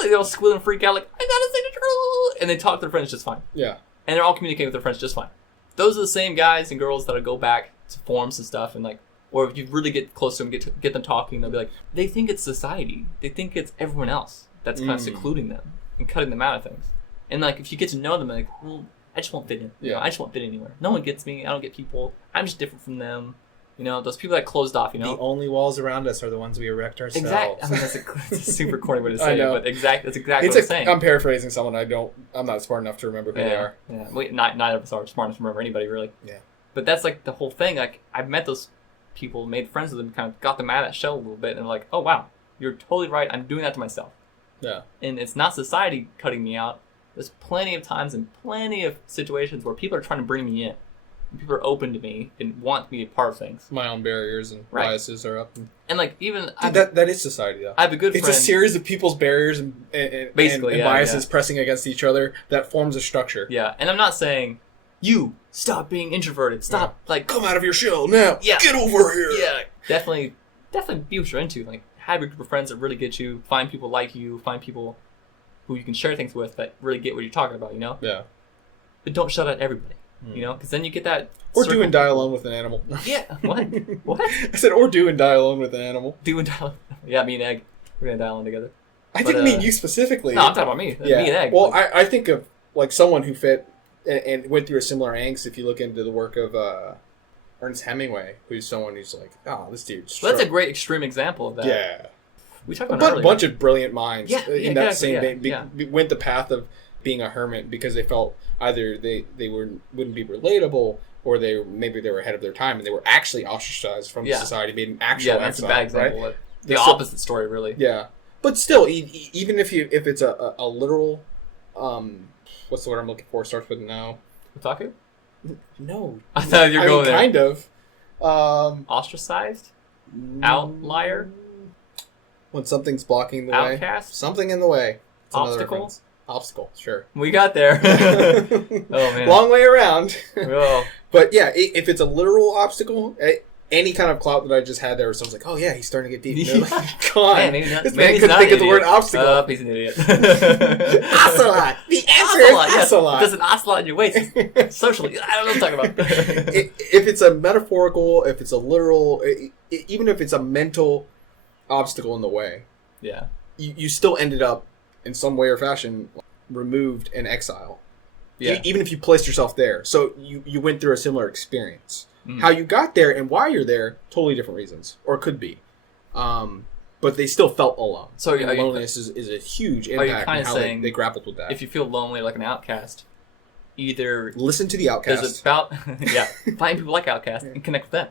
they all squeal and freak out like, I got a signature, and they talk to their friends just fine. Yeah. And they're all communicating with their friends just fine. Those are the same guys and girls that'll go back to forums and stuff and like Or if you really get close to them, get them talking, they'll be like, they think it's society. They think it's everyone else that's kind of secluding them and cutting them out of things. And like, if you get to know them, like, well, I just won't fit in. You know, I just won't fit anywhere. No one gets me. I don't get people. I'm just different from them. You know, those people that closed off, you know. The only walls around us are the ones we erect ourselves. Exactly. I mean, that's a super corny way to say it, but that's exactly what I'm saying. I'm paraphrasing someone I'm not smart enough to remember who they are. Yeah, neither of us are smart enough to remember anybody, really. Yeah. But that's like the whole thing. Like, I've met those people, made friends with them, kind of got them out of that shell a little bit, and like, oh, wow, you're totally right. I'm doing that to myself. Yeah. And it's not society cutting me out. There's plenty of times and plenty of situations where people are trying to bring me in. People are open to me and want me to be a part of things. My own barriers and biases are up. And like, even... that is society, though. I have a good friend... It's a series of people's barriers and biases pressing against each other that forms a structure. Yeah, and I'm not saying, you, stop being introverted. Stop, like... Come out of your shell now. Yeah. Get over here. Yeah, definitely be what you're into. Like, have a group of friends that really get you. Find people like you. Find people who you can share things with that really get what you're talking about, you know? Yeah. But don't shut out everybody. You know, because then you get that. Or do and die alone with an animal. Yeah. What? What? I said, or do and die alone with an animal. Do and die. Yeah, me and Egg. We're gonna die alone together. I didn't mean you specifically. No, I'm talking about me. Yeah. Me and Egg. Well, like, I think of like someone who fit and went through a similar angst. If you look into the work of Ernest Hemingway, who's someone who's like, oh, this dude. Well, that's a great extreme example of that. Yeah. We talked about a bunch of brilliant minds in that same vein went the path of being a hermit because they felt either they wouldn't be relatable or maybe they were ahead of their time and they were actually ostracized from society, made an actual that's exile, a bad example. Right? The opposite story, really. Yeah, but still, even if it's a literal, what's the word I'm looking for? Starts with no. Otaku? No, I thought you were going there. Kind of. Ostracized? Outlier? When something's blocking the way. Outcast? Something in the way. Obstacle? Obstacle, sure. We got there. Oh, man. Long way around. Oh. But yeah, if it's a literal obstacle, any kind of clout that I just had there, where someone's like, oh yeah, he's starting to get deep. And like, come on. Man, this man couldn't think of the word obstacle. He's an idiot. Ocelot. The answer is ocelot. There's an ocelot in your waist. Socially. I don't know what I'm talking about. If it's a metaphorical, if it's a literal, even if it's a mental obstacle in the way, you still ended up in some way or fashion removed in exile. Yeah. Even if you placed yourself there. So you went through a similar experience. How you got there and why you're there, totally different reasons. Or could be. But they still felt alone. So loneliness is a huge impact on how they grappled with that. If you feel lonely like an outcast, either listen to the outcast. There's about find people like outcast and connect with them.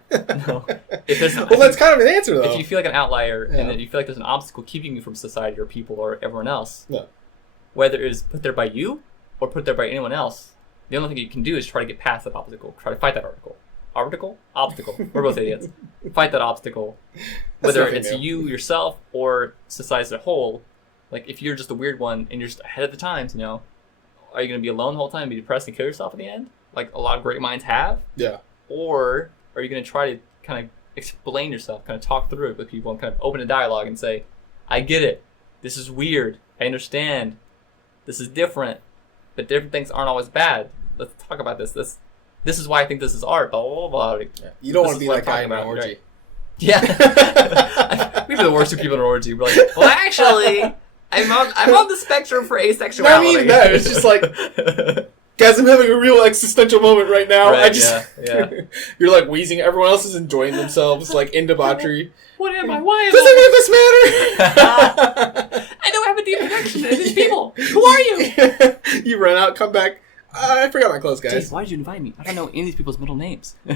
No. Well, that's kind of an answer though. If you feel like an outlier and then you feel like there's an obstacle keeping you from society or people or everyone else, whether it is put there by you or put there by anyone else, the only thing you can do is try to get past that obstacle. Try to fight that obstacle. We're both idiots. Fight that obstacle. Whether it's you yourself or society as a whole. Like if you're just a weird one and you're just ahead of the times, you know, are you going to be alone the whole time and be depressed and kill yourself at the end? Like a lot of great minds have? Yeah. Or are you going to try to kind of explain yourself, kind of talk through it with people and kind of open a dialogue and say, I get it. This is weird. I understand. This is different. But different things aren't always bad. Let's talk about this. This is why I think this is art. Blah, blah, blah. Yeah. You don't want to be like guy in an orgy. Right? Yeah. We'd be the worst two people in an orgy. We're like, well, actually, I'm on the spectrum for asexuality. I mean, that. It's just like, guys, I'm having a real existential moment right now. Right, You're like wheezing. Everyone else is enjoying themselves, like in debauchery. What am I? Why am Does any of this matter? I don't have a deep connection to these people. Who are you? You run out, come back. I forgot my clothes, guys. Jeez, why did you invite me? I don't know any of these people's middle names. I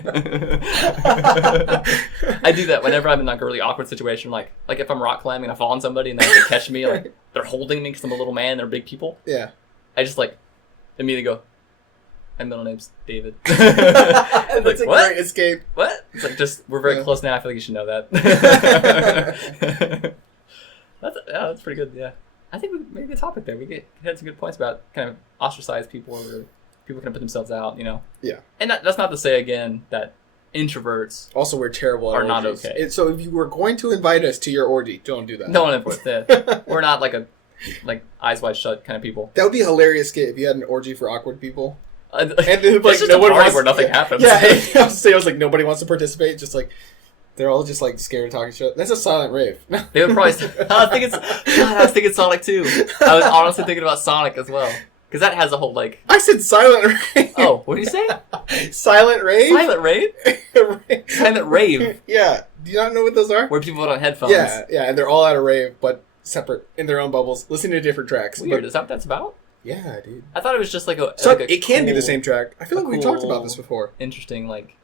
do that whenever I'm in like a really awkward situation. Like if I'm rock climbing and I fall on somebody and they catch me, like they're holding me because I'm a little man. They're big people. Yeah. I just like immediately go, my middle name's David. That's like, a great escape. What? It's like just we're very close now. I feel like you should know that. That's pretty good. Yeah. I think we made a good topic there. We had some good points about kind of ostracized people or people can put themselves out, you know? Yeah. And that's not to say, again, that introverts also we're terrible at are not okay. So if you were going to invite us to your orgy, don't do that. Don't invite us. We're not like eyes wide shut kind of people. That would be a hilarious skit if you had an orgy for awkward people. And like, no one wants where nothing happens. Yeah, I was like, nobody wants to participate. Just like, They're all just like scared of talking shit. That's a silent rave. They would probably. I was thinking Sonic too. I was honestly thinking about Sonic as well because that has a whole like. I said silent rave. Oh, what did you say? Silent rave. Silent rave. Silent rave. Yeah. Do you not know what those are? Where people put on headphones. Yeah, and they're all at a rave, but separate in their own bubbles, listening to different tracks. Weird. But, Is that what that's about? yeah, dude. I thought it was just like a. So like a it can be the cool- same track. I feel like we talked about this before. Interesting, like.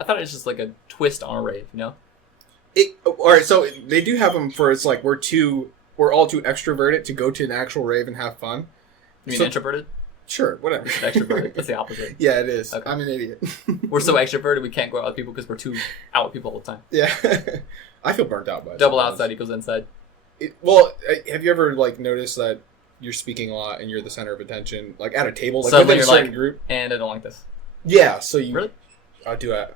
I thought it was just like a twist on a rave, you know? All right, so they do have them for it's like we're all too extroverted to go to an actual rave and have fun. You mean So- introverted? Sure, whatever. Extroverted. That's the opposite. Yeah, it is. Okay. I'm an idiot. We're so extroverted we can't go out with people because we're too out with people all the time. Yeah, I feel burnt out by it. Double sometimes. outside equals inside. Have you ever like noticed that you're speaking a lot and you're the center of attention, like at a table, like Suddenly within a you're certain like- group? And I don't like this. Yeah, so you Really? I do it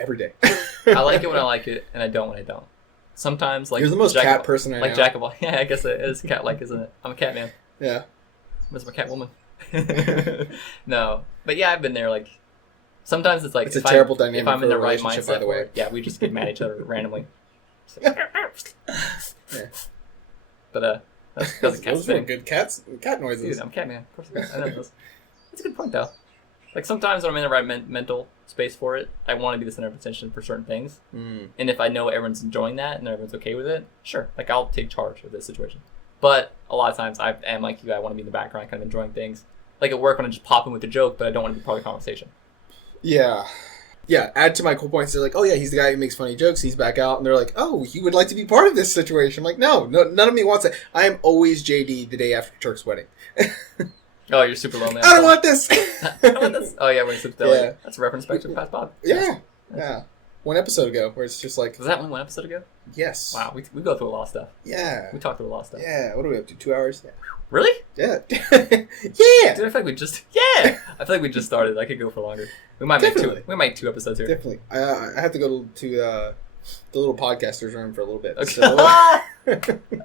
every day. I like it when I like it, and I don't when I don't. Sometimes, like You're the most Jack cat of- person I like know. Jack of all. Yeah, I guess it is cat-like, isn't it? I'm a cat man. Yeah. Where's my cat woman? No, but yeah, I've been there. Like sometimes it's like It's a if terrible I'm, dynamic if I'm in for a the right relationship, mindset. by the way. for it, yeah, we just get mad at each other randomly. Yeah. But that's because of cat Those were thing. good cat noises. Dude, I'm a cat man. Of course, I know those. That's a good point though. Like sometimes when I'm in the right mental space for it, I want to be the center of attention for certain things. Mm. And if I know everyone's enjoying that and everyone's okay with it, sure, like I'll take charge of this situation. But a lot of times I am like you, I want to be in the background, kind of enjoying things. Like at work when I just pop in with a joke, but I don't want to be part of the conversation. Yeah. Yeah, add to my cool points. They're like, oh yeah, he's the guy who makes funny jokes. He's back out. And they're like, oh, you would like to be part of this situation. I'm like, no, none of me wants it. I am always JD the day after Turk's wedding. Oh, you're super lonely. I don't want this. I don't want this. Oh yeah, when he slips down. Yeah. That's a reference back to past pod. Yeah. Yeah. One episode ago where it's just like, Was that one episode ago? yes. Wow, we go through a lot of stuff. Yeah. We talk through a lot of stuff. Yeah. What are we up to? 2 hours? Yeah. Really? Yeah. Dude, Yeah. I feel like we just I feel like we just started. I could go for longer. We might Definitely. make 2. We might make 2 episodes here. Definitely. I have to go to the little podcaster's room for a little bit. Okay. So,